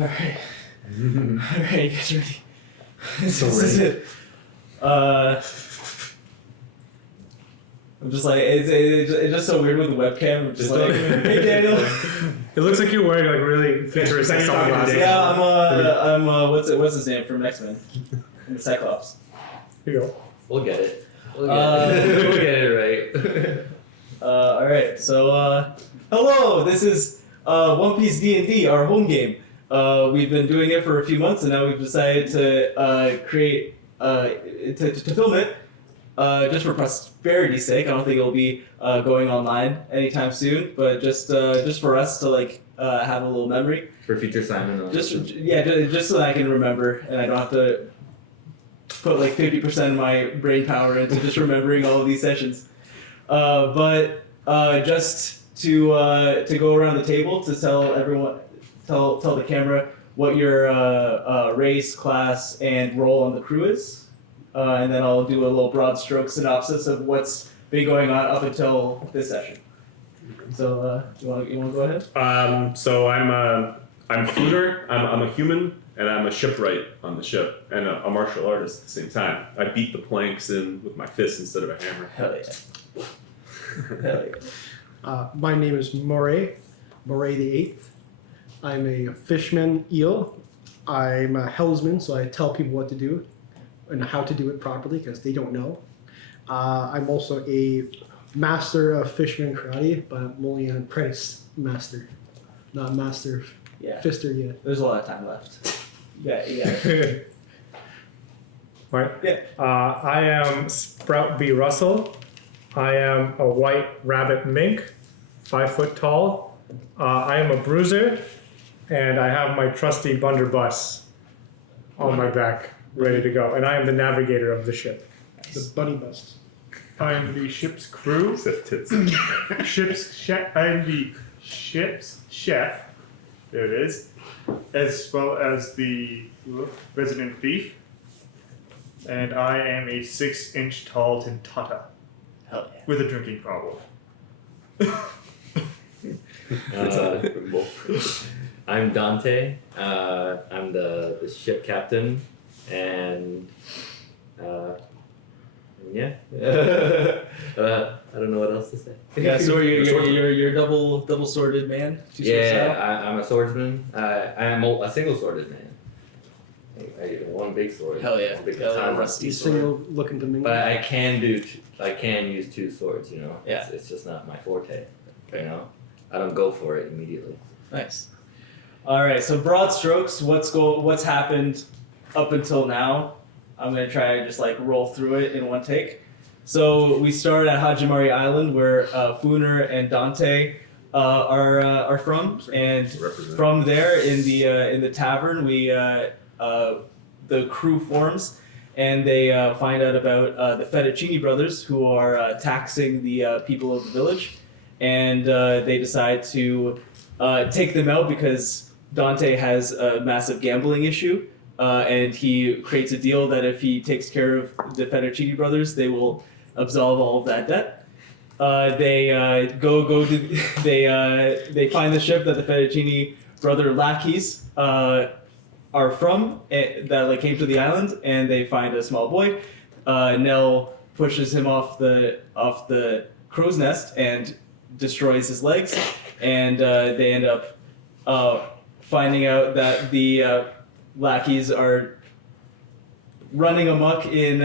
Alright. Alright, you guys ready? This So is ready. it. I'm just like, it's just so weird with the webcam. I'm just like, hey Daniel. It looks like you're wearing like really futuristic sunglasses. Yeah, I'm what's his name from X-Men? I'm the Cyclops. Here you go. We'll get it. We'll get it right. Alright, so, hello, this is One Piece D&D, our home game. We've been doing it for a few months and now we've decided to create, to film it, just for prosperity's sake. I don't think it'll be going online anytime soon, but just for us to like have a little memory. For future Simon. Just so that I can remember and I don't have to put like 50% of my brain power into just remembering all of these sessions. But just to go around the table to tell everyone, tell the camera what your race, class, and role on the crew is, and then I'll do a little broad stroke synopsis of what's been going on up until this session. So you want to go ahead? So I'm Fooner. I'm a human, and I'm a shipwright on the ship, and a martial artist at the same time. I beat the planks in with my fists instead of a hammer. Hell yeah. Hell yeah. My name is Moray the 8th. I'm a Fishman eel. I'm a helmsman, so I tell people what to do and how to do it properly because they don't know. I'm also a master of Fishman karate, but I'm only an apprentice master, not master fister yet. There's a lot of time left. Yeah. Right. Yeah. I am Sprout B. Russell. I am a white rabbit mink, 5 foot tall. I am a bruiser, and I have my trusty blunderbuss on my back, ready to go. And I am the navigator of the ship. The bunny bust. I'm the ship's crew. Says tits. I'm the ship's chef. There it is. As well as the resident thief. And I am a 6-inch tall Tintata Hell yeah. with a drinking problem. I'm Dante. I'm the ship captain, and yeah. I don't know what else to say. Yeah, so you're double sworded man. I'm a swordsman. I'm a single sworded man. I one big sword. Hell yeah. One big Hell yeah, katana. rusty He's sword. single looking to mingle. But I can use 2 swords. You know. Yeah. It's just not my forte. You know. I don't go for it immediately. Nice. All right, so broad strokes. What's happened up until now? I'm gonna try and just like roll through it in one take. So we started at Hajimari Island, where Fooner and Dante are from, and Represent. from there in the tavern, the crew forms, and they find out about the Fettuccine brothers who are taxing the people of the village, and they decide to take them out because Dante has a massive gambling issue. And he creates a deal that if he takes care of the Fettuccine brothers, they will absolve all of that debt. They find the ship that the Fettuccine brother lackeys are from, that like came to the island, and they find a small boy. Nell pushes him off the crow's nest and destroys his legs, and they end up finding out that the lackeys are running amok in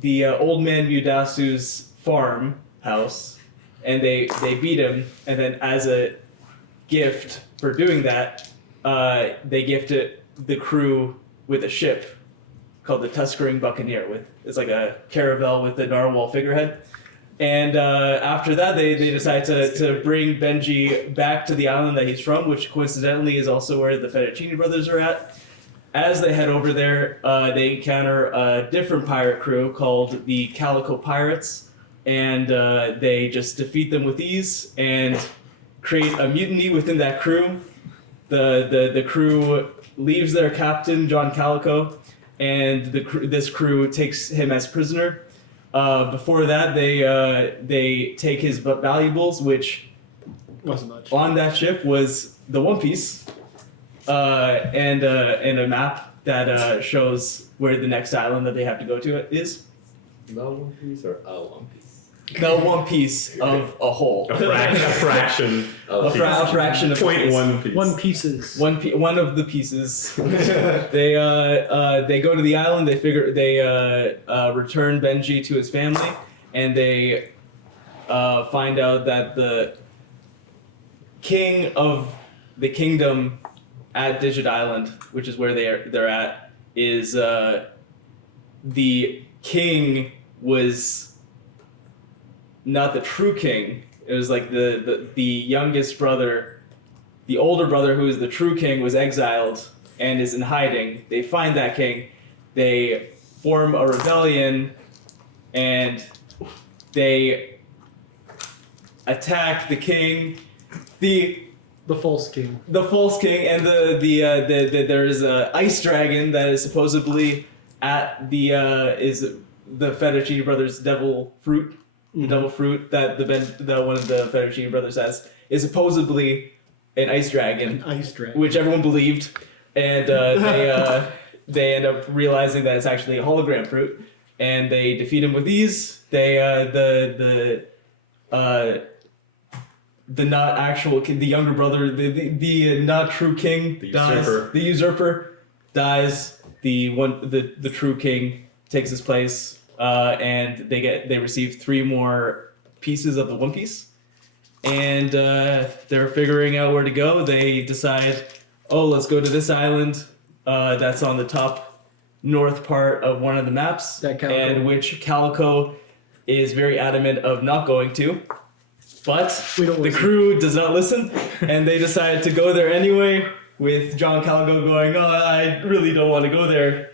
the old man Mudasu's farmhouse, and they beat him, and then as a gift for doing that, they gifted the crew with a ship called the Tuskering Buccaneer. It's like a caravel with the narwhal figurehead. And after that, they decide to bring Benji back to the island that he's from, which coincidentally is also where the Fettuccine brothers are at. As they head over there, they encounter a different pirate crew called the Calico Pirates, and they just defeat them with ease and create a mutiny within that crew. The crew leaves their captain, John Calico, and this crew takes him as prisoner. Before that, they take his valuables, which Wasn't much. on that ship was the One Piece, and a map that shows where the next island that they have to go to is. The One Piece or a One Piece? The one piece of a whole. A fraction. A fraction of a Point piece. one piece. One pieces. One of the pieces. They go to the island. They return Benji to his family, and they find out that the king of the kingdom at Digit Island, which is where they're at, is the king was not the true king. It was like the youngest brother, the older brother who is the true king, was exiled and is in hiding. They find that king, they form a rebellion, and they attack the king, the false king. The false king, and there is a ice dragon that is supposedly at the is the Fettuccine Brothers devil fruit. The devil fruit that one of the Fettuccine Brothers has is supposedly an ice dragon, Which which everyone believed, and they end up realizing that it's actually a hologram fruit, and they defeat him with ease. They the not actual king, the younger brother, the not true king dies. The usurper dies. The true king takes his place. And they receive 3 more pieces of the One Piece, and they're figuring out where to go. They decide, let's go to this island that's on the top north part of one of the maps, and which Calico is very adamant of not going to. But the crew does not listen, and they decide to go there anyway, with John Calico going, I really don't want to go there.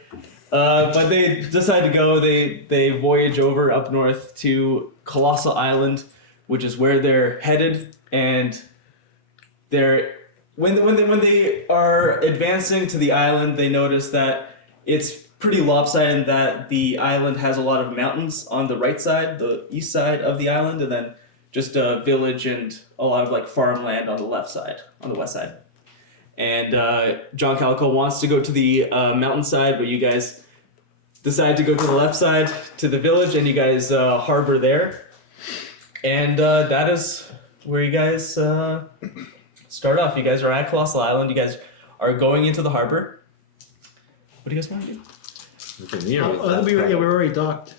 But they decide to go. They voyage over up north to Colossal Island, which is where they're headed. And when they are advancing to the island, they notice that it's pretty lopsided. That the island has a lot of mountains on the right side, the east side of the island, and then just a village and a lot of like farmland on the left side, on the west side. And John Calico wants to go to the mountainside, but you guys decide to go to the left side, to the village, and you guys harbor there. And that is where you guys start off. You guys are at Colossal Island. You guys are going into the harbor. What do you guys want to do? We were already docked.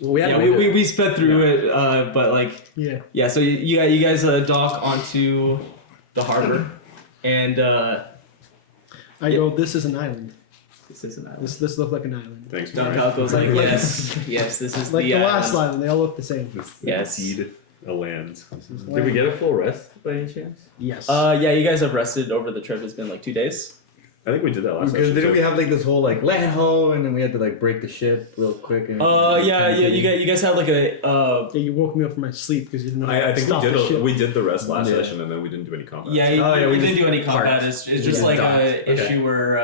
We sped through it, but like... Yeah, so you guys dock onto the harbor. And I go, this is an island. This is an island. This looks like an island. Thanks, John Moray. Calico's like, yes, this is Like the the island. last island, they all look the same. Yes. Indeed, a land. Did we get a full rest by any chance? Yes. Yeah, you guys have rested over the trip. It's been like 2 days. I think we did that last Because session. didn't too. we have like this whole like land ho, and then we had to like break the ship real quick? And You guys had like a Yeah, you woke me up from my sleep because you didn't know how I to think stop the ship. we did the rest last Yeah. session, and then we didn't do any combat. we we didn't just do any combat. parked. It's just Yeah. like Docked. a Okay. issue where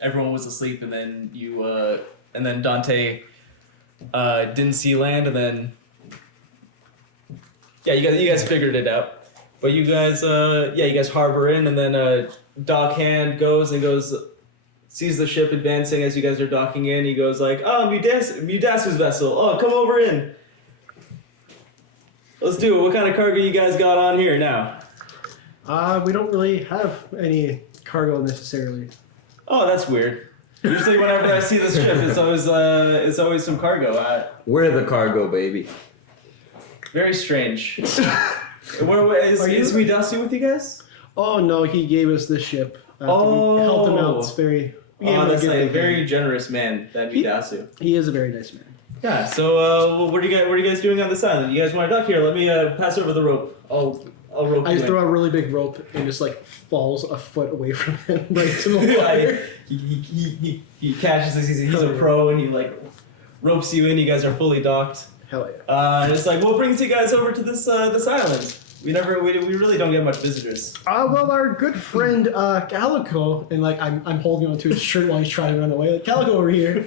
everyone was asleep, and then and then Dante didn't see land, and then you guys figured it out. But you guys harbor in, and then Dock Hand goes, sees the ship advancing as you guys are docking in. He goes like, Mudasu's vessel. Oh, come over in. Let's do it. What kind of cargo you guys got on here now? We don't really have any cargo necessarily. Oh, that's weird. Usually whenever I see this ship, it's always some cargo. We're the cargo, baby. Very strange. Is Midasu with you guys? Oh no, he gave us this ship. We helped him out. It's very. That's a very generous man, that Midasu. He is a very nice man. Yeah. So, what are you guys doing on this island? You guys want to dock here? Let me pass over the rope. I'll rope I you just in. throw a really big rope and just like falls a foot away from him right to the water. He catches this. He's a pro, and he like ropes you in. You guys are fully docked. Hell yeah. And it's like, what brings you guys over to this island? We really don't get much visitors. Well, our good friend Calico, and like I'm holding onto his shirt while he's trying to run away. Like, Calico over here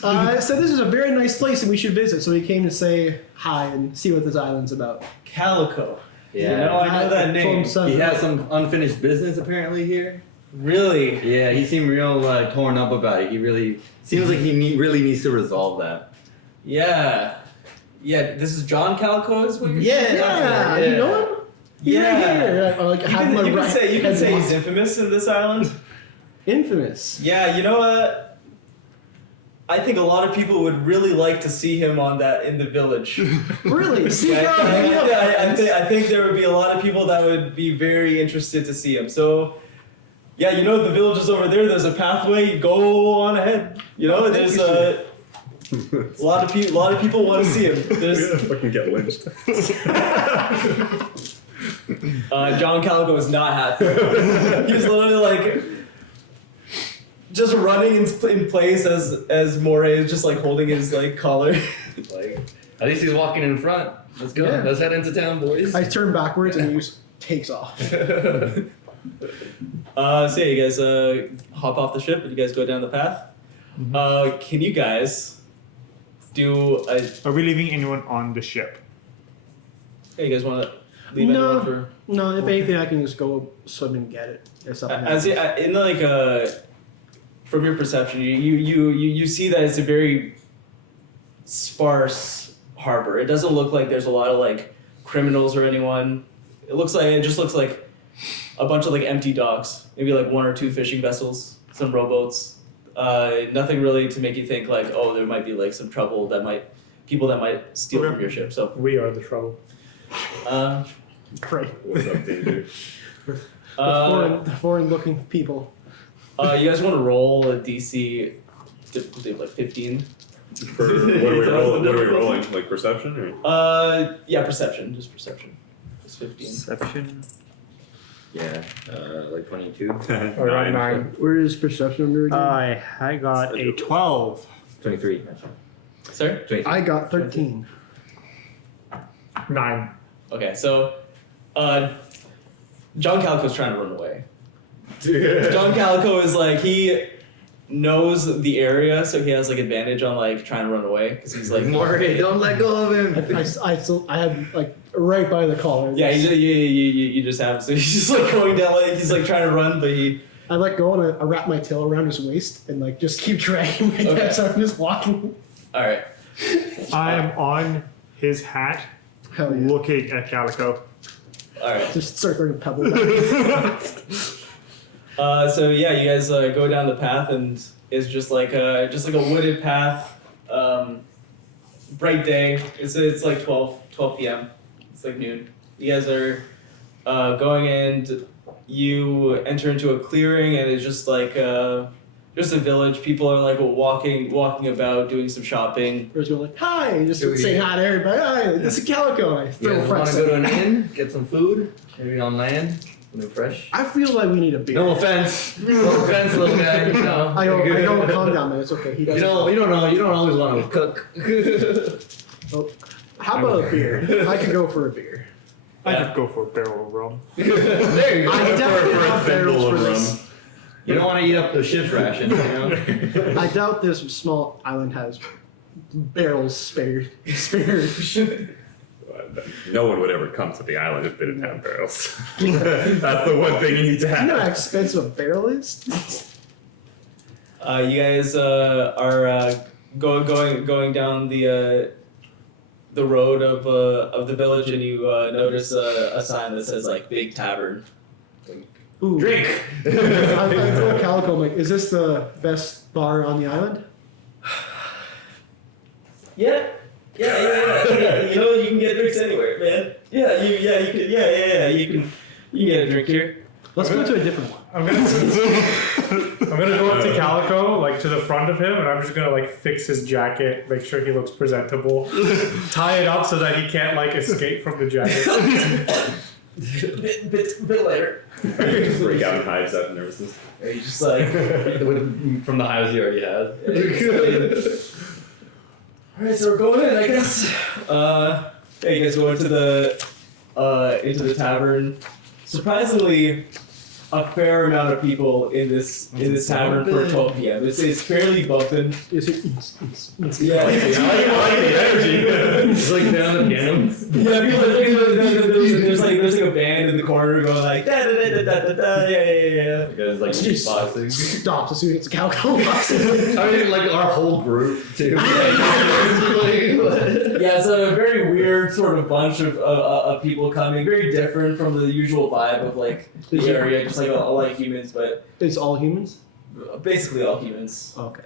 said this is a very nice place and we should visit. So he came to say hi and see what this island's about. Calico. Yeah. You know, I know that told name. him son. He has some unfinished business apparently here. Really? Yeah, he seemed real torn up about it. He really seems like he really needs to resolve that. Yeah. Yeah, this is John Calico, is what you're Yeah, you know him? He's right here. Like, You have can, him you can right- say, you can and say walk- he's infamous in this island. infamous. Yeah, you know what? I think a lot of people would really like to see him on that in the village. Really? See, Yeah, yeah, I think there would be a lot of people that would be very interested to see him. So, yeah, you know the village is over there. There's a pathway. Go on ahead. You know, Oh, thank there's you, a lot of people. A lot of people want to see him. We're There's gonna fucking get lynched. John Calico is not happy. He's literally like just running in place as Moray is just like holding his like collar. Like, at least he's walking in front. Let's go. Yeah. Let's head into town, boys. I turn backwards and he just takes off. So yeah, you guys hop off the ship and you guys go down the path. Can you guys do a? Are we leaving anyone on the ship? Hey, you guys want to leave No. anyone for? No, if anything, I can just go swim and get it. If something As happens. in like from your perception, you see that it's a very sparse harbor. It doesn't look like there's a lot of like criminals or anyone. It just looks like a bunch of like empty docks. Maybe like one or two fishing vessels, some rowboats. Nothing really to make you think like, oh, there might be like some trouble people that might steal from your ship. So, We are the trouble. Great. What's up, danger? The foreign-looking people. you guys want to roll a DC, like 15? For what are we rolling? Like perception or? Yeah, perception, just perception. Just 15. Perception. Yeah, like 22. Around 9. Where is perception under again? I got a 12. 23. Sorry? 23. I got 13. 9. Okay, so John Calico's trying to run away. John Calico is like, he knows the area, so he has like advantage on like trying to run away because he's like Moray, don't let go of him. I had like right by the collar. Yeah, you just have, so he's just like going down, like he's like trying to run, but he. I let go and I wrap my tail around his waist and like just keep dragging my Okay. neck so I'm just walking. All right. I am on his hat, Hell yeah. looking at Calico. All right. Just start throwing a pebble back. So yeah, you guys go down the path, and it's just like a wooded path. Bright day. It's like 12 p.m. It's like noon. You guys are going, and you enter into a clearing, and it's just like just a village. People are like walking about, doing some shopping. We're just going like, hi, and just Dude, saying yeah. hi to everybody. Hi, this is Calico. And I You throw guys a want fresh. to go to an inn, get some food, maybe on land, something fresh? I feel like we need a beer. No offense, little guy. You know. I go calm down, man. It's okay. He You doesn't. don't know. You don't always want to cook. Oh, how about a beer? I could go for a beer. I Yeah. could go for a barrel of rum. There you go. I definitely for a have barrels thimble for of this. rum. You don't want to eat up the ship's ration, you know? I doubt this small island has barrels spared. No one would ever come to the island if they didn't have barrels. That's the one thing you need to You know how have. expensive a barrel is? You guys are going down the road of the village, and you notice a sign that says like "Big Tavern." Ooh. Drink! I told Calico, I'm like, is this the best bar on the island? Yeah. You know, you can get drinks anywhere, man. You can get a drink here. Let's go to a different one. I'm gonna go up to Calico, like to the front of him, and I'm just gonna like fix his jacket, make sure he looks presentable, tie it up so that he can't like escape from the jacket. Bit later. Just break out in hives out of nervousness. You just like. From the hives he already has. Alright, so we're going in, I guess. Yeah, you guys go into the tavern. Surprisingly, a fair amount of people in this tavern for 12 p.m. It's fairly bumping. Is it? Yeah, It's like down the piano. yeah. There's like a band in the corner going like da da da da da da. Yeah. You guys like Just beatboxing. stops as soon as Calico walks in. I mean, like our whole group too. Yeah, it's a very weird sort of bunch of people coming, very different from the usual vibe of like the area, just like all like humans, but It's all humans. basically all humans. Okay.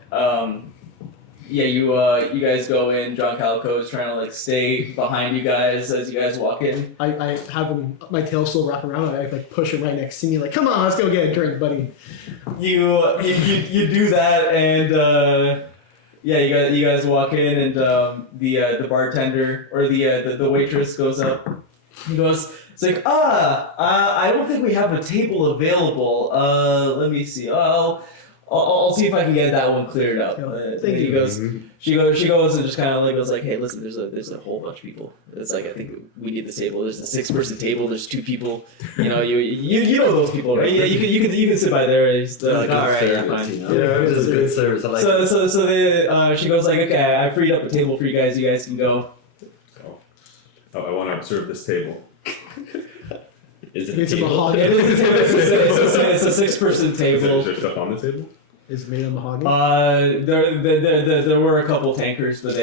Yeah, you guys go in. John Calico is trying to like stay behind you guys as you guys walk in. I have him, my tail still wrapping around. I like push him right next to me, like, come on, let's go get a drink, buddy. You do that, and yeah, you guys walk in, and the bartender or the waitress goes up. He goes, it's like, I don't think we have a table available. Let me see. I'll see if I can get that one cleared up. Thank he you. goes, she goes and just kind of like goes like, hey, listen, there's a whole bunch of people. It's like I think we need this table. There's a 6-person table. There's 2 people. You know, you know those people, right? Yeah, you can sit by there. They're like, all right, yeah, fine. You know? This is good service. I like it. So they, she goes like, okay, I freed up a table for you guys. You guys can go. Oh, I want to observe this table. Is it It's a table? mahogany. It's a 6-person Is table. there stuff on the table? Is it made of mahogany? There were a couple tankers, but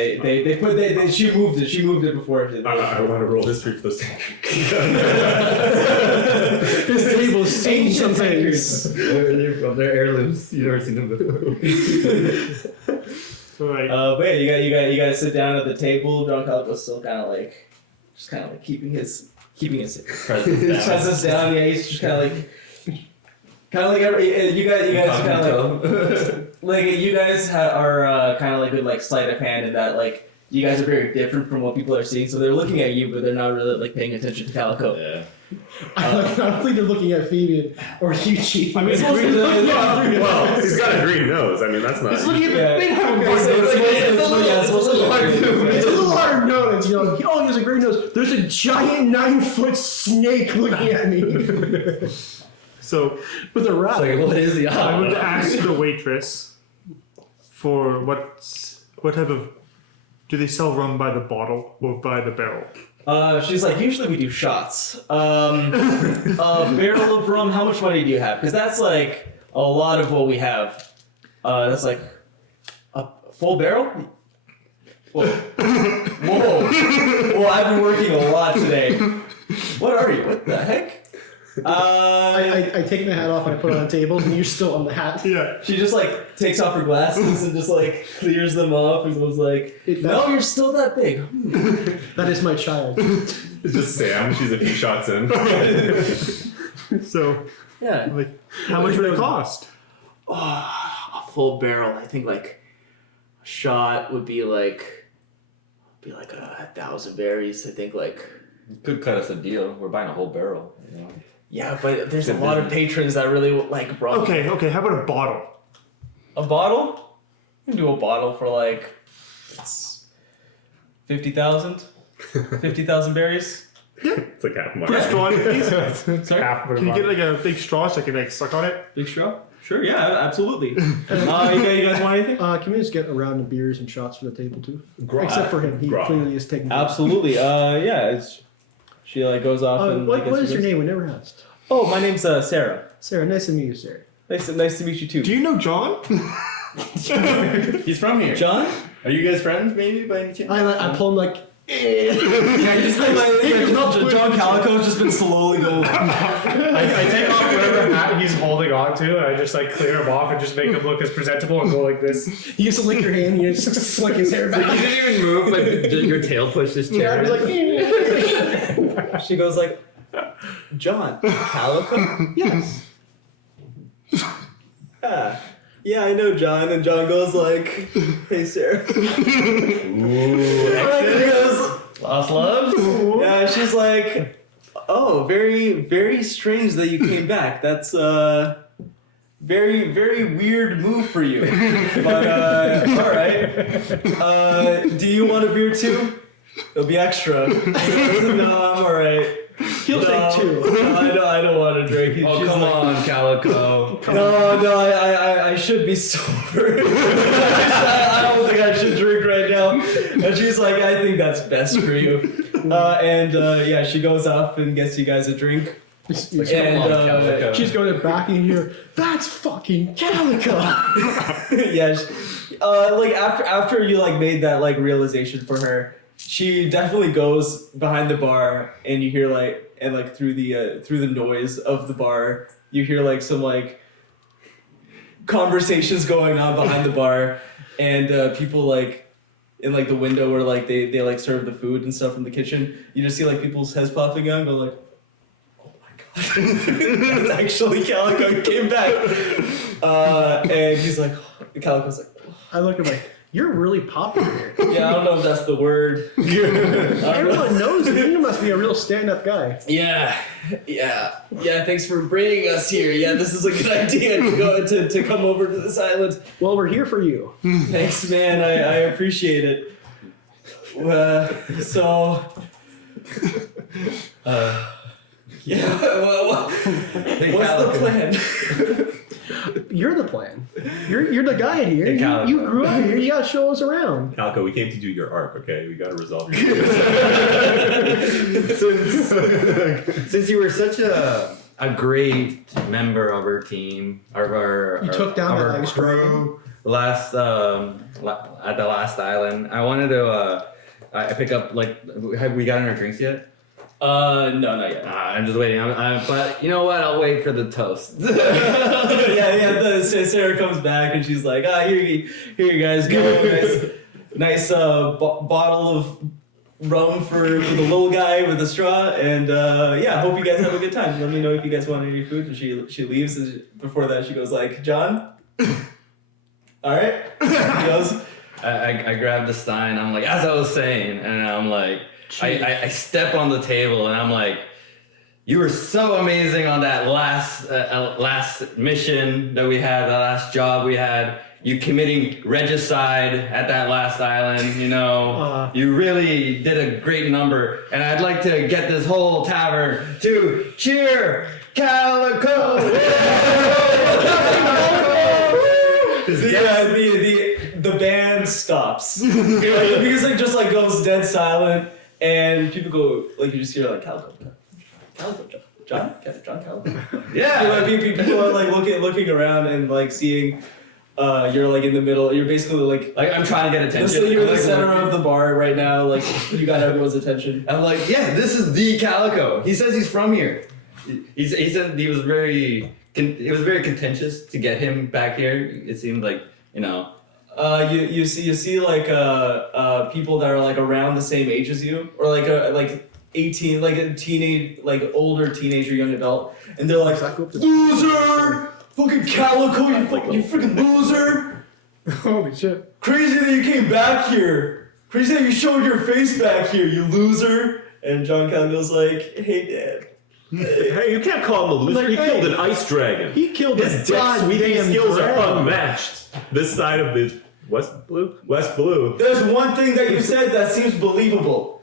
she moved it before. I want to roll history for those tankers. This table's seen some things. Where are they from? They're heirlooms. You've never seen them before. So like, But yeah, you guys sit down at the table. John Calico's still kind of like keeping his presence down. Yeah, he's just kind of like you guys kind of like you guys are kind of like with like sleight of hand in that like you guys are very different from what people are seeing. So they're looking at you, but they're not really like paying attention to Calico. Yeah. I don't think they're looking at Phoebe or Eugene. I mean, Well, he's got a green nose. I mean, that's not. It's looking at Yeah. they have a Okay, so It's a little hard to notice, you know. Oh, he has a green nose. There's a giant 9-foot snake looking at me so with a rat. It's like, what is the I would odds? ask the waitress for what type of, do they sell rum by the bottle or by the barrel? She's like, usually we do shots. A barrel of rum, how much money do you have? Because that's like a lot of what we have. That's like a full barrel? Whoa. Whoa. Well, I've been working a lot today. What are you? What the heck? I take my hat off and I put it on the table, and you're still on the hat. Yeah. She just like takes off her glasses and just like clears them off and was like, no, you're still that big. That is my child. It's just Sam. She's a few shots in. So, Yeah. like, how much would it cost? A full barrel. I think like a shot would be like 1,000 berries. I think like. Could cut us a deal. We're buying a whole barrel. You know? Yeah, but there's a lot of patrons that really like brought Okay, how about a bottle? a bottle. You can do a bottle for like it's 50,000. 50,000 berries. It's like half my. Put a straw in it, please. Sorry? Can you get like a big straw so I can like suck on it? Big straw? Sure, yeah, absolutely. You guys want anything? Can we just get a round of beers and shots for the table too? Grog. Except for him, he Grog. clearly is taking. Absolutely. Yeah. She like goes off and. What is your name? We never asked. Oh, my name's Sarah. Sarah, nice to meet you, Sarah. Nice to meet you too. Do you know John? He's from here. John? Are you guys friends, maybe, by any chance? I pull him like. John Calico's just been slowly going. I take off whatever hat he's holding on to, and I just like clear him off and just make him look as presentable and go like this. He used to lick your hand. You just slick his hair You back. didn't even move, but your tail pushed his Yeah, chair. I'd be like. She goes like, John Calico? Yes. Yeah, I know John. And John goes like, hey Sarah. Ooh, He goes, lost loves? yeah, she's like, oh, very, very strange that you came back. That's very, very weird move for you. But all right. Do you want a beer too? It'll be extra. No, I'm all right. He'll take 2. I don't want to drink. Oh, She's come like, on, Calico. No, I should be sober. I don't think I should drink right now. And she's like, I think that's best for you. Yeah, she goes up and gets you guys a drink. She's going back in here. That's fucking Calico. Yeah, like after you like made that like realization for her, she definitely goes behind the bar, and you hear like through the noise of the bar, you hear like some like conversations going on behind the bar, and people like in like the window where like they like serve the food and stuff from the kitchen. You just see like people's heads popping out and go like, oh my god, that's actually Calico. He came back, and he's like, Calico's like, I look at him like, you're really popular here. yeah, I don't know if that's the word. Everyone knows you. You must be a real stand-up guy. Yeah. Thanks for bringing us here. Yeah, this is a good idea to come over to this island. Well, we're here for you. Thanks, man. I appreciate it. Yeah. What's the plan? You're the plan. You're the guy here. Hey, Calico. You grew up here. You gotta show us around. Calico, we came to do your arc, okay? We gotta resolve Since you were such a great member of our team, You took down that ice dragon. last at the last island, I wanted to I pick up like, have we gotten our drinks yet? No, not yet. I'm just waiting. But you know what? I'll wait for the toast. Sarah comes back and she's like, here you guys go. Nice bottle of rum for the little guy with the straw, and hope you guys have a good time. Let me know if you guys want any food. And she leaves, and before that she goes like, John, all right. He goes. I grabbed the stein. I'm like, as I was saying, and I'm like, I step on the table, and I'm like, you were so amazing on that last mission that we had, the last job we had. You committing regicide at that last island, you know. You really did a great number, and I'd like to get this whole tavern to cheer Calico. The band stops. Because it just like goes dead silent, and people go like, you just hear like Calico, John Calico. Yeah. People are like looking around and like seeing. You're like in the middle. You're basically like I'm trying to get attention. So you're I'm the like, center of the bar right now. Like you got everyone's attention. I'm like, yeah, this is the Calico. He says he's from here. He said he was very. It was very contentious to get him back here. It seemed like, you know. You see like people that are like around the same age as you, or like 18, like a teenage, like older teenager, young adult, and they're like, loser. Fucking Calico, you freaking loser! Holy shit. Crazy that you came back here! Crazy that you showed your face back here, you loser! And John Calico's like, hey Dad. Hey, you can't call him a loser. He killed an ice dragon. He killed His a dex sweeping goddamn skills are dragon. unmatched. This side of the West Blue. There's one thing that you said that seems believable.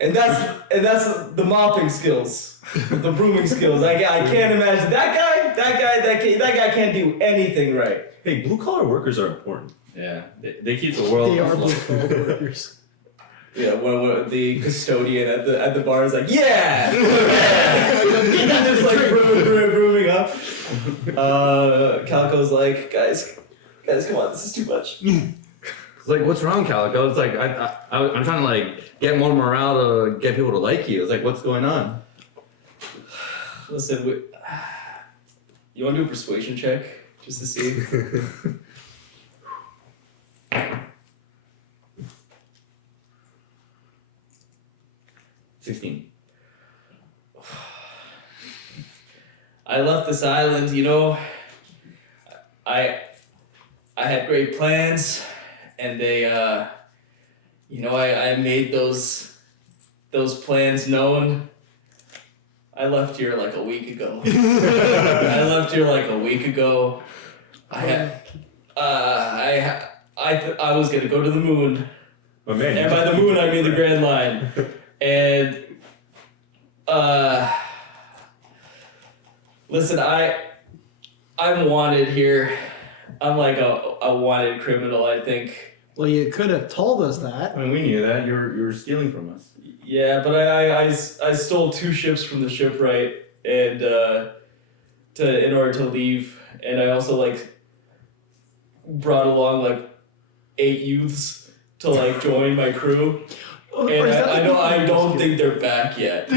And that's the mopping skills. The brooming skills. I can't imagine that guy can't do anything right. Hey, blue collar workers are important. Yeah, they keep the world They are afloat. blue collar workers. Yeah, when the custodian at the bar is like, yeah! And just like brooming up. Calico's like, guys, come on, this is too much. It's like, what's wrong, Calico? It's like I'm trying to like get more morale to get people to like you. It's like, what's going on? Listen, you want to do a persuasion check just to see? 16. I left this island, you know. I had great plans, and they, I made those plans known. I left here like a week ago. I was gonna go to the moon, But man, and by the moon I mean the Grand Line, and Listen, I'm wanted here. I'm like a wanted criminal, I think. Well, you could have told us that. I mean, we knew that. You were stealing from us. Yeah, but I stole 2 ships from the shipwright and in order to leave, and I also like brought along like 8 youths to like join my crew. Oh, And is that I like don't think they're back yet.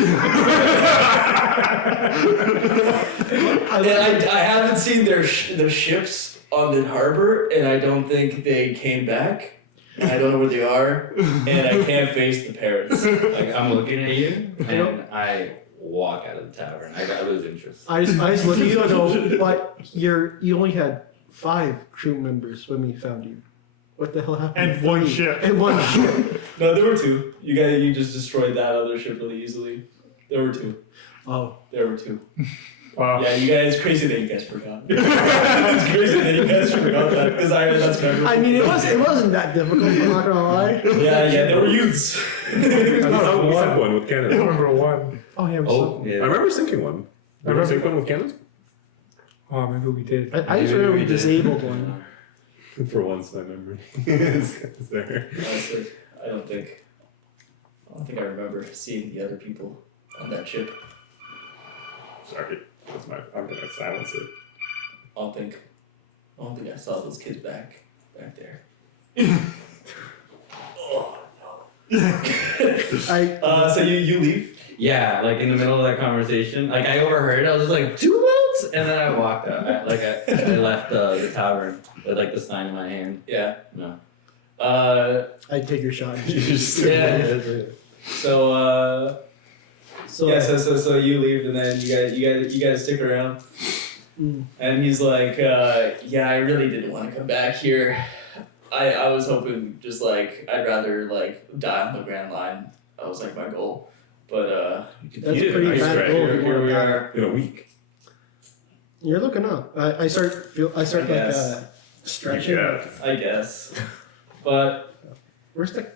And I haven't seen their ships on the harbor, and I don't think they came back. I don't know where they are, and I can't face the parents. Like, I'm looking at you, and I walk out of the tavern. I lose interest. I just look at you and go, but you only had 5 crew members when we found you. What the hell happened? And 1 ship. And 1 ship. No, there were 2. You just destroyed that other ship really easily. There were 2. Oh. There were 2. Wow. Yeah, you guys, crazy that you guys forgot. It's crazy that you guys forgot that, because that's memorable. I mean, it wasn't that difficult, I'm not gonna lie. Yeah, there were youths. We sunk one with I cannons. remember 1. Oh, yeah, Oh, I yeah. remember sinking one. I Remember remember- sinking one with cannons? Oh, maybe we did. I just remember we disabled one. For once, my memory is there. Honestly, I don't think I remember seeing the other people on that ship. Sorry, I'm gonna silence it. I don't think I saw those kids back there. Oh I so you leave? Yeah, like in the middle of that conversation, like I overheard. I was just like 2 boats, and then I walked out. I left the tavern with like the sign in my hand. Yeah. No. I'd take your shot. Yeah. So So, so you leave, and then you guys stick around. Mm. And he's like, yeah, I really didn't want to come back here. I was hoping just like I'd rather like die on the Grand Line. That was like my goal. But that's a did a pretty nice bad drag. goal. here, if you here want we to are. In a week. You're looking up. I start Yes. stretching. Yeah. I guess. But Where's the?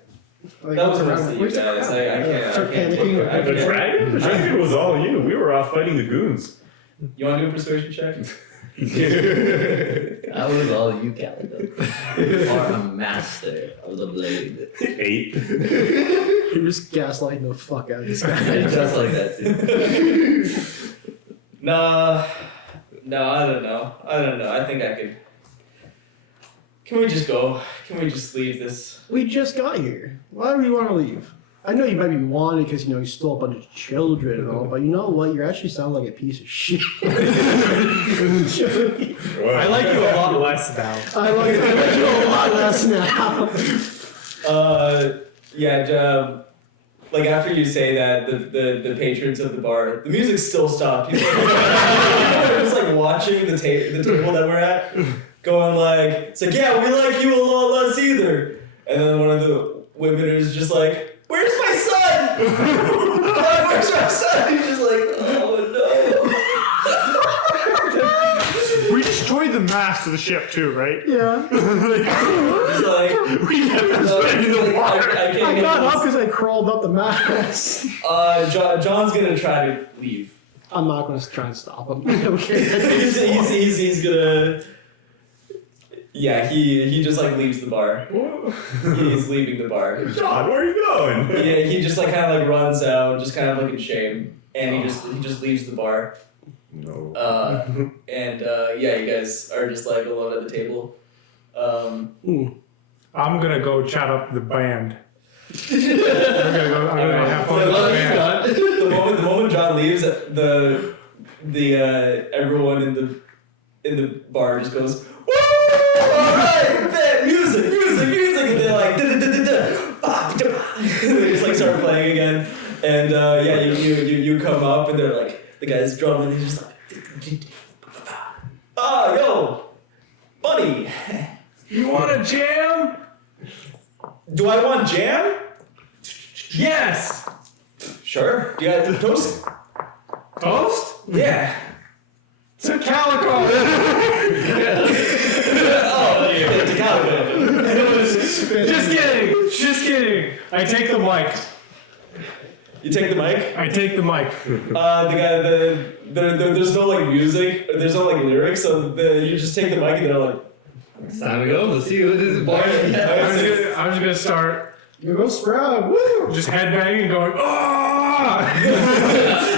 Like, that was what's mostly around? you Where's the guys. crowd? I can't. Start I can't panicking. I The can't- dragon? The dragon was all you. We were off fighting the goons. You want to do a persuasion check? That was all you, Calico. You are a master of the blade. 8. You're just gaslighting the fuck out of this guy. Just like that too. No, I don't know. I think I could. Can we just go? Can we just leave this? We just got here. Why do you want to leave? I know you might be wanted because you stole a bunch of children and all, but you know what? You actually sound like a piece of shit. I like you a lot less now. I like you a lot less now. Like after you say that, the patrons of the bar, the music still stopped. People are just like watching the table that we're at, going like, it's like, yeah, we like you a lot less either. And then one of the women is just like, where's my son? Where's my son? He's just like, oh We destroyed the mast of the ship too, right? Yeah. no. Just like, We kept them spreading in the water. I can't I get got up this. because I crawled up the mast. John's gonna try to leave. I'm not going to try and stop him. Okay. He's gonna. Yeah, he just like leaves the bar. He's leaving the bar. John, where are you going? Yeah, he just like kind of like runs out, just kind of like in shame, and he just leaves the bar. No. Yeah, you guys are just like alone at the table. I'm gonna go chat up the band. I'm gonna have fun with the band. The moment John leaves, the everyone in the bar just goes, woo! Alright, man, music, and they're like, they just like start playing again, and you come up and they're like, the guy's drumming, he's just like, yo, buddy, You want a jam? do I want jam? Yes. Sure. Do you got toast? Toast? Yeah. To Calico. Oh, yeah, to Calico. Just kidding. I take the mic. You take the mic. I take the mic. The guy, there's no like music, there's no like lyrics, so you just take the mic and they're like, It's time to go. Let's see what this bar I was just gonna start You go Sprout. Woo! just headbanging, going, oh!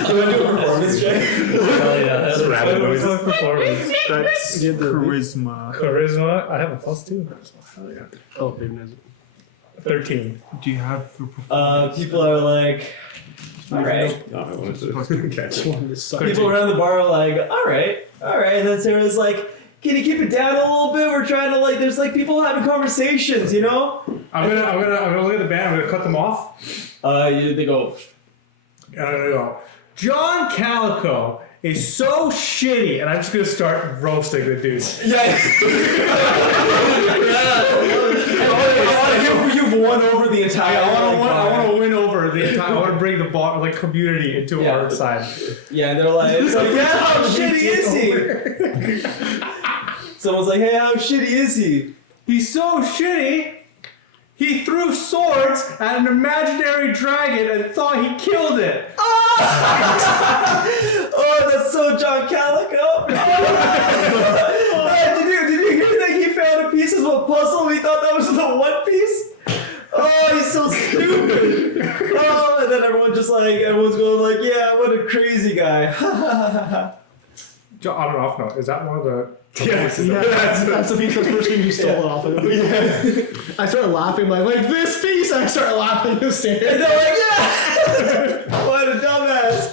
do I do a performance check? Oh, yeah, that's Just rabbit What's noises. my performance? That's You did the- charisma. Charisma. I have a +2. Hell yeah. Oh, baby, nice. 13. Do you have for performance? People are like, alright. No, I wanted to catch This it. one is People around the bar are like, alright. And then Sarah's like, can you keep it down a little bit? We're trying to like, there's like people having conversations, you know? I'm gonna look at the band. I'm gonna cut them off, They go, and I'm gonna go. John Calico is so shitty, and I'm just gonna start roasting the dude. yeah. You've won over the entire. I want to win over the entire. I want to bring the like community into Yeah. our side. Yeah, and they're like, it's like, yeah, how shitty is he? Someone's like, hey, how shitty is he? He's so shitty. He threw swords at an imaginary dragon and thought he killed it. Oh, that's so John Calico. Did you hear that he found a piece of a puzzle and he thought that was the One Piece? Oh, he's so stupid. Oh, and then everyone's going like, yeah, what a crazy guy. I don't know. Is that one of the? Yes. Yeah, that's the piece of the first thing you stole it off of. I started laughing, like this piece, and I started laughing and staring. And they're like, yeah! What a dumbass.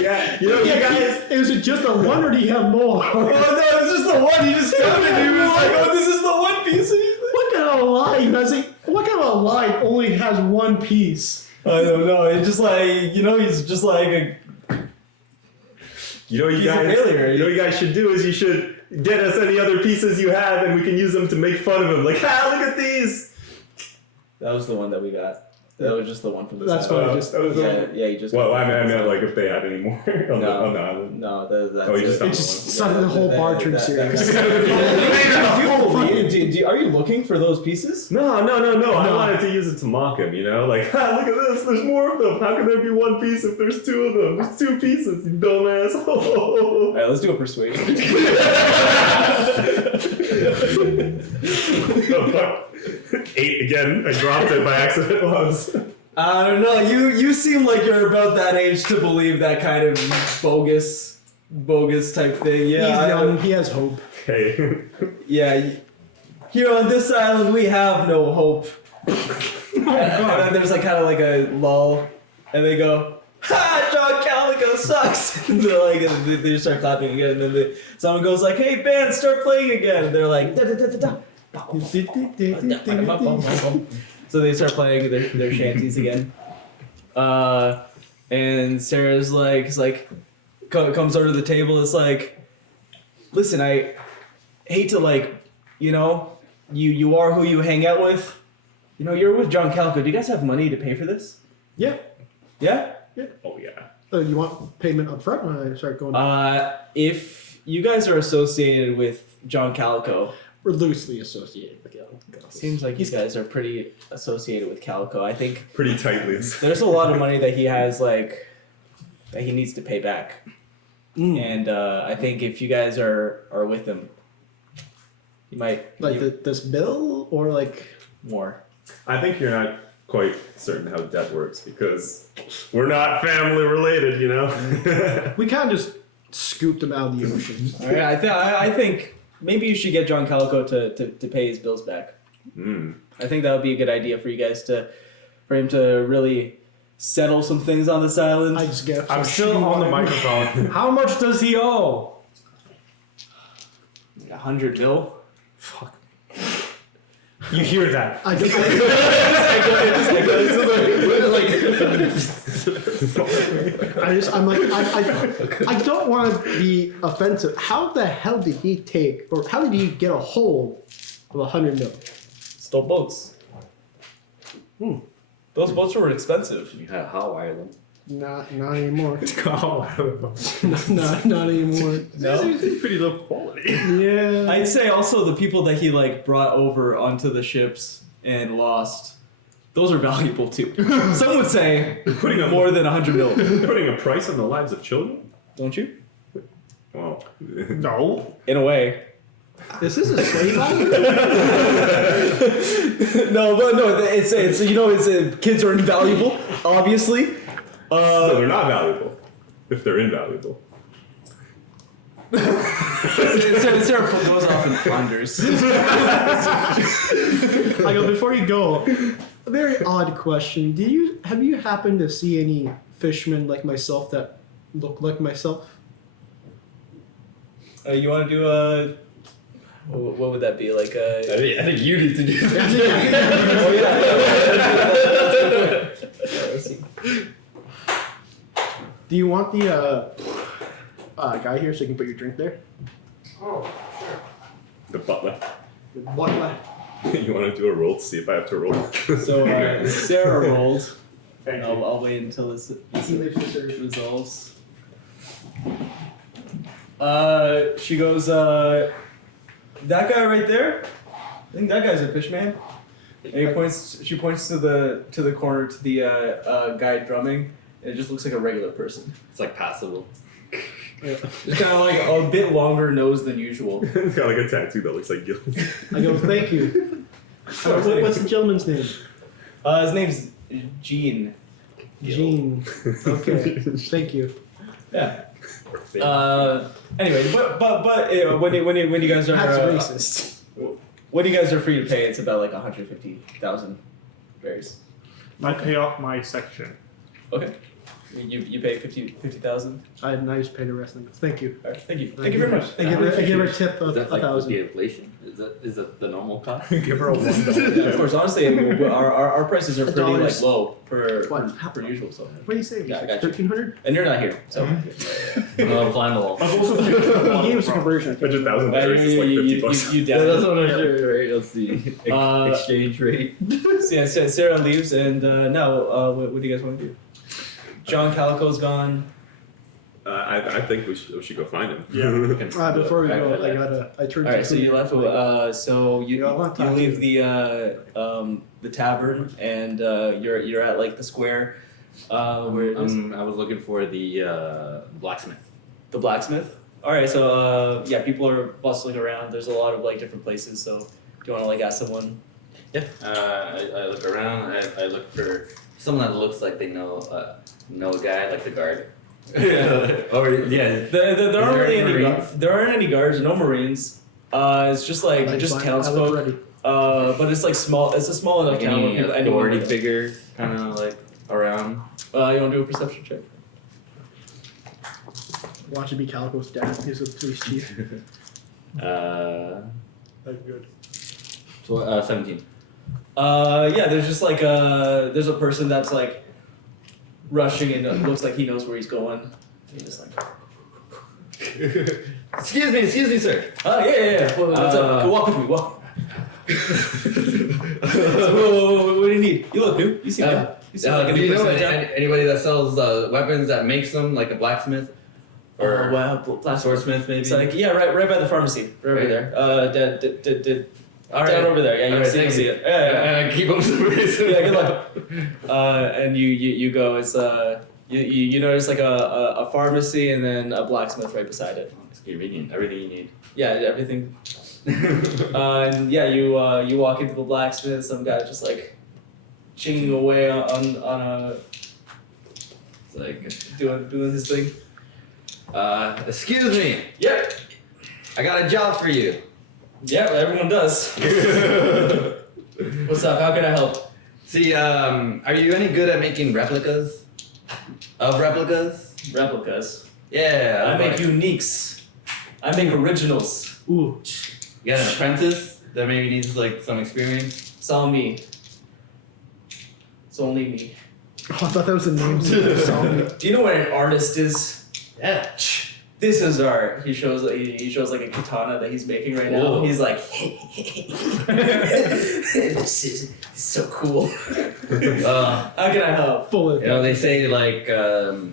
Yeah, you know, you guys. Is it just a one, or do you have more? Oh, no, it was just the one. He just found it. He was like, oh, this is the One Piece. What kind of line does it? What kind of line only has one piece? I don't know. It's just like, he's just like a... You know, He's a failure. You know, what you guys should do is you should get us any other pieces you have, and we can use them to make fun of him. Like, look at these. That was the one that we got. That was just the one from the That's side. what I just. That was Yeah, you just. Well, got I the meant one. like if they had any more on the island. No, that's Oh, you just it. It's just sunk the whole Bartender series. Are you looking for those pieces? No. I wanted to use it to mock him, you know? Like, look at this, there's more of them. How can there be one piece if there's two of them? There's two pieces, you dumbass. Alright, let's do a persuasion. 8 again. I dropped it by accident once. I don't know. You seem like you're about that age to believe that kind of bogus type thing. Yeah. He's young. He has hope. Hey. Yeah. Here on this island, we have no hope. And then there's like kind of like a lull, and they go, "Ha! John Calico sucks." And they're like, they just start clapping again, and then someone goes like, "Hey, band, start playing again." And they're like, "Da da da da da." So they start playing their shanties again. And Sarah's like, comes over to the table. It's like, listen, I hate to you are who you hang out with. You're with John Calico. Do you guys have money to pay for this? Yeah. Yeah? Oh, yeah. You want payment up front when I start going? If you guys are associated with John Calico, We're loosely associated with him. seems like you guys are pretty associated with Calico. I think Pretty tightly. there's a lot of money that he has, that he needs to pay back. And I think if you guys are with him, you might This bill or more. I think you're not quite certain how debt works because we're not family related, you know? we kind of just scooped him out of the ocean. All right, I think maybe you should get John Calico to pay his bills back. I think that would be a good idea for you guys for him to really settle some things on this island. I just get. I'm still on the microphone. How much does he owe? 100 mil. Fuck. You hear that? I don't want to be offensive. How the hell did he take, or how did he get a hold of 100 mil? Stole boats. Those boats were expensive. You gotta hotwire them. Not anymore. Oh, not anymore. No? It's pretty low quality. Yeah. I'd say also the people that he brought over onto the ships and lost those are valuable too. Some would say Putting a more than 100 mil. putting a price on the lives of children. Don't you? Well, No. In a way. Is this a slave island? No, but no, it's kids are invaluable, obviously. so they're not valuable if they're invaluable. Sarah goes off and ponders. I go, before you go, a very odd question. Have you happened to see any fishmen like myself that look like myself? You want to do a? What would that be like? I think you need to do that. Let's see. Do you want the guy here so you can put your drink there? Oh, sure. The butler. What? You want to do a roll to see if I have to roll? So Sarah rolled. Thank you. I'll wait until this resolves. She goes, that guy right there. I think that guy's a fishman. And she points to the corner to the guy drumming. And it just looks like a regular person. It's like passable. It's kind of like a bit longer nose than usual. It's got like a tattoo that looks like Gil. I go, thank you. What's the gentleman's name? His name's Gene. Gene. Okay, thank you. Yeah. Anyway, but when you guys are That's racist. when you guys are free to pay, it's about like 150,000 berries. I pay off my section. Okay. You pay 50,000. I just paid the rest of them. Thank you. All right. Thank you. Thank you very much. I give her a tip of Is that like with 1,000. the inflation? Is that the normal cost? Give her a $1. Yeah, of course. Honestly, our prices are pretty like $1. low per What? usual. So, What do you say? Yeah, I got you. 1,300? and you're not here, so. No, flying the wall. I've also He gave us a conversion. 100,000 berries is like 50 bucks. You Yeah, that's down. what I'm sure, right? That's the exchange rate. So yeah, Sarah leaves, and now what do you guys want to do? John Calico's gone. I think we should go find him. Yeah. Before we go, Right. I turned All right, so you left. So you Yeah, I want to talk leave to the tavern, and you're at like the square, where it is. I was looking for the blacksmith. The blacksmith. All right, so yeah, people are bustling around. There's a lot of like different places. So do you want to like ask someone? Yeah. I look around. I look for someone that looks like they know a guy, like the guard. Or yeah. There aren't really any Marines? guards. There aren't any guards. No Marines. It's just like just townsfolk. But it's like small. It's a small enough Like town where any people. authority anyone- figure, kind of like around. You want to do a perception check? Watch it be Calico's dad. He's a police chief. That's good. 17. Yeah, there's just like there's a person that's like rushing and it looks like he knows where he's going. And he's just like, Excuse me, sir. oh yeah. What's up? Walk with me. Walk. So, what do you need? You look new. You seem new. You seem like a Do new you know person in town. anybody that sells weapons that makes them, like a blacksmith? Or Oh wow, blacksmith. swordsmith, maybe? It's like yeah, right by the pharmacy, right over there. All Down over there. Yeah, you All can right, see, thank see you. it. Yeah. Keep up the race. Yeah, good luck. And you go. It's you notice like a pharmacy and then a blacksmith right beside it. It's convenient. Everything you need. Yeah, everything. And yeah, you walk into the blacksmith. Some guy just like chinging away on a it's like doing his thing. Excuse me. Yep. I got a job for you. Yeah, everyone does. What's up? How can I help? See, are you any good at making replicas? Of replicas? Replicas. Yeah. I make uniques. I make originals. Ooh. You got an apprentice that maybe needs like some experience? It's all me. It's only me. Oh, I thought that was the name. Do you know what an artist is? Yeah. This is art. He shows like a katana that he's making right now. Whoa. He's like, this is so cool. How can I help? Full of You know, they say like a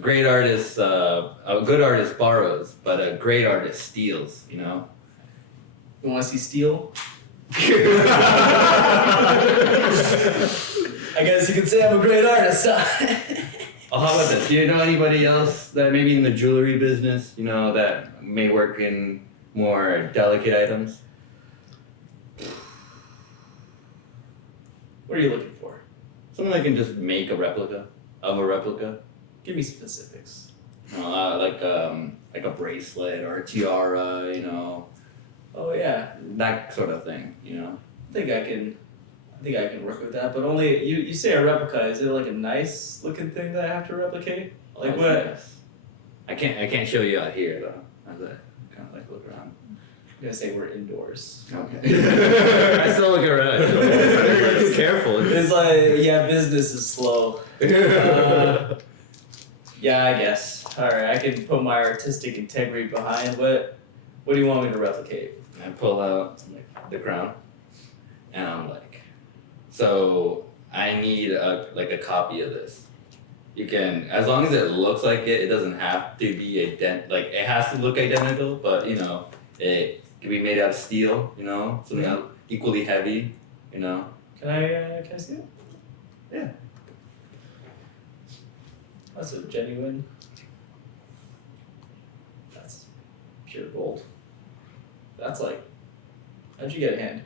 great artist, a good artist borrows, but a great artist steals. You know. You want to see steel? I guess you could say I'm a great artist. Oh, how about this? Do you know anybody else that maybe in the jewelry business, you know, that may work in more delicate items? What are you looking for? Someone that can just make a replica of a replica. Give me specifics. You know, like a bracelet or a tiara, you know, Oh yeah, that sort of thing, you know. I think I can work with that. But only you say a replica. Is it like a nice looking thing that I have to replicate? Like Oh, what? yes. I can't show you out here though. I have to kind of like look around. I'm gonna say we're indoors. Okay. I still look around. Be careful. It's like business is slow. Yeah, I guess. All right, I can put my artistic integrity behind. What do you want me to replicate? I pull out like the crown, and I'm like, so I need a copy of this. You can, as long as it looks like it. It doesn't have to be like it has to look identical, but you know, it can be made out of steel. You know, something equally heavy. You know. Can I see it? Yeah. That's a genuine. That's pure gold. That's like. How'd you get a hand?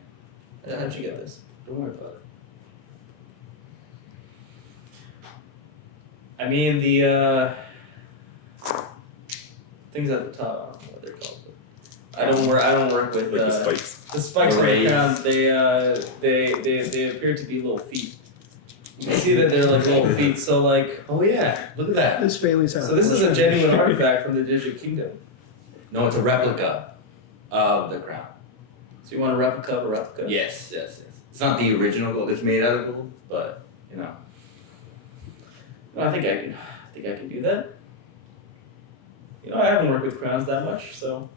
How'd you get this? Don't worry about it. I mean the things at the top. I don't know what they're called. But I don't work with Like the spikes. the spikes on the Morays. ground. They appear to be little feet. You can see that they're like little feet. So like. Oh yeah, look at that. This family's house. So this is a genuine artifact from the Digital Kingdom. No, it's a replica of the crown. So you want a replica of a replica? Yes. It's not the original gold. It's made out of gold, but you know. Well, I think I can do that. You know, I haven't worked with crowns that much, so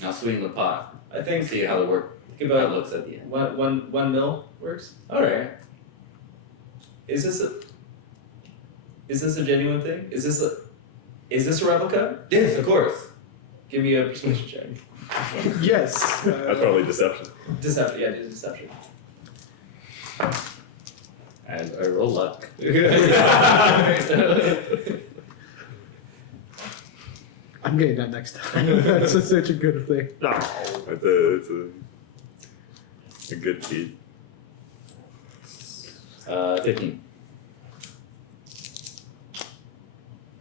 Now sweeten the pot. I think See how it works. think How it about looks at the end. one mil works. All right. Is this a genuine thing? Is this a replica? Yes, of course. Give me a persuasion check. Yes. That's probably deception. Deception. Yeah, it is deception. And I roll luck. I'm getting that next time. That's such a good thing. It's a good feat. 15.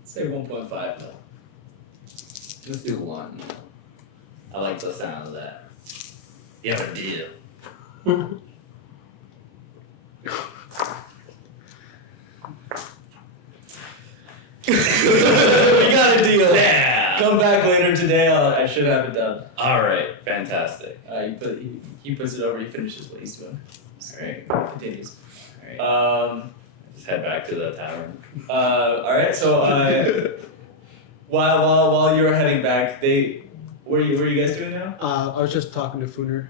Say 1.5 mil. Let's do 1. I like the sound of that. You have a deal. We got a deal. Yeah. Come back later today. I should have it done. All right. Fantastic. He puts it over. He finishes what he's doing. All right. Continues. All right. Just head back to the tavern. All right. So while you were heading back, what are you guys doing now? I was just talking to Funer.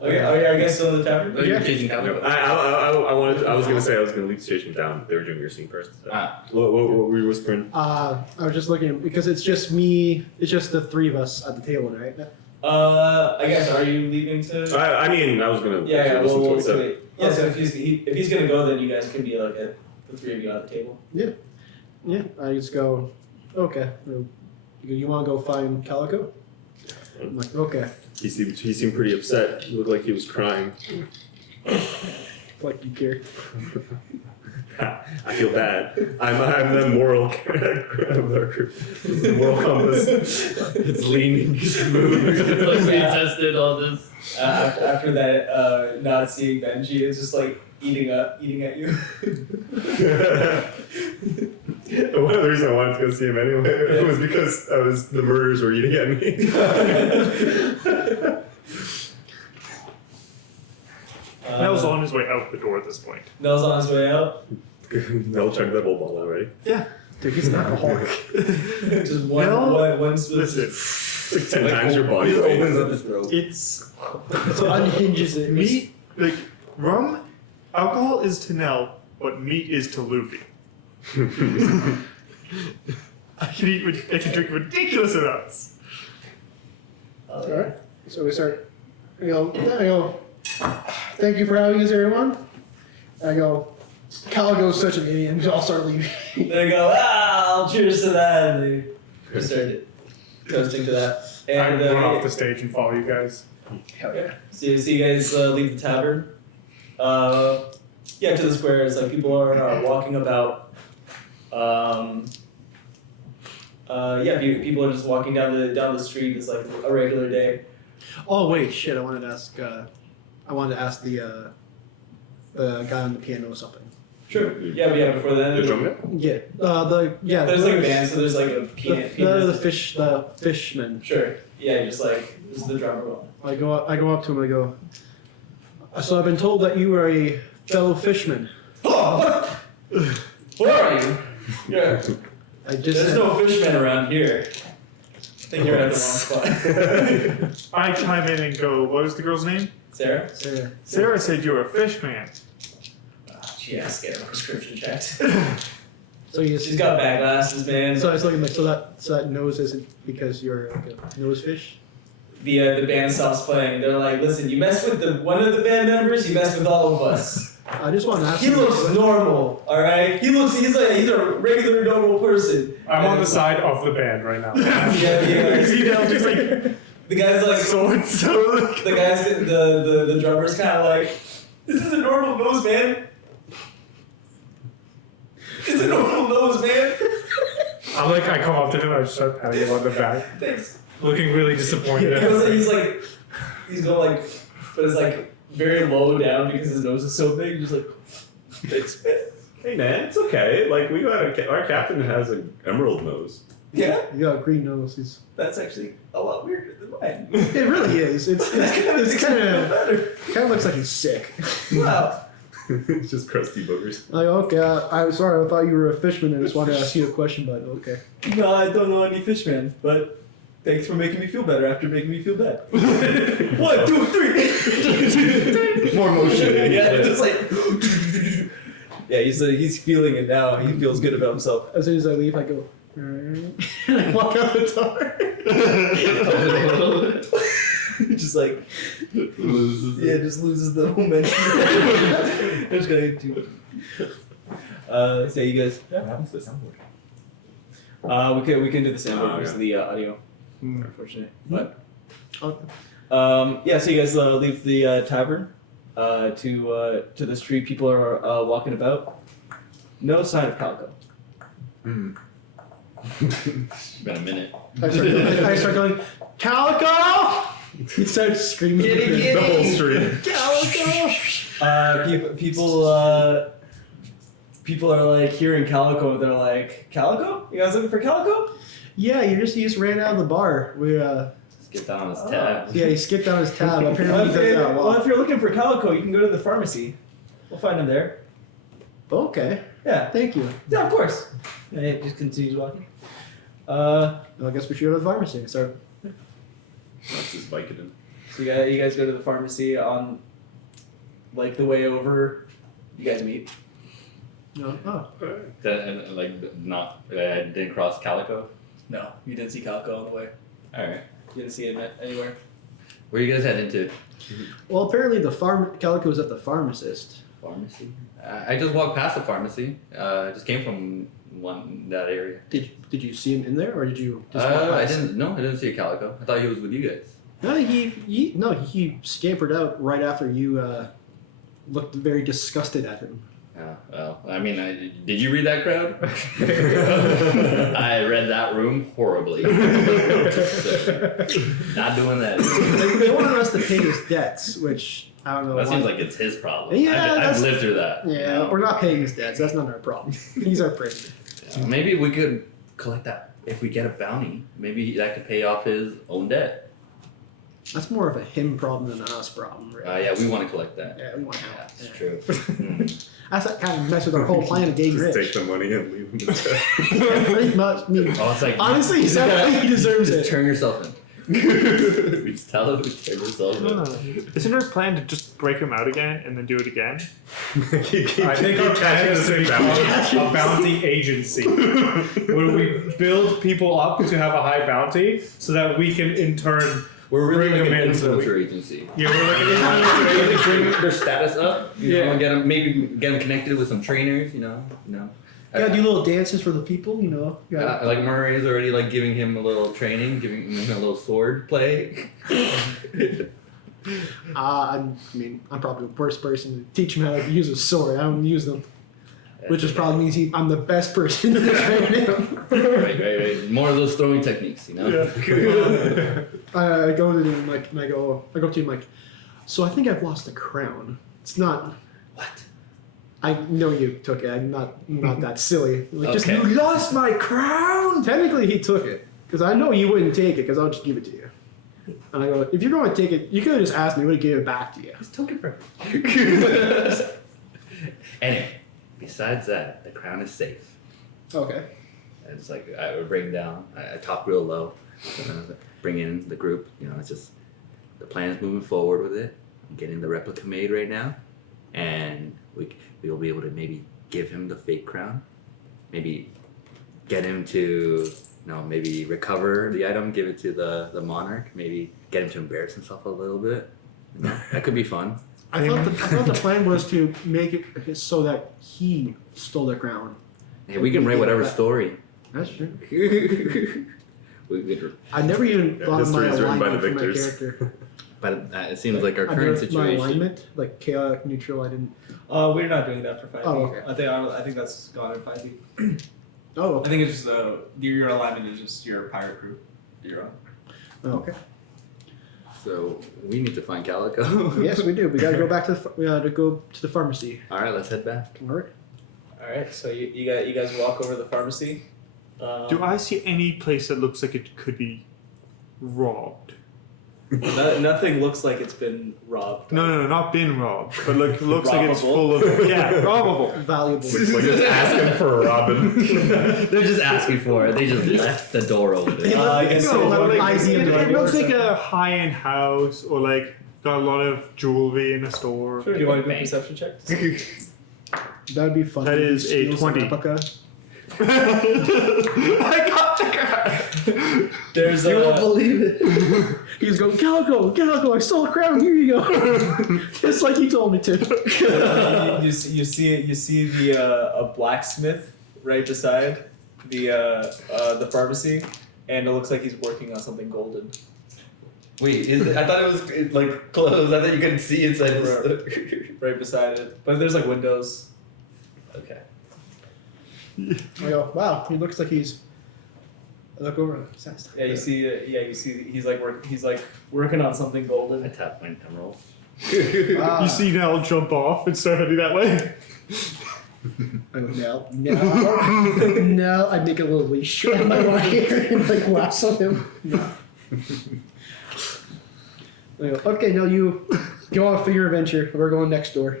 Okay. Are you guys still in the tavern? Oh, you're Yeah. chasing Calico. I was gonna say I was gonna leave the station down. They were doing your scene first. So. What were you whispering? I was just looking because it's just me. It's just the three of us at the table, right? I guess. Are you leaving to? I mean, I was gonna Yeah. listen to Well, what he said. wait. Yeah. So if he's gonna go, then you guys can be like the three of you at the table. Yeah. I just go. Okay. You want to go find Calico? I'm like, okay. He seemed pretty upset. He looked like he was crying. Like you care. I feel bad. I'm the moral moral compass. It's leaning smooth. Like we tested all this. After that, not seeing Benji is just like eating at you. One of the reasons I wanted to go see him anyway was because the murders were eating at me. Nell's on his way out the door at this point. Nell's on his way out. Nell chugged that whole ball already. Dude, he's an alcoholic. Just Nell, one Listen, It's like 10 times your body weight. Opens up his throat. it's So unhinges it. meat. Like rum, alcohol is to Nell, but meat is to Luffy. I can drink ridiculous amounts. Alright. So we start I go, thank you for having us, everyone. I go, Calico's such an idiot. We all start leaving. They go, cheers to that. And they start toasting to that. And I run off the stage and follow you guys. hell yeah. So you guys leave the tavern. To the square. It's like people are walking about. People are just walking down the street. It's like a regular day. Oh wait, shit! I wanted to ask the guy on the piano or something. Sure. Before then. The drum guy? Yeah. There's like a band, so there's like a pianist. the Fishman. Sure. Yeah, just like this is the drummer. I go up to him. I go. So I've been told that you are a fellow Fishman. Oh, what? What are you? Yeah. There's no fishmen around here. I think you're at the wrong spot. I chime in and go, what was the girl's name? Sarah? Sarah said you were a fishman. She has to get her prescription checked. So She's got bad glasses, man. So it's looking like so that nose isn't because you're like a nose fish. The band stops playing. They're like, listen, you mess with one of the band members, you mess with all of us. I just want to ask He you. looks normal, all right. He's a regular normal person. I'm on the side of the band right now. See Nell just like The guy's like sword so the guy's the drummer's kind of like, this is a normal nose, man. It's a normal nose, man. I come up to him, I just start patting him on the back, Thanks. looking really disappointed. He's going like, but it's like very low down because his nose is so big. Just like, thanks, man. Hey man, it's okay. Like our captain has an emerald nose. Yeah, You got a green nose. that's actually a lot weirder than mine. It really is. It's kind of looks like he's sick. Wow. It's just crusty boogers. Like okay, I'm sorry. I thought you were a fishman. I just wanted to ask you a question, but okay. No, I don't know any Fishman, but thanks for making me feel better after making me feel bad. 1, 2, 3. More motion. Yeah, just like. Yeah, he's feeling it now. He feels good about himself. As soon as I leave, I go. And I walk out the door. Just like just loses the momentum. Just going to. So you guys. What happens to the soundboard? We can do the soundboard because of the audio. Unfortunate, but. So you guys leave the tavern to the street. People are walking about. No sign of Calico. It's been a minute. I start going, Calico! He starts screaming. Kitty, The whole street. Calico! People are like hearing Calico. They're like, Calico? You guys looking for Calico? Yeah, he just ran out of the bar. Let's get down on this tab. Yeah, he skipped on his tab. Apparently he does that a Well, lot. if you're looking for Calico, you can go to the pharmacy. We'll find him there. Okay, Yeah. thank you. Yeah, of course. And he just continues walking. Well, I guess we should go to the pharmacy. So, That's his Vicodin. So you guys go to the pharmacy on, like, the way over. You guys meet. oh. Didn't cross Calico. No, you didn't see Calico on the way. All right. You didn't see him anywhere. Where you guys heading to? Well, apparently Calico's at the pharmacist. Pharmacy. I just walked past the pharmacy. I just came from that area. Did you see him in there, or did you just walk I past? didn't. No, I didn't see a Calico. I thought he was with you guys. No, he scampered out right after you looked very disgusted at him. Oh, well, I mean, did you read that crowd? I read that room horribly. So, not doing that. They wanted us to pay his dets, which I don't know. That why. seems like it's his problem. Yeah, I've that's- lived through that. Yeah, we're not paying his debts. That's not our problem. He's our president. Yeah, maybe we could collect that if we get a bounty. Maybe that could pay off his own debt. That's more of a him problem than an us problem, really. Yeah, we want to collect that. Yeah, we want to Yeah, help. that's Yeah. true. That's that kind of mess with our whole plan of getting Just rich. take the money and leave him. Pretty much. I mean, Oh, it's like honestly, he deserves just it. turn yourself in. We just tell him we turn this over. Isn't our plan to just break him out again and then do it again? I think our plan is to become a bounty agency, where we build people up to have a high bounty, so that we can in turn We're really bring like them an in. influencer agency. Yeah, we're like an Really bring their status up. You Yeah. know, get them connected with some trainers. You know. Gotta do little dances for the people, you know. Like Murray's already like giving him a little training, giving him a little sword play. I mean, I'm probably the worst person to teach him how to use a sword. I don't use them. Which just probably means I'm the best person to train him. right. More of those throwing techniques, you know. I go to him like, and I go up to him like, so I think I've lost the crown. It's not. What? I know you took it. I'm not that silly. Like, just Okay. you lost my crown. Technically, he took it because I know you wouldn't take it because I'll just give it to you. And I go, if you're going to take it, you could have just asked me. I would have given it back to you. Just took it from Anyway, besides that, the crown is safe. Okay. And it's like I would bring down, I talk real low, bring in the group. You know, it's just the plan is moving forward with it. I'm getting the replica made right now, and we'll be able to maybe give him the fake crown, maybe get him to maybe recover the item, give it to the monarch, maybe get him to embarrass himself a little bit. You know, that could be fun. I thought the plan was to make it so that he stole the crown. Hey, we can write whatever story. That's true. I I never even thought of my History is written by alignment the for my victors. character. But it seems like our current My situation. alignment, like chaotic, neutral, I didn't. We're not doing that for 5e. Oh, okay. I think that's gone in 5e. Oh, I okay. think it's just your alignment is just your pirate crew. You're on. Oh, okay. So we need to find Calico. Yes, we do. We gotta go back to we gotta go to the pharmacy. All right, let's head back. All right. All right. So you guys walk over to the pharmacy. Do I see any place that looks like it could be robbed? Nothing looks like it's been robbed. No, not been robbed, but looks like it's Robbable? full of robbable. Valuable. Like it's asking for a robin. They're just asking for it. They just left the door open. I guess so. It looks like a high-end house, or like got a lot of jewelry in a store. Sure, do you want to make perception checks? That'd be fun. That if is you a steal some 20. replica. I got the crown. There's You won't believe it. He's going, Calico, I stole a crown. Here you go. Just like you told me to. you see a blacksmith right beside the pharmacy, and it looks like he's working on something golden. Wait, I thought it was like closed. I thought you couldn't see inside the Right beside it, but there's like windows. Okay. I go, wow, he looks like he's. I look over. Yeah, you see he's like working on something I golden. tap my emerald. You see Nell jump off and start heading that way. I go, no. I make a little leash around my wire and like lasso him. No. I go, okay, now you go off for your adventure. We're going next door.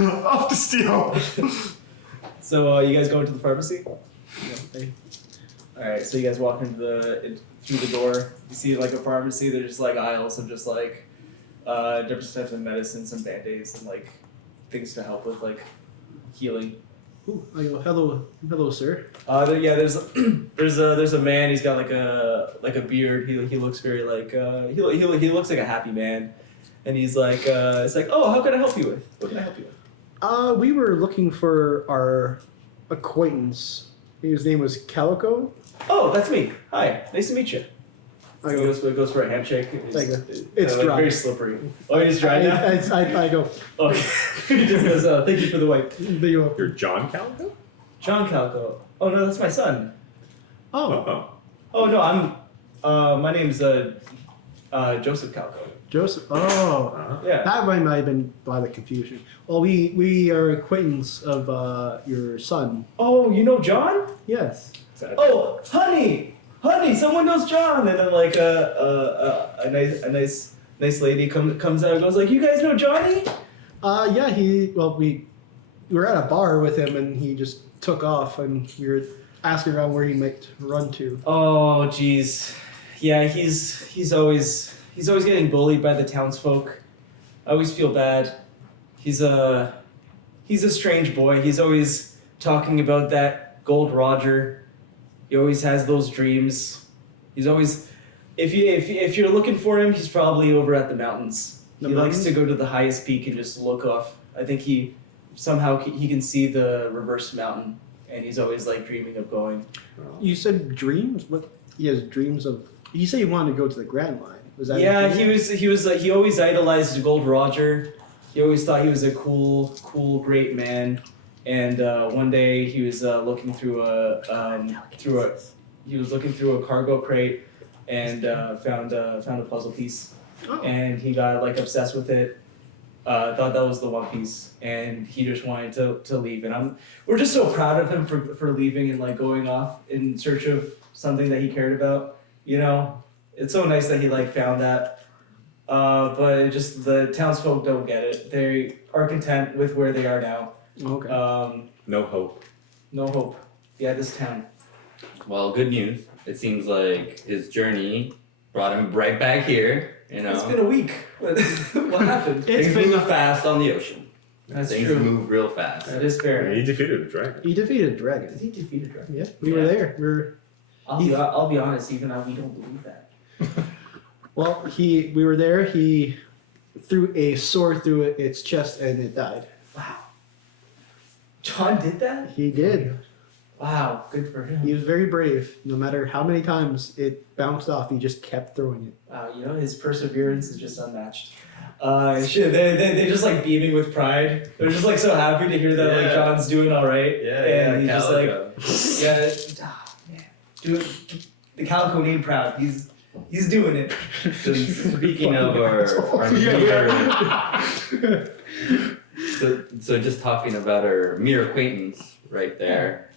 Off to steal. So you guys go into the pharmacy. Yeah, All right, so you guys walk through the door. You see like a pharmacy. There's just like aisles of just like different types of medicines and band-aids and like things to help with like healing. Ooh, I go, hello, sir. There's a man. He's got like a beard. He looks very like he looks like a happy man, and he's like it's like, oh, how can I help you with? What can I help you with? We were looking for our acquaintance. His name was Calico. Oh, that's me. Hi, nice to meet you. I He go, goes for a handshake. Thank you. It's dry. Very slippery. Oh, it's dry now. I go, Okay. He just goes, thank you for the wipe. there you go. You're John Calico? John Calico. Oh no, that's my son. Oh, Oh. Oh no, my name's Joseph Calico. Joseph. Oh, Yeah. that might have been by the confusion. Well, we are acquaintance of your son. Oh, you know John? Yes. Oh, honey, someone knows John. And then like a nice lady comes out and goes like, you guys know Johnny? Yeah. We were at a bar with him, and he just took off, and we were asking around where he might run to. Oh, jeez. Yeah, he's always getting bullied by the townsfolk. I always feel bad. He's a strange boy. He's always talking about that Gold Roger. He always has those dreams. He's always, if you're looking for him, he's probably over at the mountains. The He mountains? likes to go to the highest peak and just look off. I think he can see the reverse mountain, and he's always like dreaming of going. You said dreams? What? He has dreams of. You say you wanted to go to the Grand Line. Was that? Yeah, his dream? he was like he always idolized Gold Roger. He always thought he was a cool, great man. And one day he was looking through a cargo crate and found a puzzle piece, Oh. and he got like obsessed with it. Thought that was the one piece, and he just wanted to leave. And we're just so proud of him for leaving and like going off in search of something that he cared about. You know, it's so nice that he like found that. But it just the townsfolk don't get it. They are content with where they are now. Okay. No hope. No hope. Yeah, this town. Well, good news. It seems like his journey brought him right back here. You know, It's been a week. What happened? things move fast on the ocean. That's Things true. move real fast. That is Yeah, fair. he defeated a dragon. He defeated a Did dragon. he defeat a dragon? Yeah, we were there. I'll be honest. Even though we don't believe that. Well, we were there. He threw a sword through its chest and it died. Wow. John did that? He did. Wow. Good for him. He was very brave. No matter how many times it bounced off, he just kept throwing it. Wow. You know his perseverance is just unmatched. Shit. They just like beaming with pride. They're just like so happy to hear that like Yeah. John's doing all right. And he's just like. Calico. Yeah, man. Dude, the Calico name proud. He's doing it. So speaking of our mere, so just talking about our mere acquaintance right there.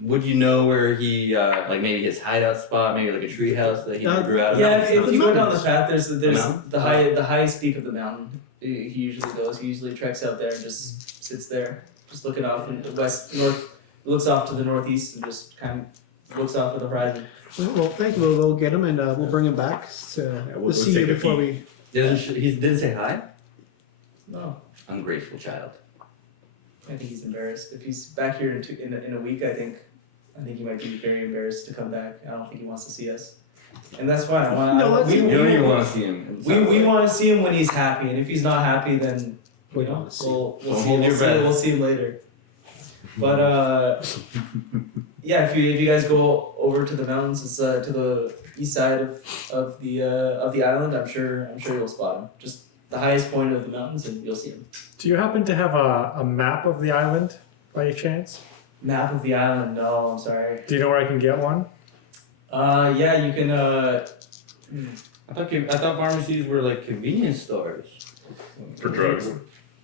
Would you know where he like maybe his hideout spot, maybe like a tree house that he grew out of? Yeah, if you go down the path, there's mountain? the highest peak of the mountain. He usually goes. He usually treks out there and just sits there, just looking off in the north. Looks off to the northeast and just kind of looks off at the horizon. Well, thank you. We'll go get him and we'll bring him back to we'll see you take a before we. He didn't say hi. No, Ungrateful child. I think he's embarrassed. If he's back here in a week, I think he might be very embarrassed to come back. I don't think he wants to see us, and that's fine. You don't even want to see him. We want to see him when he's happy, and if he's not happy, then We you know, don't see we'll Don't see. hold your breath. We'll see him later. But yeah, if you guys go over to the mountains, it's to the east side of the island. I'm sure you'll spot him. Just the highest point of the mountains, and you'll see him. Do you happen to have a map of the island by any chance? Map of the island. Oh, I'm sorry. Do you know where I can get one? Yeah, you can. I thought pharmacies were like convenience stores. For drugs.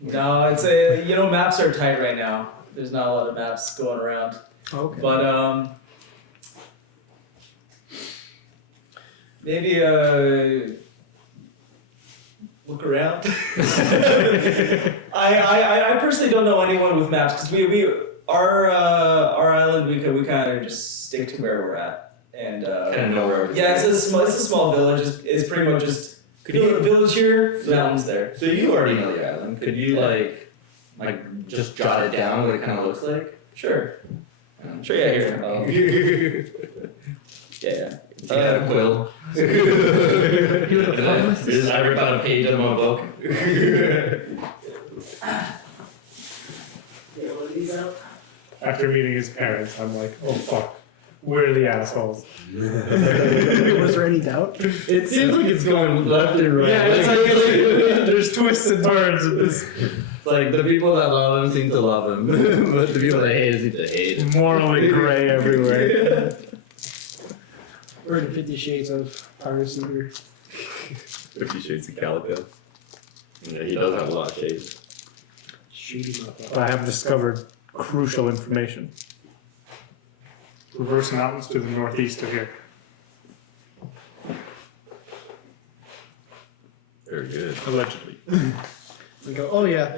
No, it's maps are tight right now. There's not a lot of maps going around. Okay. But maybe look around. I personally don't know anyone with maps because our island we kind of just stick to where we're at and Kind of know where. yeah, it's a small village. It's pretty much just village here, mountains there. So you already know the island. Could you like just jot it down what it kind of looks like? Sure. Sure, yeah, here. Yeah. You got a quill. I ripped out a page of my book. After meeting his parents, I'm like, oh fuck, we're the assholes. Was there any doubt? It seems like it's going left and right. Yeah, it's like there's twists and turns in this. It's like the people that love him seem to love him, but the people that hate him seem to hate him. Morally gray everywhere. We're in 50 Shades of Piracy here. 50 Shades of Calico. Yeah, he does have a lot of shades. Shady motherfucker. I have discovered crucial information. Reverse mountains to the northeast of here. Very good. Allegedly. We go, oh yeah,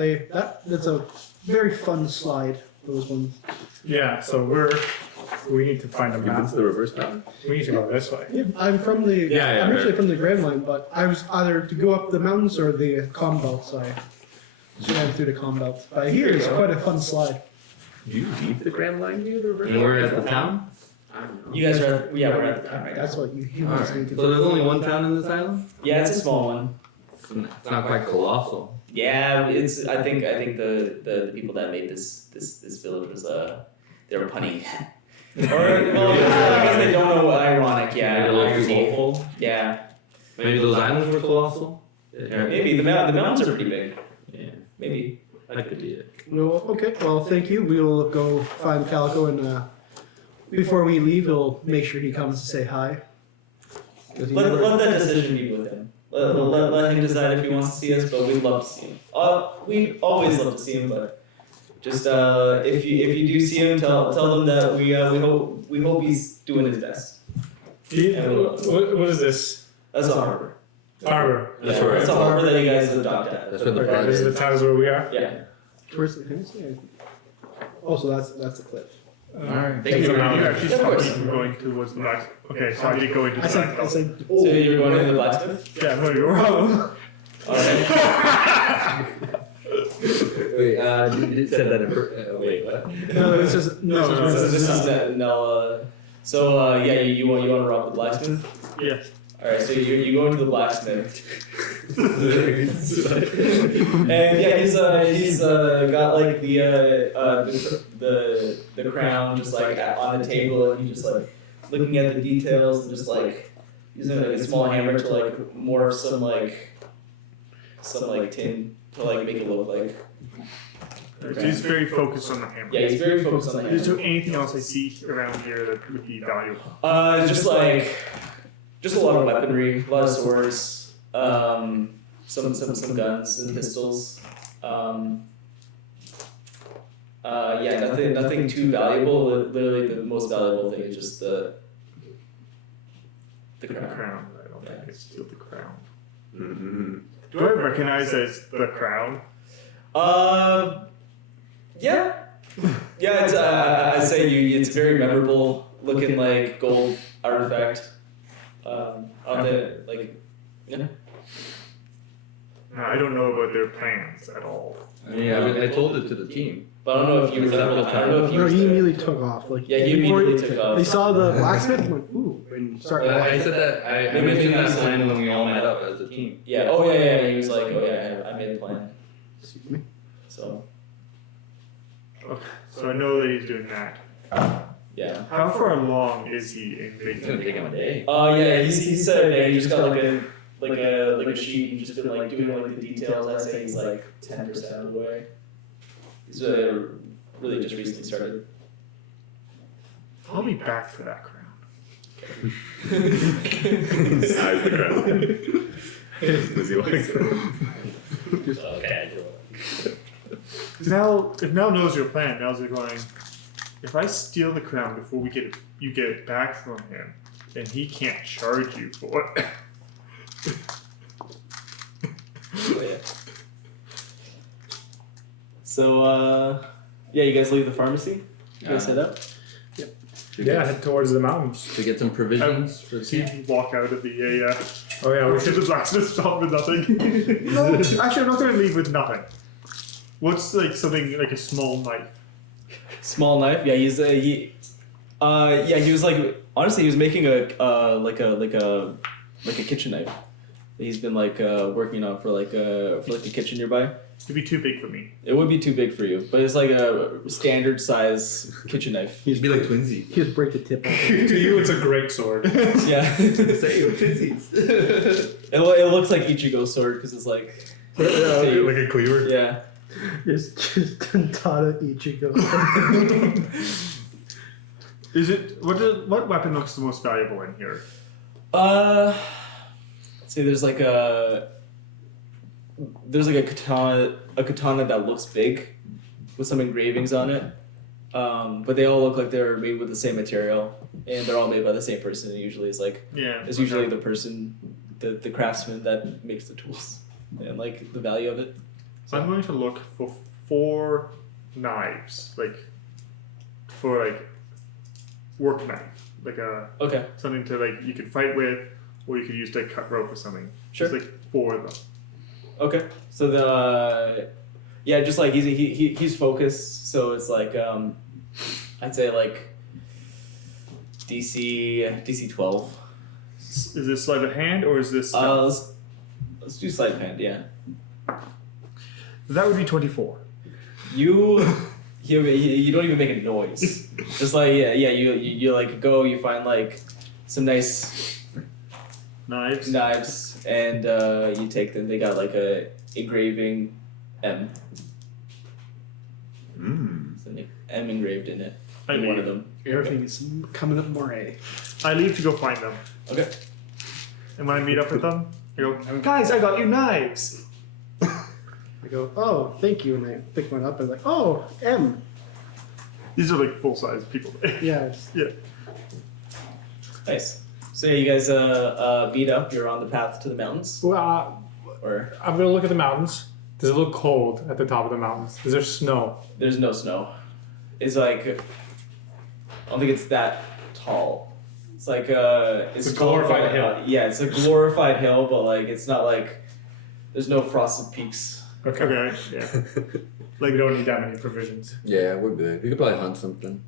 that's a very fun slide, those ones. Yeah, so we're We need to find a You've been map. to the reverse mountain? We need to go this way. Yeah, I'm from the. Yeah, I'm yeah, actually from the Grand Line, but I was either to go up the mountains or the Calm Belt, so I swam through the Calm Belt. But I hear it's quite a fun slide. Do you leave the Grand Line near the reverse And we're at the town? You guys are at, we're at the town right now. That's what you humans Alright. need to So do. there's only one town in this island? Yeah, it's a small one. It's not quite colossal. Yeah, it's. I think the people that made this village was they were punny. Or well, I guess they don't know what ironic. Maybe Yeah, a little too irony. hopeful. Yeah, Maybe those islands were colossal? Yeah. maybe the mountains are pretty big. Yeah, Maybe. that could be it. No, okay. Well, thank you. We'll go find Calico, and before we leave, we'll make sure he comes to say hi. 'Cause he never- Let that decision be with him. Let him decide if he wants to see us, but we'd love to see him. We'd always love to see him, but just if you do see him, tell them that we hope he's doing his best. What is this? That's a harbor. Harbor. That's Yeah, where that's a harbor that you guys adopt at. That's where the Okay, bud this is is. the towns where we are. Yeah. Where's the? Can you see? Oh, so that's the cliff. Alright, Thank you. You Mountain. actually Of course. started going towards the black. Okay, so I did go into I the said. black I belt. said. So you're going to the blacksmith? Yeah, no, you're wrong. Alright. Wait, you said that in wait, what? No, this is no. This is Nell. So yeah, you want to rob the blacksmith? Yeah. All right, so you go into the blacksmith, and yeah, he's got like the crown just like on the table, and he's just like looking at the details and just like using like a small hammer to like morph some tin to like make it look like. He's very focused on the hammer. Yeah, he's very focused on the Is there hammer. anything else I see around here that would be valuable? Just a lot of weaponry, a lot of swords, some guns and pistols. Yeah, nothing too valuable. Literally, the most valuable thing is just the The crown. crown. I don't think I steal the crown. Mm-hmm. Do I recognize that it's the crown? Yeah, yeah. It's I say it's very memorable looking like gold artifact. On the like, yeah. No, I don't know about their plans at all. Yeah, I told it to the team. But I don't know if you were there. I don't know if you No, were he there. immediately took off. Like Yeah, he before immediately took off. They saw the blacksmith and went ooh and started. I said that, I mentioned that plan when we all met up as a team. Yeah. Oh yeah. He was like, oh yeah, I made a plan. Excuse me. So So I know that he's doing that. yeah. How far along is he in It's gonna take him a day. Yeah. He said he just got like a sheet. He's just been like doing like the details. I say he's like 10% of the way. He's really just recently started. I'll be back for that crown. Size the crown. Does he like it? Okay. Now, if Nell knows your plan, Nell's going, if I steal the crown before you get it back from him, then he can't charge you for it. So yeah, you guys leave the pharmacy. You guys head up. Yeah, head towards the mountains. To get some provisions for the See team. you walk out of the Oh yeah, we should should. the blacksmith shop with nothing. No, actually, I'm not going to leave with nothing. What's like something like a small knife? Small knife. Yeah, he was like honestly he was making a kitchen knife. That he's been like working on for like a kitchen nearby. It'd be too big for me. It would be too big for you, but it's like a standard size kitchen knife. He'd be like twinsies. He just break the tip off. To you, it's a great sword. Yeah. Say twinsies. It looks like Ichigo's sword because it's like Like a cleaver? yeah. It's just Kantata Ichigo. Is it what weapon looks the most valuable in here? See, there's like a katana that looks big with some engravings on it. But they all look like they're made with the same material and they're all made by the same person. It usually is like Yeah. it's usually the person, the craftsman that makes the tools and like the value of it. I'm going to look for 4 knives, like work knife, like Okay. something to like you can fight with, or you could use to cut rope or something. Sure. Just like 4 of them. Okay. So yeah, just like he's focused. So it's like I'd say like DC 12. Is this sleight of hand or is this? Let's do sleight of hand. Yeah. That would be 24. You don't even make a noise. Just like yeah. You like go. You find like some nice Knives. and you take them. They got like a engraving M. It's an M engraved in it. I In one leave. of them. Everything is coming up Moray. I leave to go find them. Okay. And when I meet up with them, I go, guys, I got you knives. I go, oh, thank you, and I pick one up and like, oh, M. These are like full size people. Yeah. Yeah. Nice. So yeah, you guys beat up. You're on the path to the mountains, Well, or I'm gonna look at the mountains. Does it look cold at the top of the mountains? Is there snow? there's no snow. It's like I don't think it's that tall. It's like it's a glorified hill. Yeah, it's a glorified hill, but like it's not like there's no frosted peaks. Okay. Okay. Yeah. Like we don't need that many provisions. Yeah, we're good. We could probably hunt something.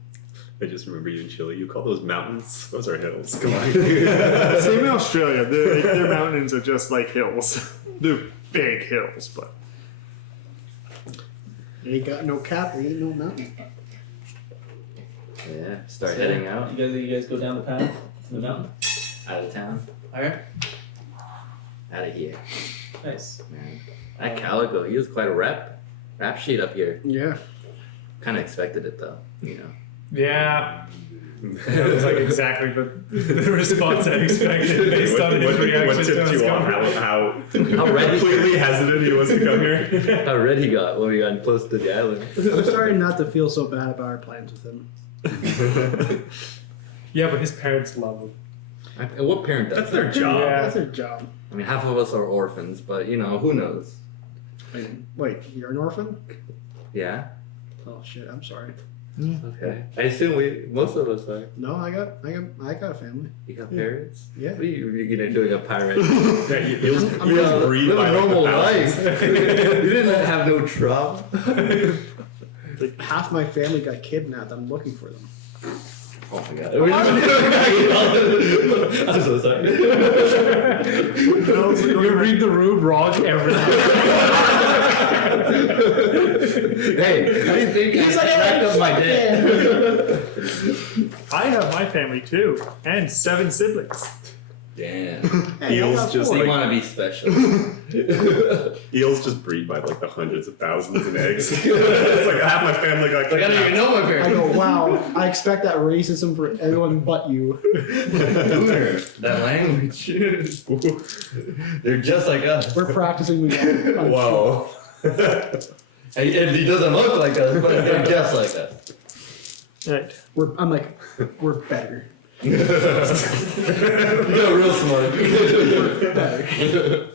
I just remember you in Chile. You call those mountains? Those are hills. Come on. Same in Australia. Their mountains are just like hills. They're big hills, but You ain't got no cap, there ain't no mountain. Yeah, start So, heading out. You guys go down the path to the mountain. Out of town. Alright. Out of here. Nice. Man. That Calico, he was quite a rap sheet up here. Yeah. Kind of expected it though, you know. Yeah. That was like exactly the response I expected based on his reaction what to tipped us you off coming. how How ready- completely hesitant he was to come here? How red he got when we got close to the island. I'm starting not to feel so bad about our plans with him. Yeah, but his parents love him. And what parent does That's their that? job. Yeah. That's their job. I mean, half of us are orphans, but you know, who knows? Wait, you're an orphan? Yeah. Oh shit, I'm sorry. Okay. I assume most of us are. No, I got a family. You got parents? Yeah. What are you doing a pirate? You just breathe live by a like normal the life. thousands. You didn't have no trauma. Like half my family got kidnapped. I'm looking for them. Oh my god. I'm so sorry. You read the room wrong every time. Hey, I didn't think I backed up my dad. I have my family too, and 7 siblings. Damn. Hey, I Eels got just So you four. want to be special. Eels just breed by like the hundreds of thousands in eggs. It's like half my family got Like, I don't even know my I parents. go, wow, I expect that racism for everyone but you. That language. They're just like us. We're practicing the Whoa. And he doesn't look like us, but they're just like us. Right. I'm like, we're better. You're real smart. Better.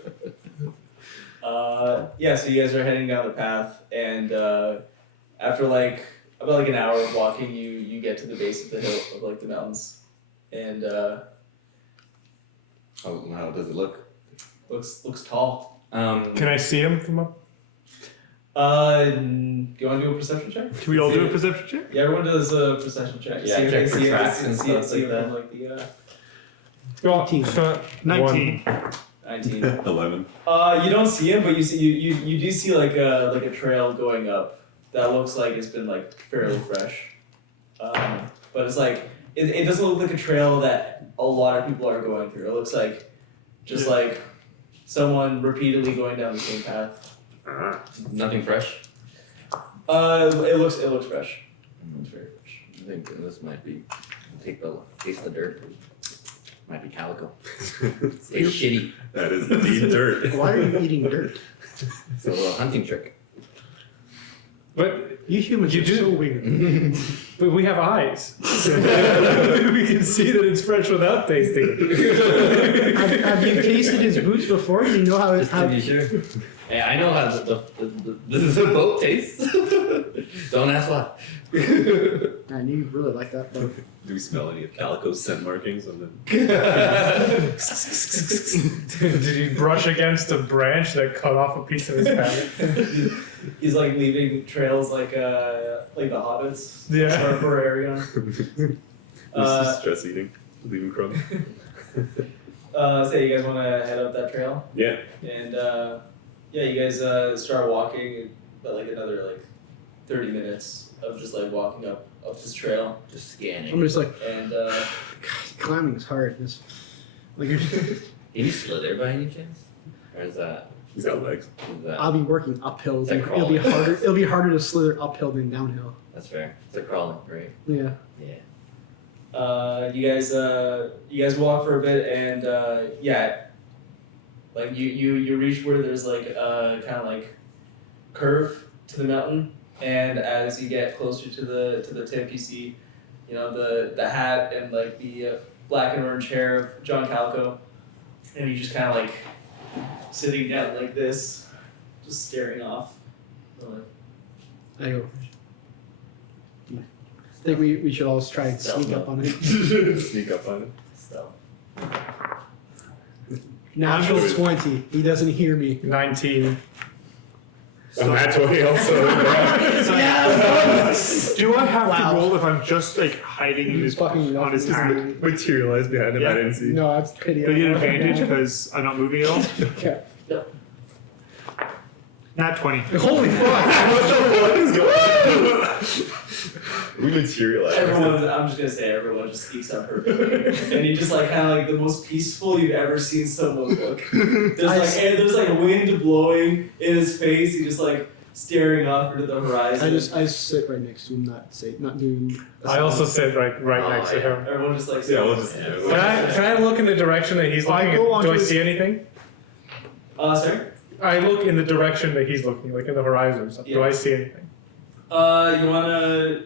Yeah, so you guys are heading down the path, and after about an hour of walking, you get to the base of the hill of like the mountains, and How does it look? looks tall. Can I see him from up? Do you want to do a perception check? Can we all do a perception check? Yeah, everyone does a perception check. Yeah, See if check they for see it, tracks see and it, stuff see it like from like the 18. 19. 19. 11. You don't see him, but you do see like a trail going up that looks like it's been like fairly fresh. But it's like it doesn't look like a trail that a lot of people are going through. It looks like just like someone repeatedly going down the same path. Nothing fresh? It looks fresh. It's very fresh. I think this might be taste the dirt. Might be Calico. It's shitty. That is indeed dirt. Why are you eating dirt? It's a little hunting trick. But You humans You are do- so weird. but we have eyes. We can see that it's fresh without tasting. Have you tasted his boots before? Do you know how Just to be sure. Hey, I know how this is a boat tastes. Don't ask why. Man, you really like that boat. Do we smell any of Calico's scent markings on the? Did you brush against a branch that cut off a piece of his pattern? He's like leaving trails like the hobbits. Yeah. Or Baratheon. This is stress eating, leaving crumbs. So you guys want to head up that trail? Yeah. And yeah, you guys start walking, but like another like 30 minutes of just like walking up this trail. Just scanning. I'm just like, And God, climbing is hard. It's, like, Can you slither by any chance? Or is that? He's got legs. Is that I'll be working uphill. It's like It'll be crawling. harder. It'll be harder to slither uphill than downhill. that's fair. It's like crawling, right? Yeah. Yeah. you guys walk for a bit, and yeah, like you reach where there's like kind of like curve to the mountain, and as you get closer to the tip, you see, you know, the hat and like the black and orange hair of John Calico, and you just kind of like sitting down like this, just staring off. I go. I think we should all try and sneak up on it. Sneak up on it. So Natural 20. He doesn't hear me. 19. And that's what he also. Do I have Wow. to roll if I'm just like hiding in He's his fucking on his rough. hat? Materialized behind him. Yeah. I didn't see. No, that's pity. Do I get advantage because I'm not moving at all? Okay. Not 20. Holy fuck! We materialized. everyone, I'm just gonna say everyone just speaks up perfectly, and he just like kind of like the most peaceful you've ever seen someone look. There's like wind blowing in his face. He's just like staring off into the horizon. I sit right next to him, not doing. I also sit right next to him. Everyone just like Yeah, we'll just. Can I look in the direction that he's I looking? go on Do to I his- see anything? Sorry. I look in the direction that he's looking, like in the horizon. Do Yeah. I see anything? You wanna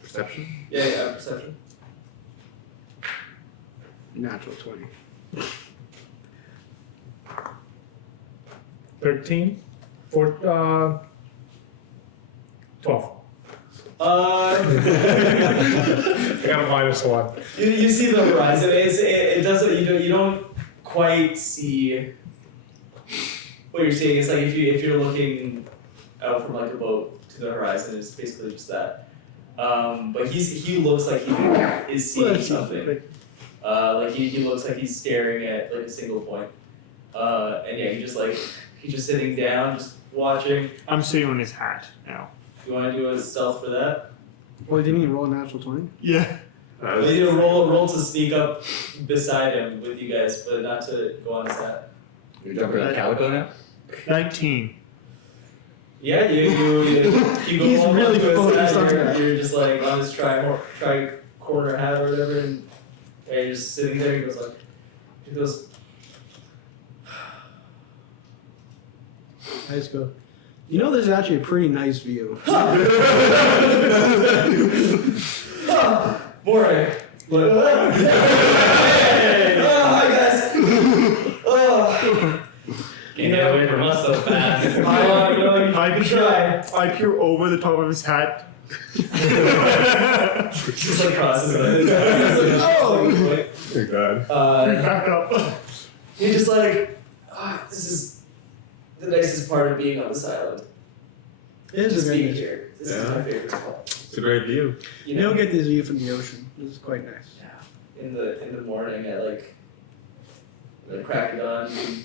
Perception. yeah, perception. Natural 20. 13? 12. Uh, I got a -1. you see the horizon. It doesn't. You don't quite see what you're seeing. It's like if you're looking out from like a boat to the horizon, it's basically just that. But he looks like he is seeing something. Like he looks like he's staring at like a single point. And yeah, he's just sitting down, just watching. I'm sitting on his hat now. You want to do a stealth for that? Well, didn't he roll a natural 20? Yeah. You need to roll to sneak up beside him with you guys, but not to go on his hat. You're jumping on Calico now? 19. Yeah, you keep He's going really up to his focused hat, on that. you're just like on his tri-corner hat or whatever, and yeah, you're just sitting there. He goes, I just go. You know, this is actually a pretty nice view. Moray. Hey! Oh, hi guys. Oh. Can't get away from us so fast. I peer over the top of his hat. Just like crosses it. Oh. Thank God. Back up. You're just like, this is the nicest part of being on this island. It is Just a very being nice. here. This is Yeah. my favorite spot. It's a great view. You You know, don't get this view from the ocean. This is quite nice. in the morning at like the crack of dawn, you can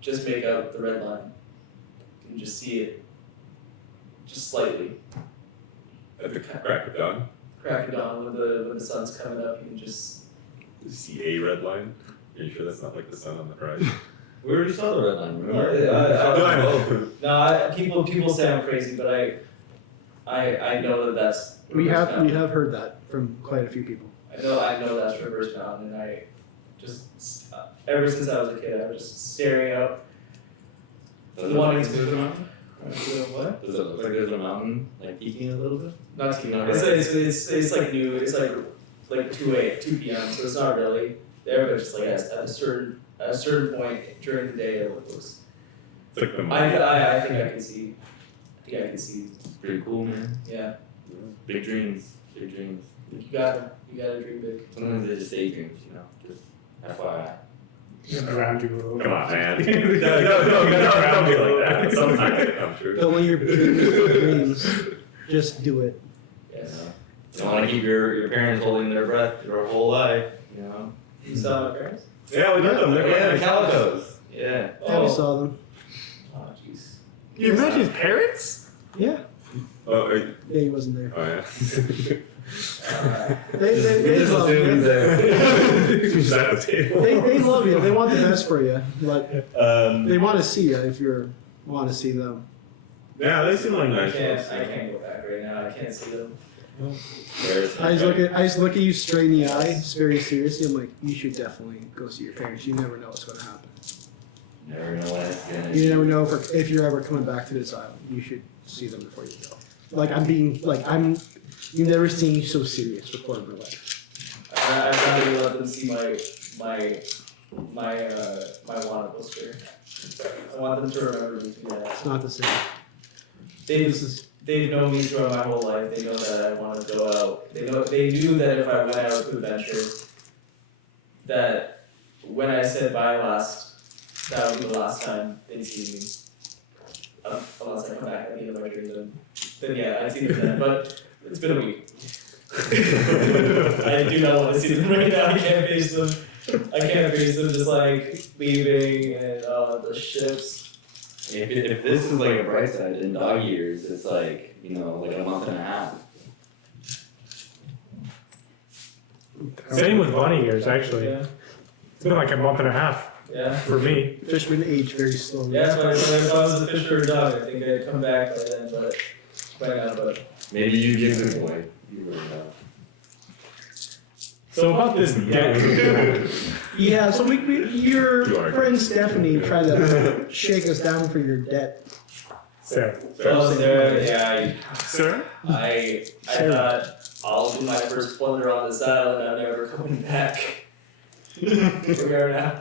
just make out the red line. You can just see it, just slightly. At the crack of dawn. Crack of dawn when the sun's coming up, you can just. Did you see a red line? Are you sure that's not like the sun on the horizon? We already saw the red line, remember? People say I'm crazy, but I know that's. We Reverse have Mountain. heard that from quite a few people. I know that's Reverse Mountain, and I just ever since I was a kid, I was just staring out. Does it Wanting look like to- there's a mountain? What? Does it look like there's a mountain, like peeking a little bit? Not too it's like new. It's like 2 p.m. So it's not really there, but just like at a certain point during the day, it looks. It's like the I think I can see think I can see. Pretty cool, man. Yeah, Big dreams. Big dreams. you gotta dream big. Sometimes they just daydreams, you know. Just FYI. Ground you a little. Come on, man. No, don't be like that. Sometimes I'm sure. But when you're dreams, just do it. Yes. You don't want to keep your parents holding their breath their whole life, you know. You saw my parents? Yeah, we did them. They're Yeah, the quite nice. Calicos. Yeah. Yeah, we saw them. Oh, jeez. You met his parents? Yeah. Oh, Yeah, he wasn't there. oh yeah. They Just love assume you. that. Who's at the table? They love you. They want the best for you. Like Um, they want to see you if you want to see them. yeah, they seem like I nice can't folks. go back right now. I can't see them. I just look at you straight in the eye, very seriously. I'm like, you should definitely go see your parents. You never know what's going to happen. Never know when it's gonna. You never know if you're ever coming back to this island. You should see them before you go. You've never seen you so serious before in my life. I'd rather let them see my Wanna poster. I want them to remember me through that. It's not the same. They've known me throughout my whole life. They know that I want to go out. They knew that if I went out to adventure, that when I said bye last, that would be the last time they'd see me. Unless I come back at the end of my dream, then yeah, I'd see them then. But it's been a week. I do not want to see them right now. I can't face them. I can't face them just like leaving and the ships. If this is like a bright side, in dog years, it's like, you know, like a month and a half. Same with bunny years, actually. Yeah. It's been like a month and a half Yeah. for me. Fishmen age very slowly. Yeah, but if I was a fish for a dog, I think I'd come back by then, but by now, but Maybe you give it away. You really know. So about this deck. Yeah, so your You are. friend Stephanie tried to shake us down for your debt. Sarah. yeah, Sir? I thought I'll do my first blunder on this island, I'm never coming back. Here we are now.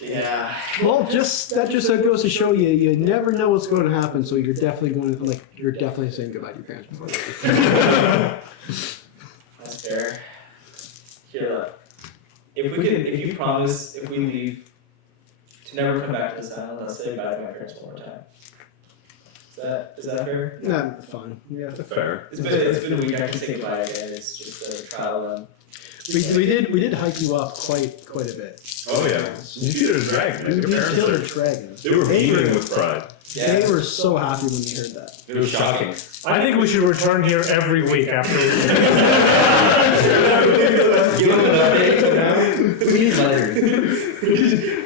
Yeah. Well, that just goes to show you never know what's going to happen. So you're definitely saying goodbye to your parents before you leave. That's fair. Here, if you promise, if we leave, to never come back to this island, let's say goodbye to my parents one more time. Is that fair? Nah, fun. Yeah. Fair. It's been a week. I can say goodbye again. It's just a trial run. We did hike you up quite a bit. Oh yeah. You killed a dragon. We Your parents killed a are- dragon. They were beaming with pride. Yeah. They were so happy when they heard that. It was shocking. I think we should return here every week after. Give them an update now. We need letters.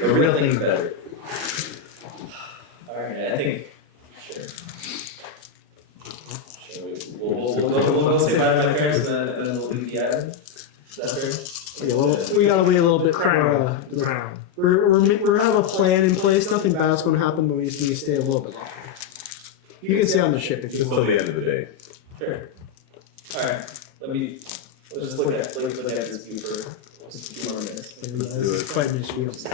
A real thing's better. Alright, I think. Sure. We'll say bye to my parents and then we'll leave the island. Is that fair? Yeah, well, we gotta wait a little bit for. Crown. Crown. We have a plan in place. Nothing bad's gonna happen, but we just need to stay a little bit longer. You can stay on the ship if you Just till want. the end of the day. Sure. Alright, let's just look at this view for just a few more minutes. It's quite minuscule. Just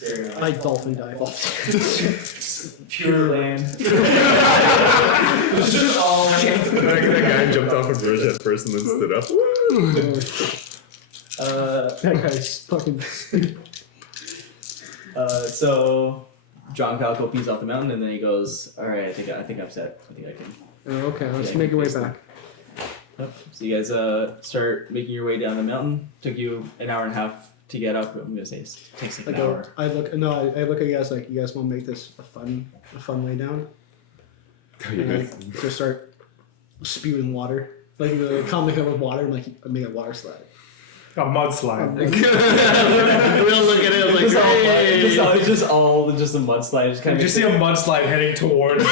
figuring out. I dolphin dive off. Pure land. It's just all land. That guy jumped off a bridge at first and then stood up. That guy's fucking stupid. So John Calico pees off the mountain and then he goes, "All right, I think I'm set. I think I can." Oh, okay, let's Yeah, make your way face them. back. So you guys start making your way down the mountain. Took you an hour and a half to get up. I'm gonna say it takes like I an go. hour. I look at you guys like, you guys want to make this a fun way down? And I just start spewing water, like the comic with water, like I make a water slide. A mudslide. we don't look at it like, It's just all a mudslide. Just kind Did you see a mudslide heading towards?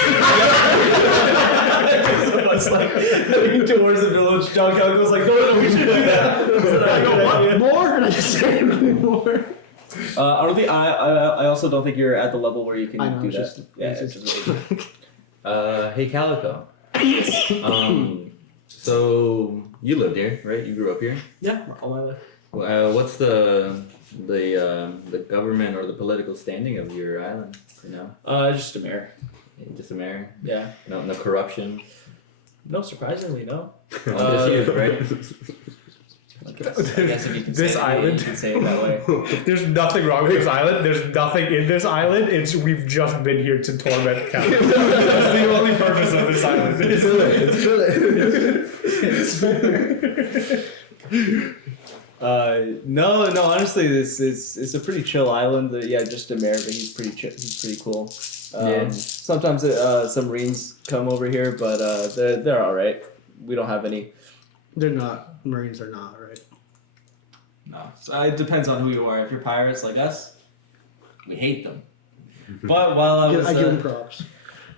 heading towards the village. John Calico's like, no, we should do that. I go, what? More? And I just say more. I don't think I also don't think you're at the level where you can I know, do it's that. just, Yeah, it's it's just, Hey Calico. So you lived here, right? You grew up here. yeah, all my life. What's the government or the political standing of your island? You know. Just a mayor. Just a mayor. Yeah. No corruption. No, surprisingly, no. Just you, right? I guess if you can This say it, island? you can say it that way. There's nothing wrong with this island. There's nothing in this island. It's we've just been here to torment Captain. That's the only purpose of this island. No. Honestly, this is it's a pretty chill island. Yeah, just America. He's pretty he's pretty cool. Yeah. Sometimes some Marines come over here, but they're all right. We don't have any. They're not. Marines are not, right? No, so it depends on who you are. If you're pirates like us, we hate them. But while I was I give them props.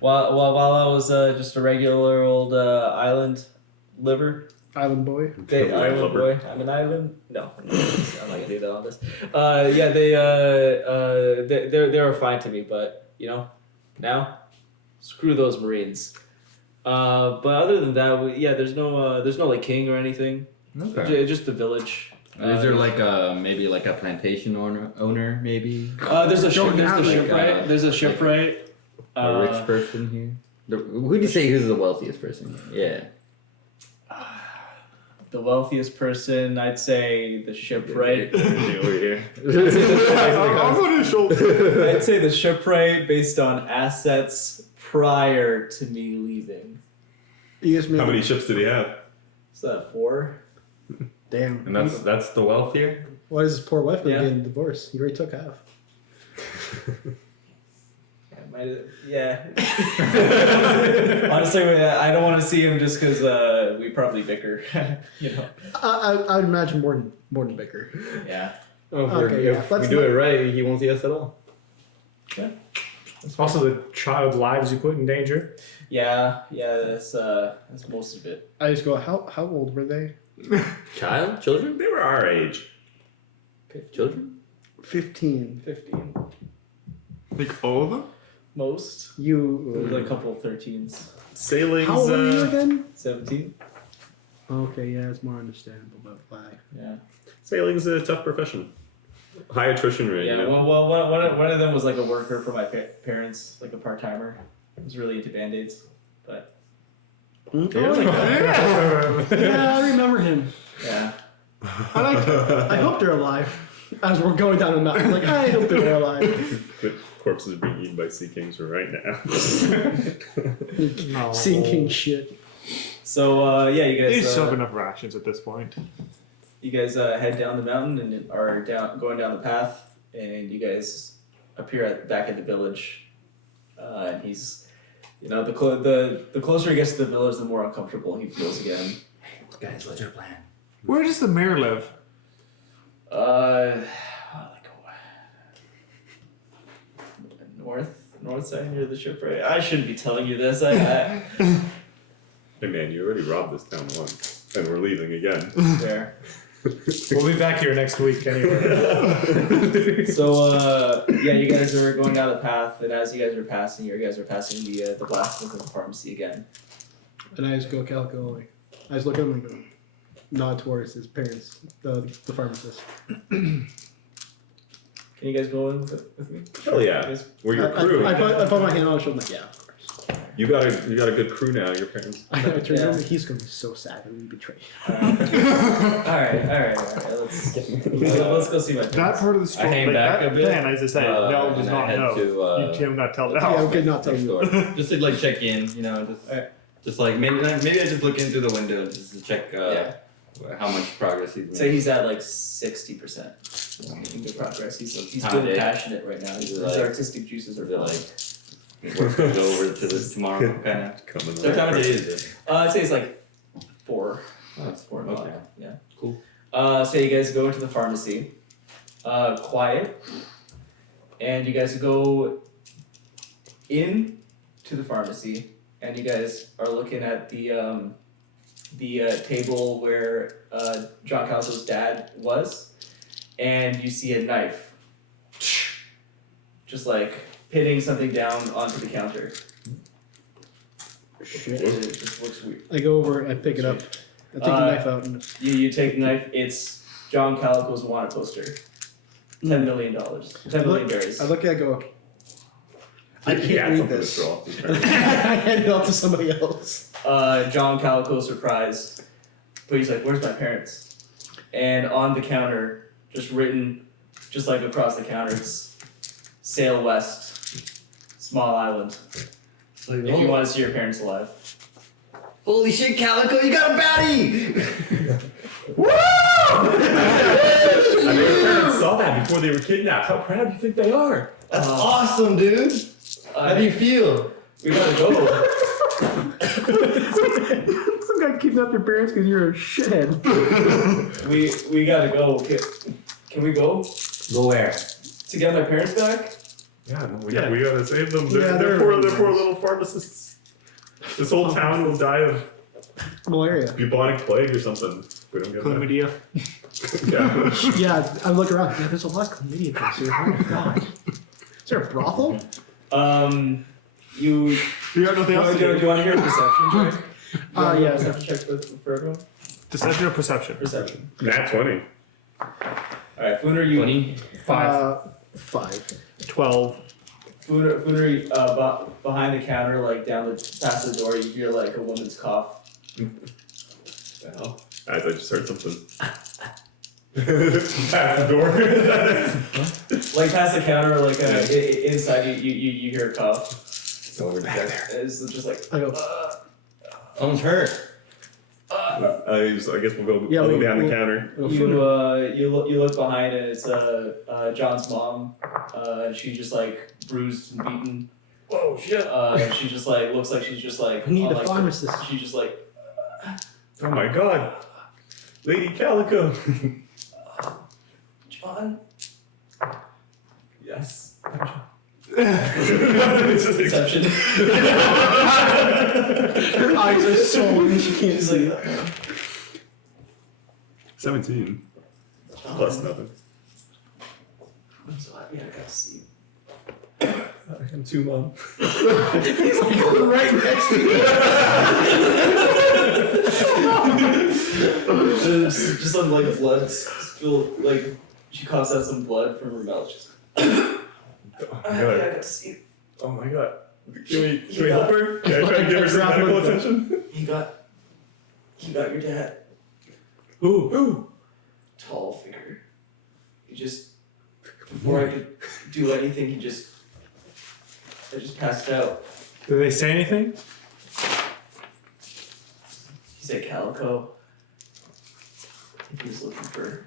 while I was just a regular old island liver. Island boy. They, Island island liver. boy. I'm an island. No, I'm not gonna do that on this. Yeah, they were fine to me, but now, screw those Marines. But other than that, there's no like king or anything. Okay. Just the village. Is there like maybe like a plantation owner maybe? There's a Don't have, like, shipwright. There's a shipwright. A rich person here? Who do you say who's the wealthiest person? Yeah. The wealthiest person, I'd say the shipwright. Over here. I'm on his shoulder. I'd say the shipwright based on assets prior to me leaving. You just How many ships did he have? Is that 4? Damn. And that's the wealthier? Why is his poor wife Yeah. getting divorced? He already took half. Yeah. Honestly, I don't want to see him just because we probably bicker. I would imagine more than bicker. Yeah. Okay, yeah. Let's it right, he won't see us at all. Also, the child lives you put in danger. Yeah. That's most of it. I just go, how old were they? Child? Children? They were our age. Children? 15. 15. Like all of them? Most. You. There's a couple 13s. Sailing's How old are you again? 17. Okay, yeah, it's more understandable, but why? Yeah. sailing's a tough profession. High attrition rate. Yeah. You know? Well, one of them was like a worker for my parents, like a part timer. I was really into band-aids, but Oh, yeah, I remember him. yeah. I hope they're alive. As we're going down the mountain, like, I hope they're alive. The corpses are being eaten by sea kings right now. No. Sinking shit. So yeah, you They still have guys enough rations at this point. head down the mountain and are going down the path, and you guys appear back at the village. And he's, the closer he gets to the village, the more uncomfortable he feels again. Guys, what's your plan? Where does the mayor live? North side near the shipwright. I shouldn't be telling you this. Hey man, you already robbed this town once, and we're leaving again. There. We'll be back here next week anyway. So yeah, you guys are going down the path, and as you guys are passing, the blacksmith and the pharmacy again. And I just go, Calico, like, I just look at him and go, nod towards his parents, the pharmacist. Can you guys go in with me? Hell yeah, Guys- we're your crew. I put my hand on his shoulder, like, yeah, of course. You got a good crew now. Your parents. I turn Yeah. around, he's going to be so sad when we betray. All right. Let's go see my That parents. part of the story. hang back that a bit, plan, as I say, Nell does and I not had know. to, You can not tell Yeah, Nell. okay, not tell Next you. door. Just to like check in, just like maybe I just look in through the window just to check how much progress he's made. Say he's at like 60%. Making good progress. He's How feeling big? passionate right now. His Like- artistic juices are Is it flowing. like work to go over to this tomorrow kind of? Coming. What time of day is it? I'd say it's like 4. Oh, it's 4 o'clock. okay. Yeah. Cool. So you guys go into the pharmacy, quiet, and you guys go in to the pharmacy, and you guys are looking at the table where John Calico's dad was, and you see a knife, just like hitting something down onto the counter. Shit. It just looks weird. I go over, I pick it up, I take the knife out, and You take the knife. It's John Calico's wanted poster. $10 million. 10 million berries. I look at it, I go, I He can't had read something to this. draw. I hand it off to somebody else. John Calico surprised, but he's like, "Where's my parents?" And on the counter, just written, just like across the counter, it's "Sail west, small island." Like, If you want to see your parents alive. holy shit, Calico, you got a baddie! I mean, your parents saw that before they were kidnapped. How proud do you think they are? That's awesome, dude. How do you feel? We gotta go. Some guy kidnapped your parents because you're a shithead. we gotta go. Can we go Go where? to get my parents back? Yeah, no, we gotta save them. Yeah, They're they're poor little pharmacists. This whole town will die of Malaria. bubonic plague or something. If we don't get them. Chlamydia. Yeah. Yeah, I look around. Yeah, there's a lot of chlamydia pills here. Oh my god. Is there a brothel? You You got nothing else to do do. you want to hear a perception check? Yeah. Perception check for everyone. Deception or perception? Perception. Nat 20. All right, Fooner, you. 20? 5. 12. Fooner, behind the counter, like past the door, you hear like a woman's cough. Well, as I just heard something. Past the door. Like past the counter, like inside you hear a cough. So we're back there. It's just like. I go. Someone's hurt. I guess we'll go, Yeah, I'll go we- behind we- the counter. You look behind and it's John's mom. She just like bruised and beaten. Whoa, shit. She just like looks like she's just like. I need on, a like, pharmacist. She's just like. Oh my god. Lady Calico. John. Yes. Perception. Her eyes are swollen. She can't She's see. like. 17. Plus nothing. I'm so happy I got to see you. I'm too long. He's like right next to you. Just some like blood spill, like she coughs out some blood from her mouth. She's Oh I my god. got to see you. Oh my god. Can we help her? Can I try to give her some medical attention? He got your dad. Ooh. Tall figure. He just before I could do anything, I just passed out. Did they say anything? He said Calico. I think he was looking for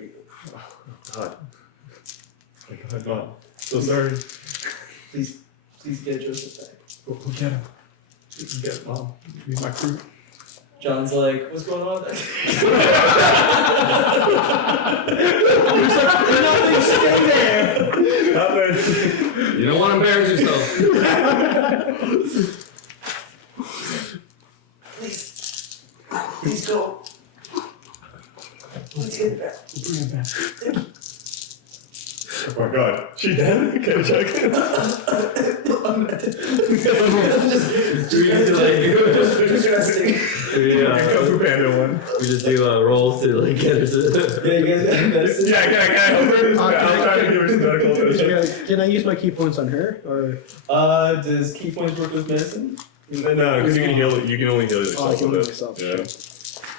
you. God. Oh my god, Mom. So sorry. Please get Joseph back. We'll get him. We can get him, Mom. He's my crew. John's like, what's going on there? Nothing, stay there. You don't want to embarrass yourself. Please go. Let's get it back. Bring him back. Oh my god. She dead? Can I check? Just resting. Kung Fu Panda one. We just do rolls to like get her to. Yeah, you guys got medicine? Yeah, can I help her? I'll try to give her some medical attention. Can I use my key points on her? Or Does key points work with medicine? No, because you can heal it. You can only heal yourself. I can with heal it. myself. Yeah.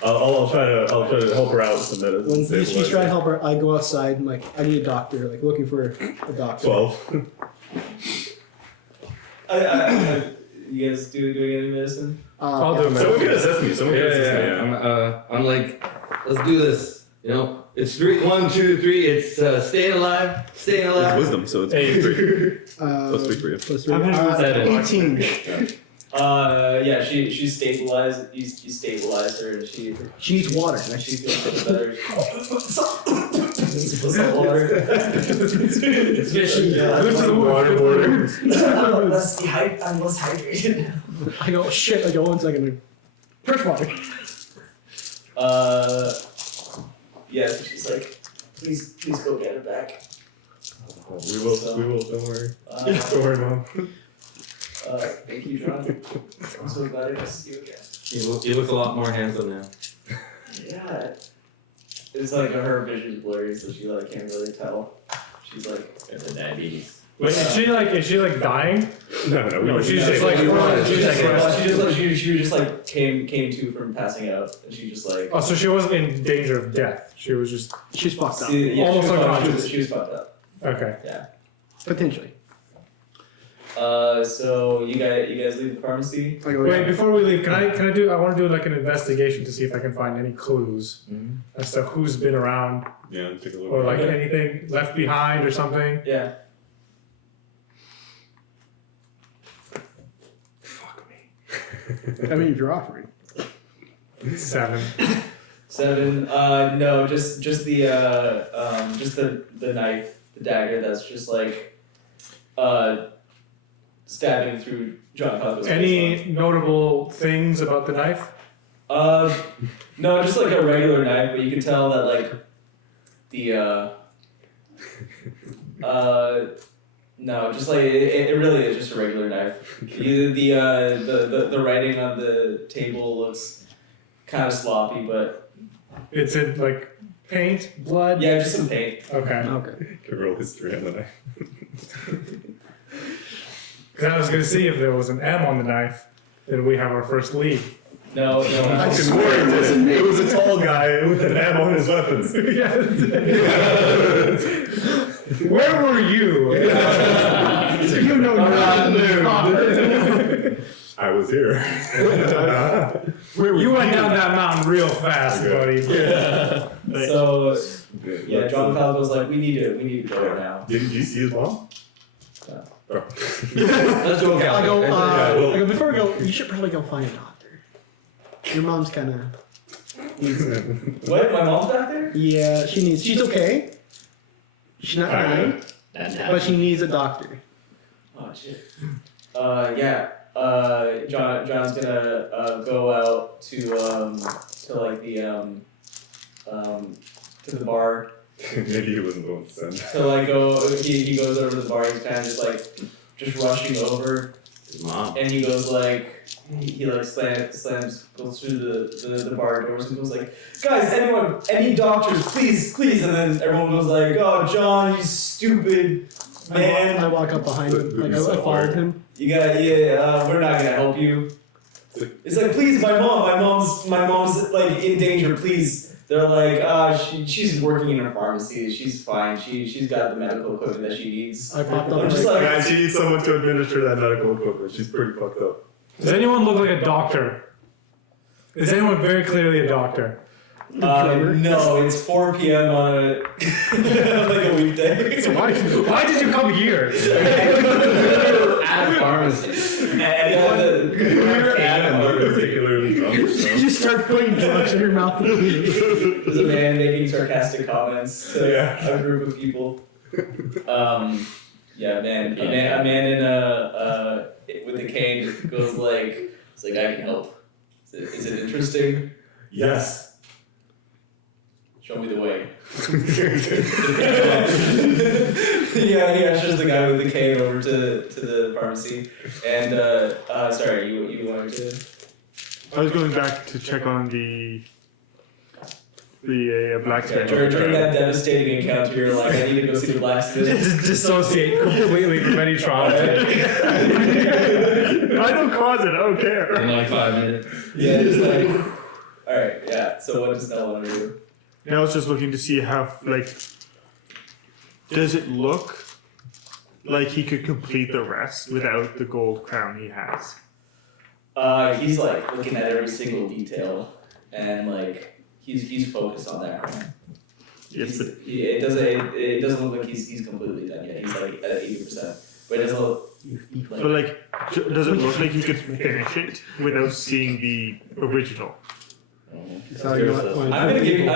I'll try to help her out with some medicine. when stabilize she's trying to her. help her, I go outside and like I need a doctor, like looking for a doctor. 12. You guys doing any medicine? I'll do Yeah. a Someone can assist me. Someone can assist me. Yeah. I'm like, let's do this. You know, it's 3, 1, 2, 3. It's staying alive. Staying It's alive. wisdom, so it's Hey. 3. Uh, Plus 3 for you. plus 3. How many was that? 18. Yeah, she stabilized. You stabilized her, and she She needs water. she feels better. Salt water. It's fishy. Yeah. This is a waterboarder. I'm less hydrated. I go, shit, I go 1 second. Fresh water. Yeah, so she's like, please go get her back. We will. Don't worry. Don't worry, Mom. Thank you, John. I'm so glad I got to see you again. You look a lot more handsome now. Yeah. It's like her vision's blurry, so she like can't really tell. She's like, Got the diabetes. Wait, is she like dying? No, she's Yeah, just like, she just like came to from passing out, and she just like. oh, so she wasn't in danger of death. She was just She's fucked up. Yeah, Almost unconscious. She was fucked up. okay. Yeah. Potentially. So you guys leave the pharmacy. Wait, before we leave, I want to do like an investigation to see if I can find any clues as to who's been around Yeah, take a look. or like anything left behind or something. Yeah. Fuck me. I mean, if you're offering. 7. 7. No, just the knife, the dagger. That's just like, stabbing through John Calico's face. Any notable things about the knife? No, just like a regular knife, but you can tell that like no, just like it really is just a regular knife. The writing on the table looks kind of sloppy, but It's in like paint, blood. yeah, just some paint. Okay. Okay. Can roll history on the knife. Because I was gonna see if there was an M on the knife, then we have our first lead. No, I no. swear it wasn't me. It was a tall guy with an M on his weapons. Where were you? You know nothing. I was here. You went down that mountain real fast, buddy. So yeah, John Calico's like, we need to go right now. Didn't you see his mom? No. Oh. Let's go. I go, well- I go, before we go, you should probably go find a doctor. Your mom's kind of. What? My mom's back there? Yeah, she's okay. She's not dying, but she needs a doctor. Oh shit. Yeah. John's gonna go out to like the to the bar. Maybe he wasn't the one to send. So like he goes over to the bar. He's kind of just rushing over, His mom. and he goes like he like slams goes through the bar doors and goes like, guys, any doctors, please, and then everyone goes like, oh John, you stupid man. I walk up behind him, like I followed him. You got we're not gonna help you. It's like, please, my mom's like in danger, please. They're like, she's working in a pharmacy, she's fine, she's got the medical equipment that she needs. I popped up. I'm just like, Guys, she needs someone to administer that medical equipment. She's pretty fucked up. Does anyone look like a doctor? Is anyone very clearly a doctor? no, it's 4 p.m. on a like a weekday. So Why did you come here? At a pharmacy. Particularly drunk. You just start putting drugs in your mouth. There's a man making sarcastic comments to Yeah. a group of people. Yeah, man. A man in a with a cane goes like, it's like, I can help. Is it interesting? Yes. Show me the way. Yeah, he ushers the guy with the cane over to the pharmacy. And sorry, you wanted to. I was going back to check on the blacksmith. During that devastating encounter, you're like, I need to go see the blacksmith. Dissociate completely from any trauma. I don't cause it. I don't care. In like 5 minutes. Yeah, just like, all right, yeah. So what does Nell want to do? I was just looking to see how, like, does it look like he could complete the rest without the gold crown he has? He's like looking at every single detail, and like he's focused on that. Yes, but It doesn't look like he's completely done yet. He's like at 80%, but it doesn't look like. does it look like he could finish it without seeing the original? So you know what? I'm gonna give you.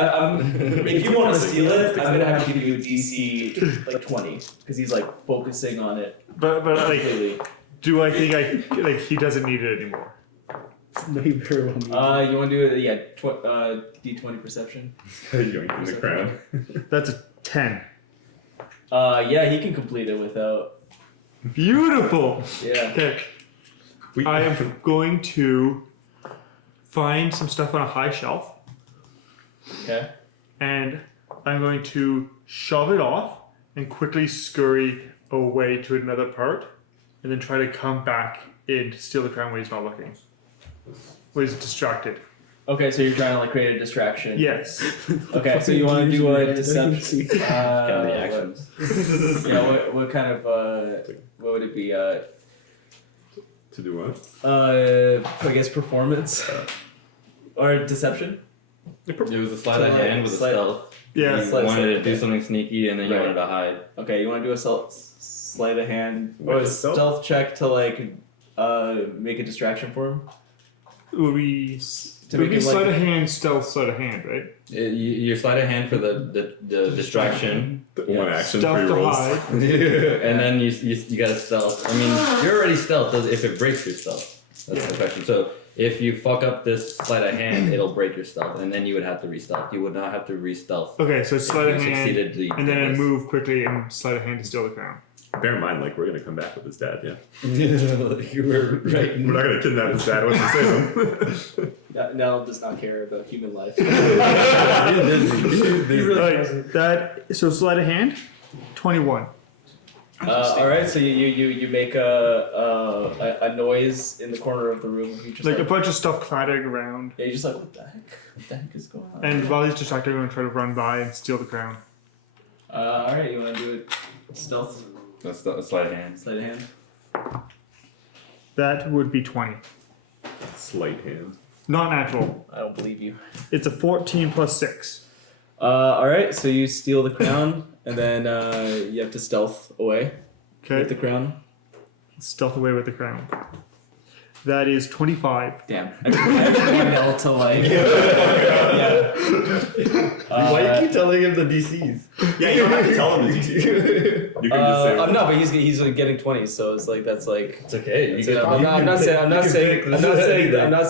If you want to steal it, I'm gonna have to give you a DC like 20 because he's like focusing on it But like, completely. do I think he doesn't need it anymore? No, he very well needs it. You want to do it? Yeah, D20 perception. Yoinking the crown. That's a 10. Yeah, he can complete it without. Beautiful. Yeah. Okay. I am going to find some stuff on a high shelf, Okay. and I'm going to shove it off and quickly scurry away to another part, and then try to come back in to steal the crown when he's not looking. When he's distracted. Okay, so you're trying to like create a distraction. Yes. Okay, so you want to do a deception? Kind of the actions. What kind of what would it be? To do what? I guess performance or deception. It was a sleight of hand with a stealth. Yeah. You wanted to do something sneaky and then you wanted to hide. Okay, you want to do a sleight of hand or With a a stealth? stealth check to like make a distraction for him. Would we To make it sleight like- of hand, stealth, sleight of hand, right? Your sleight of hand for the distraction. The one action Stealth pre to rolls. hide. And then you got to stealth. I mean, you're already stealth if it breaks your stealth. That's the question. So if you fuck up this sleight of hand, it'll break your stealth, and then you would have to re-stealth. You would not have to re-stealth. Okay, so sleight of You hand, succeeded the- and then I move quickly and sleight of hand to steal the crown. Bear in mind, like, we're gonna come back with his dad, yeah? You were right. We're not gonna kidnap his dad once we save him. Nell does not care about human life. So sleight of hand, 21. All right, so you make a noise in the corner of the room. You just Like a bunch of stuff clattering around. yeah, you're just like what the heck? What the heck is going on? And while he's distracted, I'm going to try to run by and steal the crown. All right, you want to do it stealth That's the sleight of hand. sleight of hand? That would be 20. Slight hand. Not natural. I don't believe you. It's a 14 plus 6. All right, so you steal the crown, and then you have to stealth away with the Okay. crown. Stealth away with the crown. That is 25. Damn. I want Nell to like. Yeah. Why do you keep telling him the DCs? Yeah, you don't have to tell him the DC. You can just say. No, but he's getting 20, so it's like that's like. It's okay. That's it. I'm not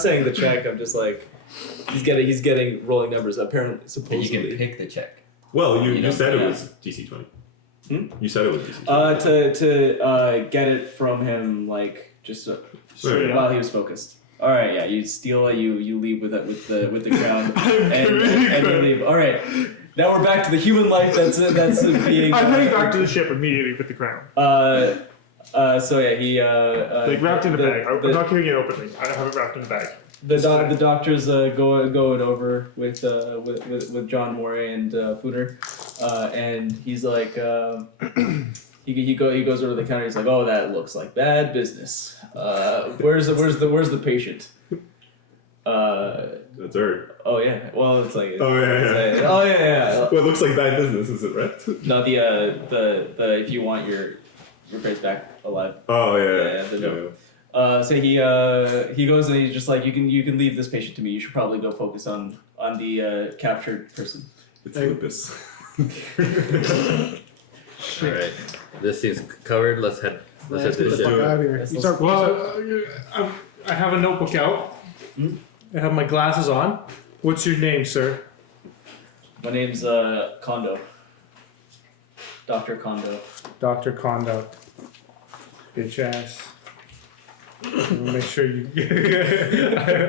saying the check. I'm just like he's getting rolling numbers. Apparently, You supposedly. can pick the check. Well, you don't- said it yeah. was DC 20. Hmm? You said it was DC 20. To get it from him like just Right. while he was focused. All right, yeah, you steal it. You leave with it with the crown, and you leave. All right, now we're back to the human life. That's being. I'm heading back to the ship immediately with the crown. So yeah, he Like wrapped in a bag. I'm the- not carrying it openly. I have it wrapped in a bag. The doctor's going over with John Moray and Footer, and he's like he goes over to the counter. He's like, oh, that looks like bad business. Where's the patient? That's her. Oh yeah. Well, it's like. Oh, yeah. Oh yeah. Well, it looks like bad business, is it, right? No, the if you want your face back alive. Oh, Yeah, the note. So he goes and he's just like, you can leave this patient to me. You should probably go focus on the captured person. It's lupus. All right. This seems covered. Let's head to Get the the ship. fuck out of here. Let's- You start, Well, I have a notebook out. Hmm? I have my glasses on. What's your name, sir? My name's Kondo. Dr. Kondo. Dr. Kondo. Bitch ass. Make sure you.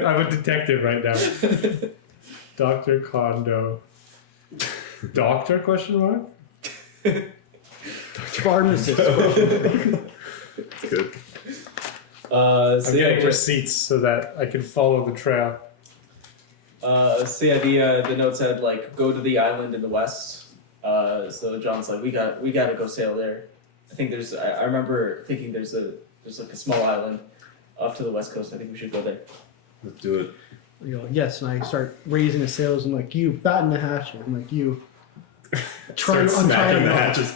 I'm a detective right now. Dr. Kondo. Doctor? Question mark. pharmacist. It's good. So I'm yeah, getting receipts so that I can follow the trail. so yeah, the note said like go to the island in the west. So John's like we gotta go sail there. I think I remember thinking there's like a small island off to the west coast. I think we should go there. Let's do it. You know, yes, and I start raising the sails. I'm like, you batten the hatches. I'm like, you. Start smacking the hatches.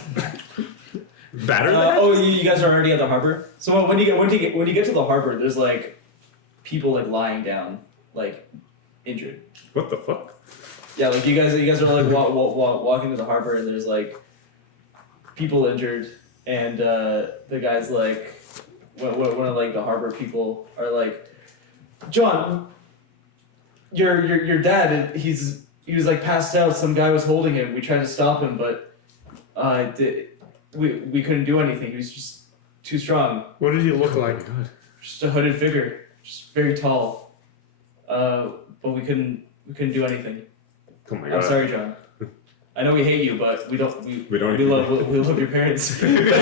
Batter the hatches? Oh, you guys are already at the harbor. So when you get to the harbor, there's like people like lying down, like injured. What the fuck? Yeah, like you guys are like walking to the harbor, and there's like people injured, and the guys like one of like the harbor people are like, John, your dad, he was like passed out. Some guy was holding him. We tried to stop him, but we couldn't do anything. He was just too strong. What did he look like? God. Just a hooded figure, just very tall. But we couldn't do anything. Oh my I'm god. sorry, John. I know we hate you, but we don't. We don't- We love your parents. They're like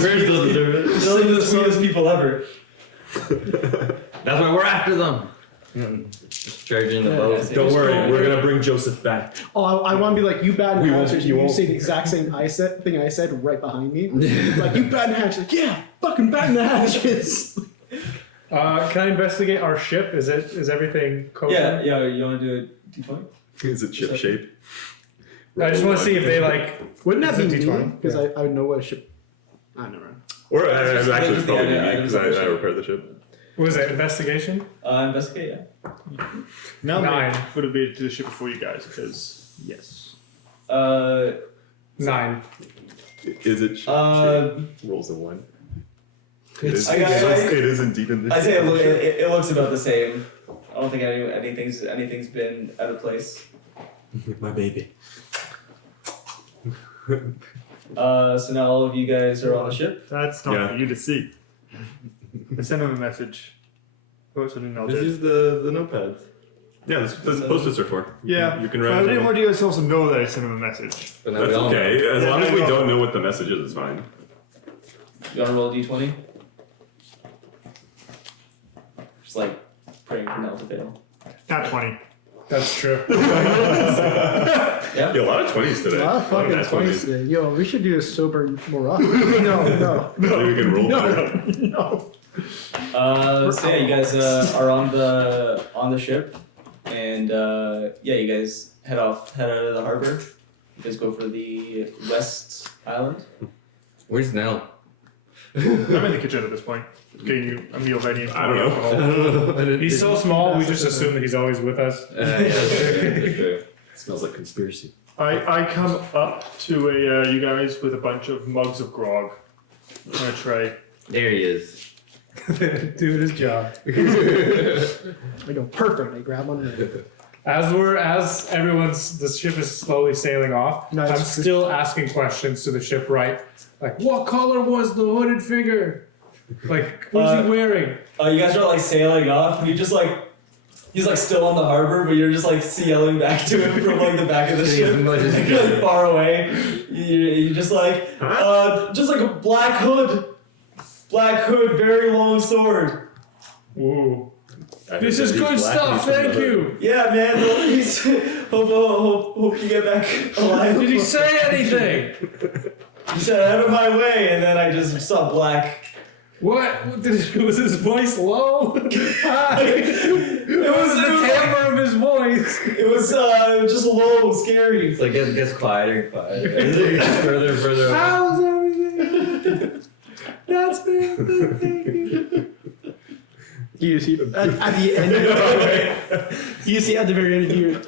Parents don't deserve it. they're like the sweetest people ever. That's why we're after them. Just charging the boat. Yeah. Don't worry, we're gonna bring Joseph back. Oh, I want to be like, you bad We won't- hatchers. you You won't. say the exact same thing I said right behind me. Like, you bad hatches. Like, yeah, fucking bad hatches. Can I investigate our ship? Is everything kosher? Yeah. You want to do a D20? Is it chip shape? I just want to see if they like. Wouldn't that Is be it me? D20? Because I would know what a ship. I don't know. Or Just- actually, just it's probably the me items because on the I ship. repaired the ship. What was that? Investigation? Investigate. Yeah. Now 9. would have been to the ship before you guys, because yes. 9. Is it chip Uh, shape? Rolls a 1. It's- I got- I- It is indeed in this. I say it looks about the same. I don't think anything's been out of place. My baby. So now all of you guys are on the ship. That's not Yeah. for you to see. I sent him a message. Oh, something else. Just use the notepad. Yeah, that's what post-its are for. Yeah, You can but write I it didn't down. want you guys to also know that I sent him a message. But now That's we all okay. know. As long as we I know. don't know what the message is, it's fine. You want to roll a D20? Just like praying for Nell to fail. Not 20. That's true. Yeah. Yeah, a lot of 20s today. A lot of fucking nat 20s today. Yo, we should do a sober more often. No. Maybe we can roll better. No. So yeah, you guys are on the ship, and yeah, you guys head out of the harbor. You guys go for the West Island. Where's Nell? I'm in the kitchen at this point. Getting you a meal ready and I don't know. alcohol. He's so small, we just assume that he's always with us. Yeah, true. Smells like conspiracy. I come up to you guys with a bunch of mugs of grog on a tray. There he is. Doing his job. I go, perfect. I grab one. And As the ship is slowly sailing off, Nice. I'm still asking questions to the shipwright. Like, what color was the hooded figure? Like, what's he wearing? You guys are like sailing off, and he's like still on the harbor, but you're just like yelling back to him from like the back of the ship, As much as you like can. far away. You're just like, just like a black hood, very long sword. Ooh. This is good stuff, thank you. Yeah, man. No worries. Hope you get back alive. Did he say anything? He said, "Out of my way," and then I just saw black. What? Was his voice low? It was the timbre of his voice. It was just low, scary. It's like it gets quieter and quieter. As it gets further and further away. How's everything? That's been thank you. you see at the end. You see at the very end. You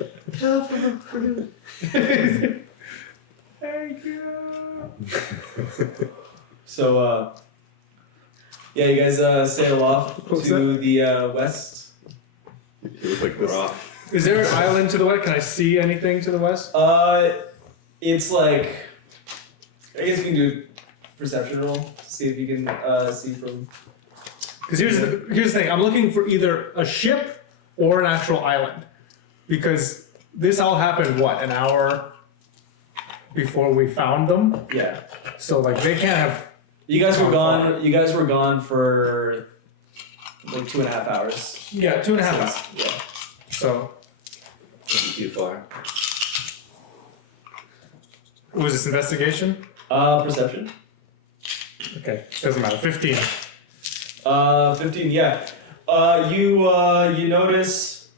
Thank you. So, yeah, you guys sail off What's to the west. He looked like this. Is there an island to the west? Can I see anything to the west? It's like, I guess you can do perception roll to see if you can see from. Because here's the thing. I'm looking for either a ship or an actual island. Because this all happened, what, an hour before we found them? Yeah. So, like, they can't have... You guys were gone. You guys were gone for like 2.5 hours. Yeah, 2.5 hours. Yeah. So, Too far. was this investigation? Perception. Okay, doesn't matter. 15. 15. Yeah. You notice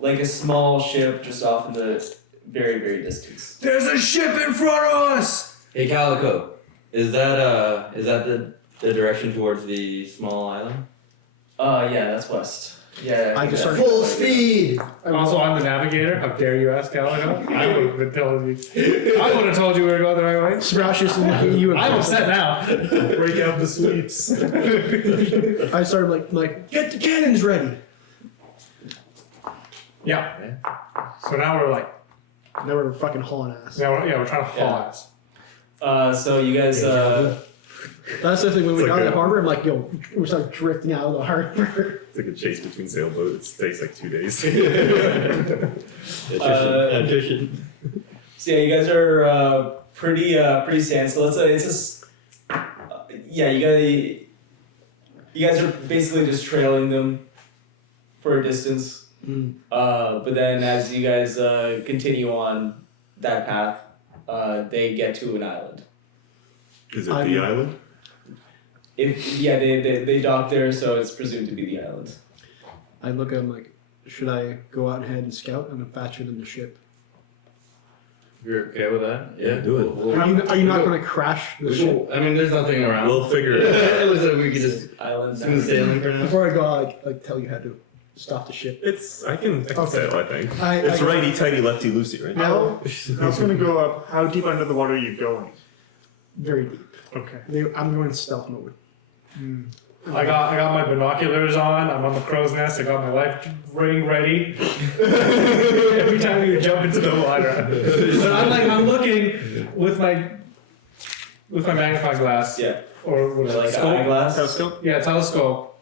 like a small ship just off in the very, very distance. There's a ship in front of us! Hey Calico, is that the direction towards the small island? Yeah, that's west. Yeah. I just yeah. started. Full speed! Also, I'm the navigator. How dare you ask Calico? I would have been telling you. I would have told you we were going the right way. Smash just looking at you. I'm upset now. Break out the sweets. I started like get the cannons ready. Yeah. So now we're like, Now we're fucking hauling ass. we're trying to haul Yeah. ass. So you guys That's the thing. When we It's got like in the a- harbor, I'm like, yo, we start drifting out of the harbor. It's like a chase between sailboats. It takes like 2 days. Attrition. So yeah, you guys are pretty sand. So it's just yeah, you guys are basically just trailing them for a distance. But then as you guys continue on that path, they get to an island. Is it I'm- the island? They dock there, so it's presumed to be the island. I look at him like, should I go out ahead and scout? I'm faster than the ship. You're okay with that? Yeah, do it. Are you not going to crash the ship? I mean, there's nothing around. We'll figure it out. It looks like we could just Island. smooth sailing for now. Before I go, I'll like tell you how to stop the ship. I can Okay. sail, I think. I- It's righty tighty, lefty loosey, right? No, I was gonna go up. How deep under the water are you going? very deep. Okay. I'm going stealth mode. I got my binoculars on. I'm on the crow's nest. I got my life ring ready. Every time we would jump into the water, but I'm looking with my magnifying glass. Yeah. Or what is it? Like an Scope? eyeglass. Telescope. Yeah, telescope.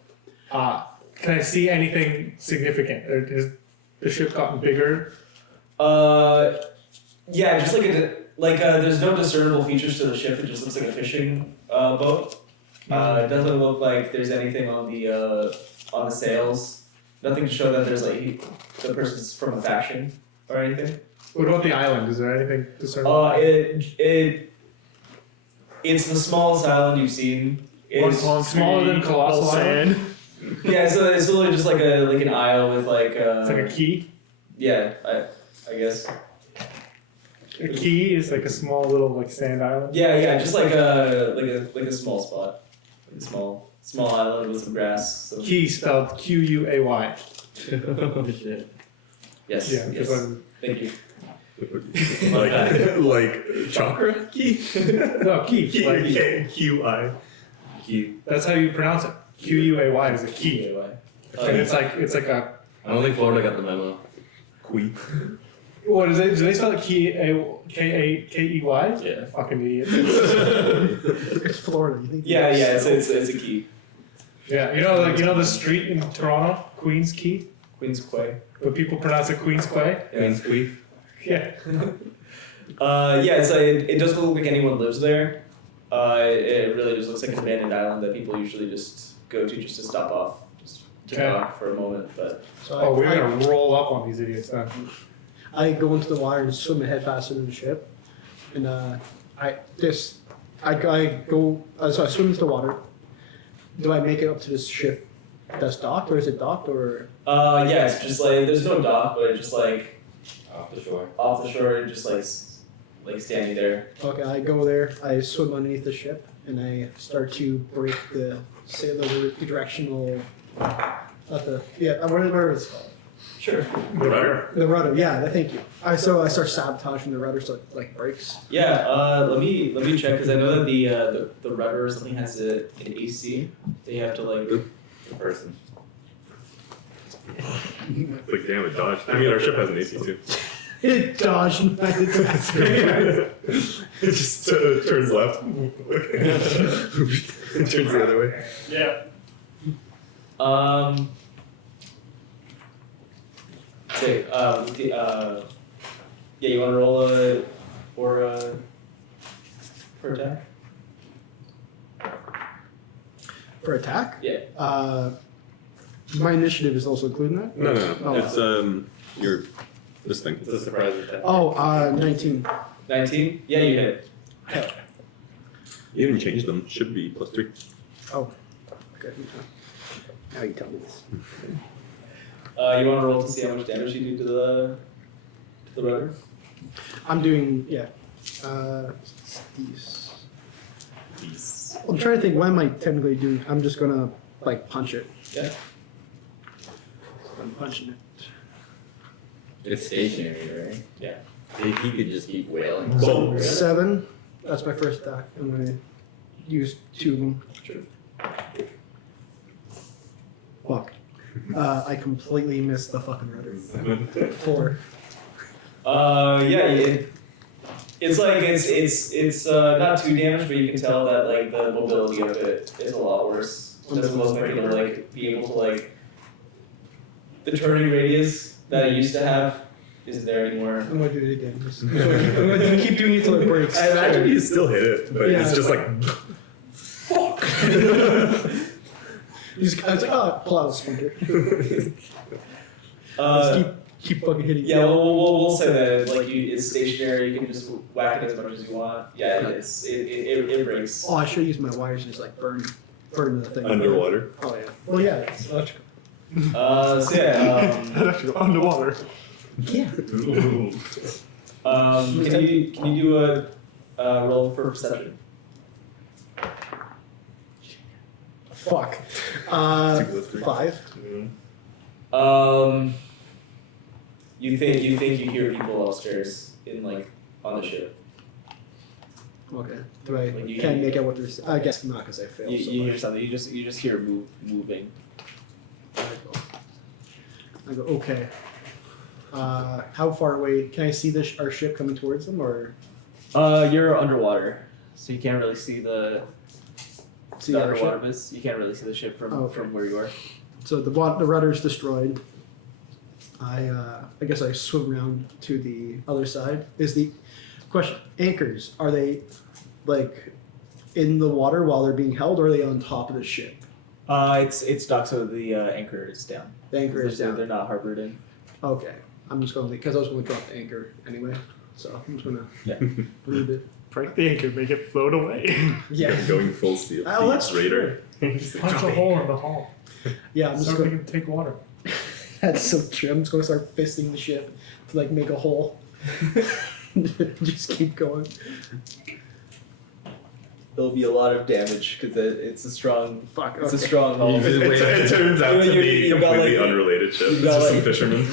Can I see anything significant? Or has the ship gotten bigger? Yeah, just there's no discernible features to the ship. It just looks like a fishing boat. It doesn't look like there's anything on the sails. Nothing to show that there's like the person's from a faction or anything. What about the island? Is there anything discernible? It's the smallest island you've seen. It's smaller than Colossal sand. yeah, so it's literally just like an isle with like It's like a key. yeah, I guess. A key is like a small little like sand island. Yeah, just like a small spot. Like a small island with some grass. So. Key spelled Q-U-A-Y. Oh, shit. Yes. Yeah, because yes. I'm Thank you. like chakra key? no key. Like, Q-I. Q. that's how you pronounce it. Q-U-A-Y is a key, Anyway. and it's like a I don't think Florida got the memo. Quee. what is it? Do they spell it K-E-Y? Yeah. Fucking idiot. It's Florida. You think? Yeah, it's a key. Yeah, you know the street in Toronto, Queens Quay, Queen's Quay. but people pronounce it Queens Quay. Queen's Queef. Yeah. Yeah, it doesn't look like anyone lives there. It really just looks like an abandoned island that people usually just go to just to stop off, just to Okay. dock for a moment. But So Oh, we're gonna roll up on these idiots then. I go into the water and swim ahead faster than the ship, and I swim into the water. Do I make it up to this ship that's docked, or is it docked, or yeah, it's just like there's no dock, but it's just like Off the shore. off the shore, and just like standing there. okay? I go there. I swim underneath the ship, and I start to break the directional. Whatever it's called. Sure. The rudder. The rudder. Yeah, thank you. I start sabotaging the rudder so it like breaks. Yeah. Let me check because I know that the rudder or something has an AC. They have to like. The person. Like damn it, dodge. I mean, our ship has an AC too. It dodged my attack. It just turns left. It turns the other way. Yeah. Say, yeah, you want to roll for attack? For attack? Yeah. My initiative is also including that? No. Oh. It's this thing. It's a surprise attack. Oh, 19. 19? Yeah, you hit. You didn't change them. Should be +3. Oh. Okay. Now you tell me this. You want to roll to see how much damage you do to the rudder? I'm doing, yeah. These. I'm trying to think, what am I technically doing? I'm just gonna, like, punch it. Yeah. I'm punching it. It's stationary, right? Yeah. He could just keep wailing. Boom. 7. That's my first attack. I'm gonna use 2 of them. Sure. Fuck. I completely missed the fucking rudder. 4. Yeah. It It's like it's not too damaged, but you can tell that like the mobility of it is a lot worse. It doesn't look like it'll like be able to like the turning radius that it used to have isn't there anymore. I'm gonna do it again. I'm gonna keep doing it till it breaks. I imagine you still hit it, but Yeah, it's just like. fuck. I was like, oh, pull out a splinter. Just keep fucking hitting. Yeah, we'll say that it's stationary. You can just whack it as much as you want. Yeah, it breaks. Oh, I should use my wires and just like burn the thing. Underwater. Oh yeah. Well, yeah, it's electrical. So yeah. Actually, underwater. Yeah. Can you do a roll for perception? Fuck. 5. You think you hear people upstairs on the ship? Okay. Do I When you- can't make out what they're saying? I guess not because I failed. You so hear much. something. You just hear moving. I go okay. How far away can I see our ship coming towards them, or You're underwater, so you can't really see the see our underwater ship? bits. You can't really see the ship from Oh, okay. from where you are. So the rudder's destroyed. I guess I swim around to the other side. Is the question anchors? Are they like in the water while they're being held, or are they on top of the ship? It's docked, so the anchor is down. The anchor is down. They're not harbored in. Okay, I'm just going because I was going to drop the anchor anyway. So I'm just gonna leave it. Break the anchor, make it float away. Yeah. Going full speed. Oh, that's Raider. Just Punch a hole in the hull. Yeah, I'm just So we going. can take water. That's so true. I'm just going to start fisting the ship to like make a hole. Just keep going. There'll be a lot of damage because it's a strong. Fuck. It's a okay. strong hull. It turns out to be You got, completely like- unrelated ship. you It's got, just some like- fishermen.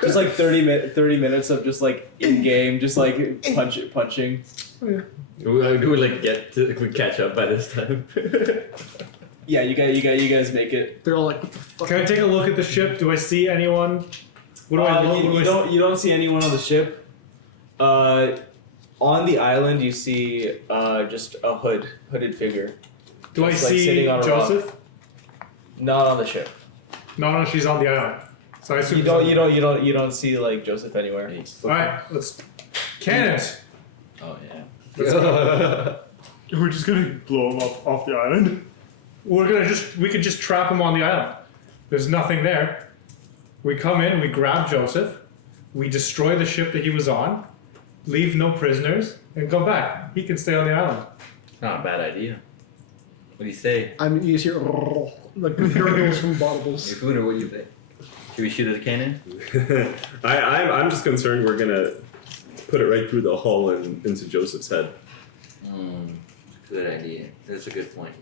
Just like 30 minutes of just like in game, just like punching. We would like we catch up by this time. Yeah, you guys make it. They're all like, what the fuck? Can I take a look at the ship? Do I see anyone? What do I look? You don't see anyone on the ship. On the island, you see just a hooded figure. Do I Just, like, see sitting on a Joseph? Not on the ship. No, she's on the island. So I assume You don't see like Joseph anywhere. All right, let's cannons. Oh yeah. We're just gonna blow him up off the island. We could just trap him on the island. There's nothing there. We come in, we grab Joseph, we destroy the ship that he was on, leave no prisoners, and go back. He can stay on the island. Not a bad idea. What do you say? You just hear like gurgles from Hey, bottles. Fooder, what do you think? Should we shoot at the cannon? I'm just concerned we're gonna put it right through the hull and into Joseph's head. Good idea. That's a good point.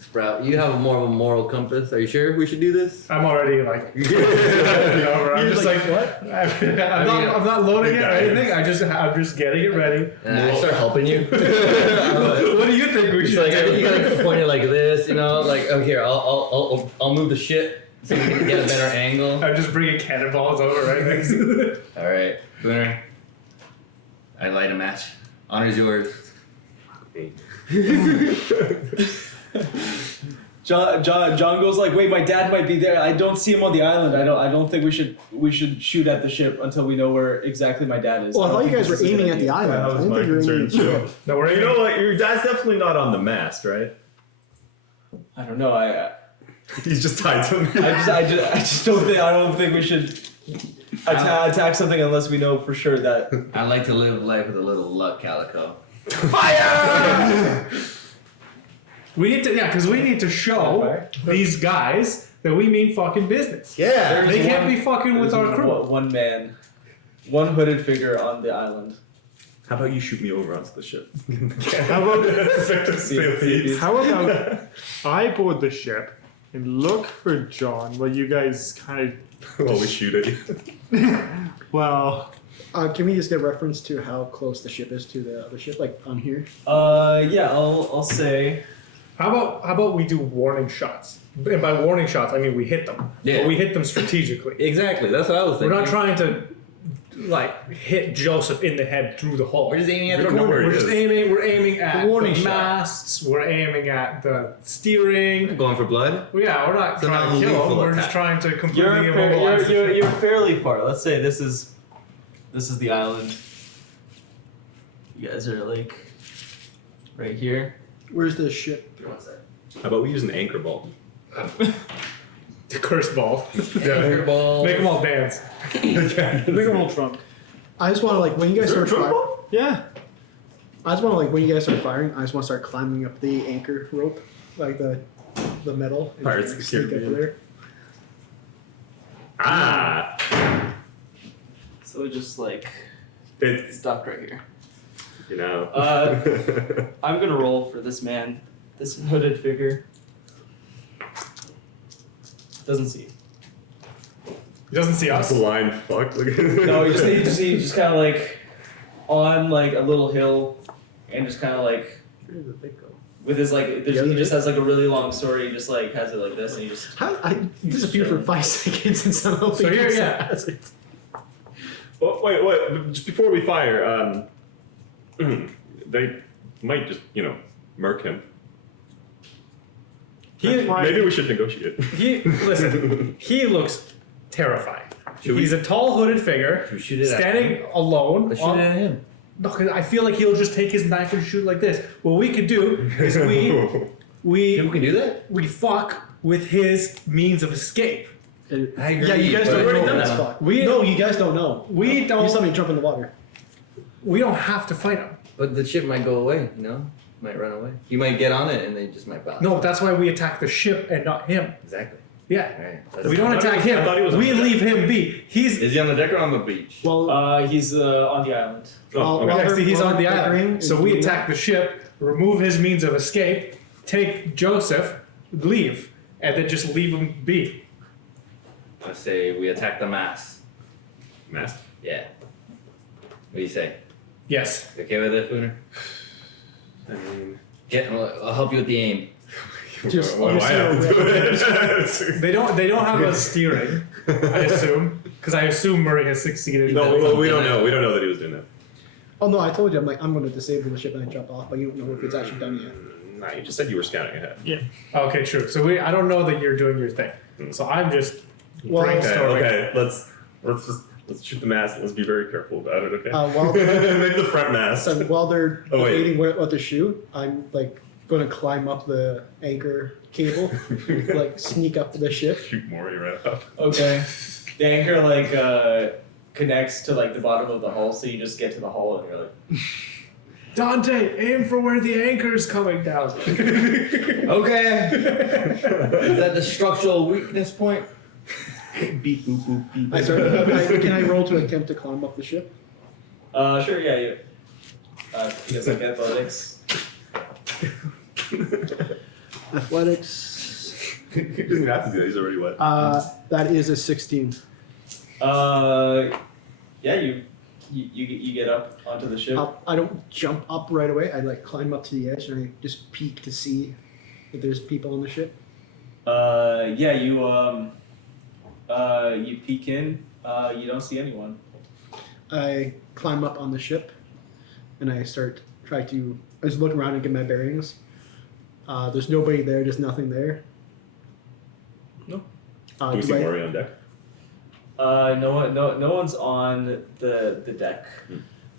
Sprout, you have more of a moral compass. Are you sure we should do this? I'm already like, I'm You're just like, what? I'm not loading it or anything. I'm just getting it ready. And I start helping you. What do you think we She's should like, I think do? you gotta point it like this, you know, like, oh here, I'll move the ship so we can get a better angle. I'm just bringing cannonballs over right next to it. All right, Booner. I light a match. Honor's yours. John goes like, wait, my dad might be there. I don't see him on the island. I don't think we should shoot at the ship until we know where exactly my dad is. Well, I thought don't you guys think were this is a aiming good at the idea. island. That I was didn't my think you were aiming concern at the too. ship. No, we're You know what? Your dad's definitely not on the mast, right? I don't know. I He's just tied to me. just don't think we should attack something unless we know for sure that. I like to live life with a little luck, Calico. Fire! We need to, because we need to show these guys that we mean fucking business. Yeah. They can't be fucking with our crew. One man, one hooded figure on the island. How about you shoot me over onto the ship? How about See, how about I board the ship and look for John while you guys kind While we shoot at you. of well. Can we just get reference to how close the ship is to the other ship, like on here? Yeah, I'll say. How about we do warning shots? And by warning shots, I mean we hit them. Yeah. But we hit them strategically. Exactly. That's what I was We're thinking. not trying to like hit Joseph in the head through the hole. We're just aiming at We the don't know corner. where it is. We're aiming at warning the shot. masts. We're aiming at the steering. Going for blood. Well, yeah, we're not So trying to kill non-lethal him. We're attack. just trying to You're, completely immobilize the ship. you're fairly far. Let's say this is the island. You guys are like right here. Where's the ship? How about we use an anchor ball? The curse ball. Anchor ball. Make them all dance. Make them all drunk. I just want to like when you guys start firing. Yeah. I just want to like when you guys start firing. I just want to start climbing up the anchor rope, like the metal. and Pirates of the sneak up Caribbean. there. Ah, So just like it's stopped right here. you know. I'm gonna roll for this man, this hooded figure. Doesn't see. He doesn't see us. Blind fuck. Look at No, you just kind of like on like a little hill, and just kind of like Where did they go? with his like, he just has like a really long sword. He just like has it like this, and he just. How I disappeared for 5 seconds and somehow. So here, yeah. has it. Oh, wait. Just before we fire, they might just, murk him. Maybe we should negotiate. Listen. He looks terrifying. Should He's a tall hooded figure, Should we shoot it at standing alone. Let's shoot it at him. No, 'cause I feel like he'll just take his knife and shoot like this. What we could do is You we can do that? we fuck with his means of escape. I agree, Yeah, you guys but- don't already know done this that. fuck. We- No, you guys don't know. We You don't. saw me jump in the water. We don't have to fight him. But the ship might go away, Might run away. You might get on it and they just might bounce. No, that's why we attack the ship and not him. Exactly. Yeah. Right. That's- We don't I thought attack he was- I thought he him. was on We the deck. leave him be. He's Is he on the deck or on the beach? Well, He's on the island. Oh, okay. Well, yeah, see, he's well, on the they're island. agreeing So and we doing attack the ship, remove his means of escape, take Joseph, leave, and then just leave him be. Let's say we attack the mast. Mast. Yeah. What do you say? Yes. You okay with it, Fooner? I mean, I'll help you with the aim. Just why do I have to do it? They don't have us steering, I assume, because I assume Murray has succeeded. No, well, we don't know. We don't know that he was doing that. Oh no, I told you I'm going to disable the ship and I jump off, but you don't know if it's actually done yet. Nah, you just said you were scouting ahead. Okay, true. So I don't know that you're doing your thing. So I'm just Well, brainstorming. Okay. Let's shoot the mast. Let's be very careful about it. Okay. While Maybe the front mast. so while they're Oh, wait. debating what to shoot, I'm like going to climb up the anchor cable, like sneak up to the ship. Shoot Moray right up. Okay. The anchor like connects to like the bottom of the hull, so you just get to the hull and you're like. Dante, aim for where the anchor's coming down. Okay. Is that the structural weakness point? Beep boop boop beep. Can I roll to attempt to climb up the ship? Sure, yeah, you. Because like athletics. Athletics. He doesn't have to do that. He's already wet. That is a 16. Yeah, you get up onto the ship. I don't jump up right away. I like climb up to the edge and I just peek to see if there's people on the ship. Yeah, you peek in. You don't see anyone. I climb up on the ship and I just look around and get my bearings. There's nobody there, there's nothing there. No. Do we see Moray on deck? No one's on the deck.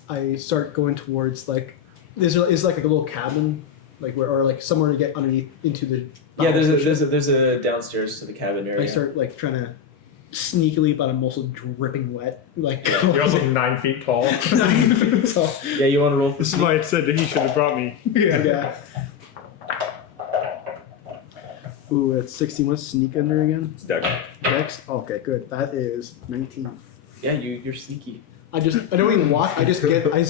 I start going towards like is like a little cabin, like where or like somewhere to get underneath into the. Yeah, bowels of the ship. there's a downstairs to the cabin area. I start like trying to sneakily, but I'm also dripping wet. Like You're also 9 feet tall. so, Yeah, you want to roll for This is why it said that he should have brought me. yeah. Ooh, that's 16. What's sneak under again? It's deck. Dex? Okay, good. That is 19. Yeah, you're sneaky. I don't even walk. I just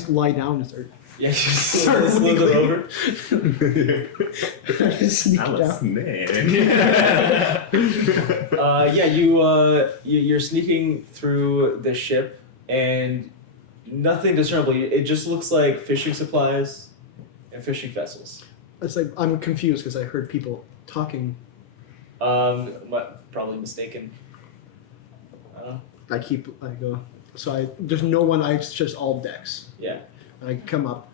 lie down and start. Yeah, you just Start slither wiggling. over. I just sneak I'm a down. snake. Yeah, you're sneaking through the ship, and nothing discernible. It just looks like fishing supplies and fishing vessels. It's like I'm confused because I heard people talking. Probably mistaken. I don't know. I go. So there's no one. It's just all decks. Yeah. I come up.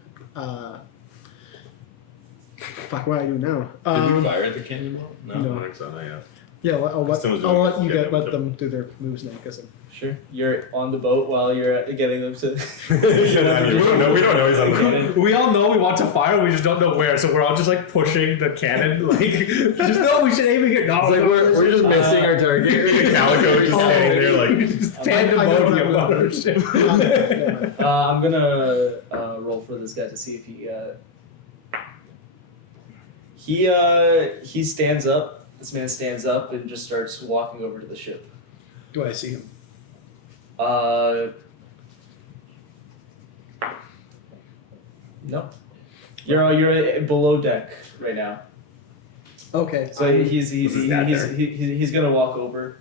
Fuck, what do I do now? Did you fire at the cannonball? I don't think so, not yet. Yeah, I'll let Someone's I'll doing let it. you Yeah, let yeah. them do their moves now, because Sure. You're on the boat while you're getting them to. We don't know he's on the boat. We all know we want to fire, we just don't know where, so we're all just like pushing the cannon, like, just no, we should aim it here. No, It's like we're just missing our target. Calico just standing there like, just pandemonium I on our ship. I'm gonna roll for this guy to see if he stands up. This man stands up and just starts walking over to the ship. Do I see him? No. You're below deck right now. Okay. So that he's gonna walk over.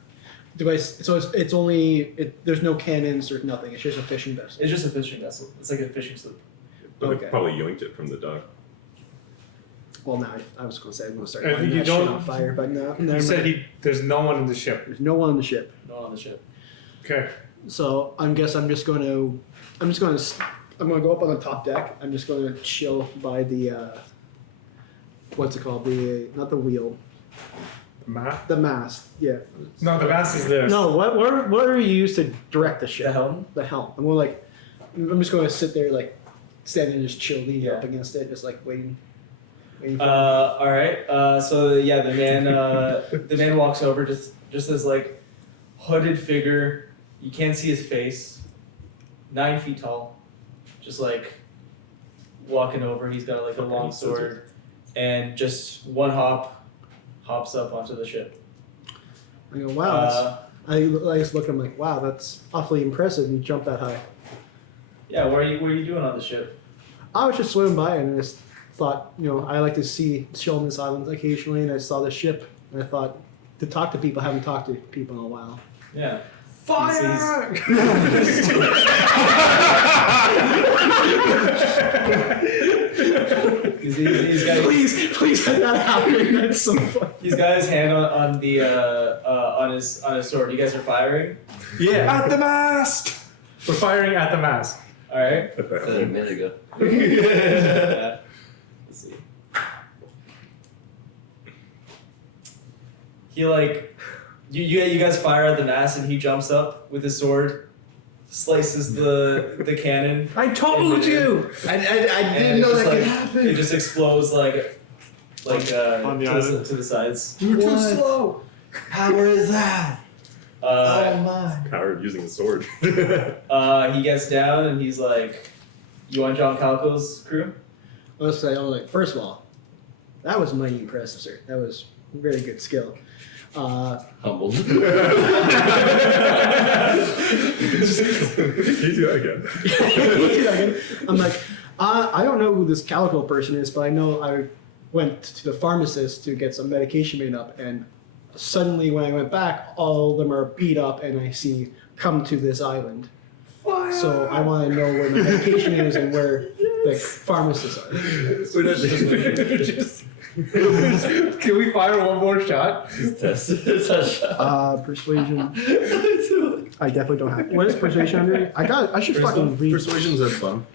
Do I? So it's only there's no cannons or nothing. It's just a fishing vessel. It's just a fishing vessel. It's like a fishing sloop. but they Okay. probably yoinked it from the dock. Well, now I was going to say I'm going to start And lighting you that shit don't- on fire, but no. You said there's no one in the ship. There's no one on the ship. No on the ship. Okay. So I'm going to go up on the top deck. I'm just going to chill by the what's it called? Not the wheel, Matt? the mast. Yeah. No, the mast is there. No, what are you used to direct the ship? The helm? The helm. I'm just going to sit there like standing and just chill, leaning Yeah. up against it, just like waiting. All right. So yeah, the man walks over just this like hooded figure. You can't see his face. 9 feet tall, just like walking over. He's got like a long sword, and just one hops up onto the ship. I go, wow. I just look at him like, wow, that's awfully impressive. You jumped that high. Yeah. What are you doing on the ship? I was just swimming by and I just thought, I like to chill on this island occasionally, and I saw the ship and I thought to talk to people. I haven't talked to people in a while. Yeah. Fire! He's got Please let that happen at some point. he's got his hand on his sword. You guys are firing. Yeah. At the mast! We're firing at the mast. All right. Said a minute ago. Yeah. Let's see. He like, you guys fire at the mast, and he jumps up with his sword, slices the cannon. I told you! I and didn't know just, that could like, happen. It just explodes like On the island? to the sides. You were too What? slow! Power is that? Oh my. Howard using a sword. He gets down and he's like, "You want John Calico's crew?" I was like, first of all, that was mighty impressive, sir. That was very good skill. Humbled. Can you do that again? I'm like, I don't know who this Calico person is, but I know I went to the pharmacist to get some medication made up, and suddenly when I went back, all of them are beat up, and I see come to this island. Fire! So I want to know where the medication is and where the pharmacists are. Can we fire one more shot? That's a shot. Persuasion. I definitely don't have. What is persuasion under? I should fucking read. Persuasion's a bump.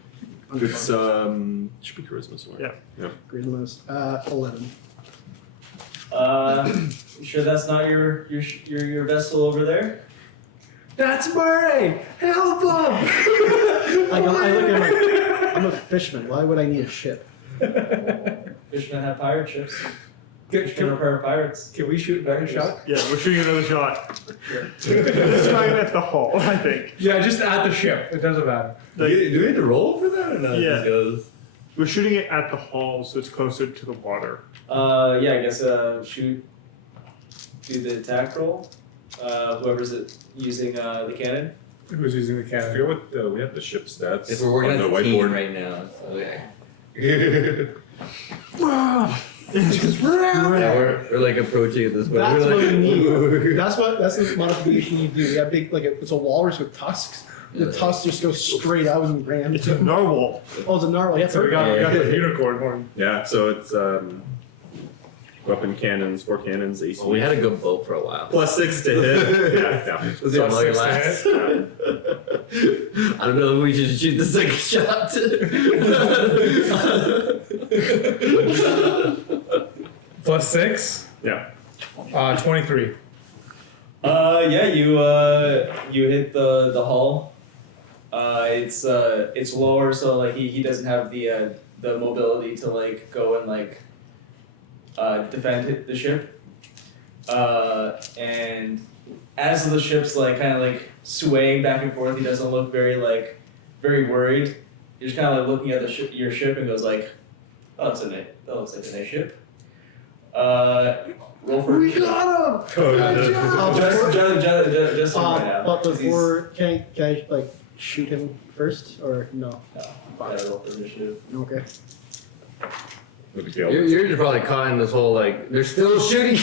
It's should be charisma somewhere. Yeah. Greenless. 11. You sure that's not your vessel over there? That's Moray! Help him! I look at him like, I'm a fishman. Why would I need a ship? Fishmen have pirate ships. Can, Fishmen are pirates. can we shoot another shot? Yeah, we're shooting another shot. This time at the hull, I think. Yeah, just at the ship. It doesn't matter. Do we need to roll for that or no? It Yeah. just goes. We're shooting it at the hull, so it's closer to the water. Yeah, I guess shoot. Do the attack roll. Whoever's using the cannon. Who's using the I cannon? forget what we have the ship stats If we're working on as the a team whiteboard. right now, so yeah. Yeah, we're like approaching it this way. That's We're what like, we need. That's the modification you do. You have big, it's a walrus with tusks. The tusks just go straight out and ram. It's a narwhal. Oh, it's a narwhal. Yeah, So we got Yeah. the unicorn horn. Yeah, so it's Weapon cannons, 4 cannons, AC. Well, we had a good boat for a while. +6 to hit. Yeah. Let's see how long it Plus lasts. 6 I don't know if we should shoot the second shot. +6. Yeah. 23. Yeah, you hit the hull. It's lower, so like he doesn't have the mobility to like go and like defend the ship. And as the ship's like kind of like swaying back and forth, he doesn't look very worried. He's just kind of like looking at your ship and goes like, "Oh, that looks like a nice ship." Roll for We got him! just right now. But 'cause he's- before, can I like shoot him first or no? No, gotta roll for initiative. Okay. No big deal. You're probably caught in this whole like they're still shooting.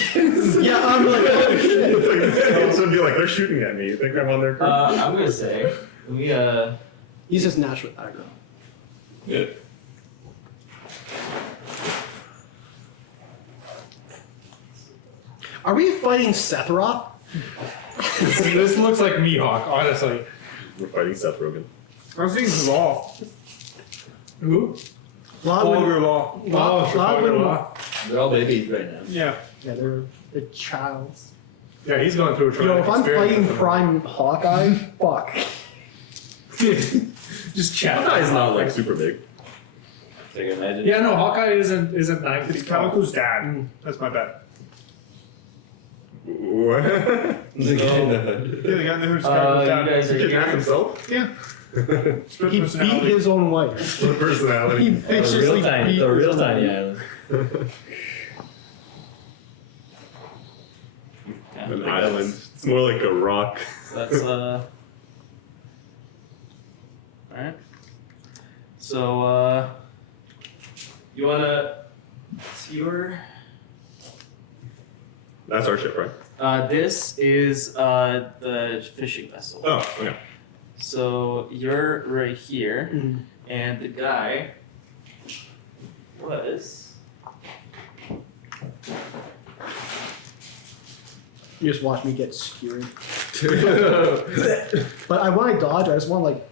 Yeah, I'm like, oh shit. It's gonna be like they're shooting at me. You think I'm on their crew? I'm gonna say we He's just natural aggro. Yeah. Are we fighting Sephiroth? This looks like Mihawk, honestly. We're fighting Seth Rogen. I'm seeing Law. Who? Vulgar Law. They're all babies right now. Yeah. Yeah, they're childs. Yeah, he's going through a Yo, traumatic if I'm experience fighting at the Prime Hawkeye, fuck. moment. Just chat. Hawkeye's not like super big. So you can imagine. Yeah, no, Hawkeye isn't 9 It's feet tall. Calico's dad. That's my bet. What? The guy in the hood. Yeah, the guy who's you Calico's dad. guys are Kidnapped here. himself? Yeah. Split He beat personality. his own wife. Split personality. He viciously beat The his real own tiny wife. island. An island. It's more like a rock. That's alright. So you wanna see your That's our ship, right? this is the fishing vessel. Oh, okay. So you're right here, Mhm. and the guy was You just watch me get skewered. But I want to dodge. I just want to like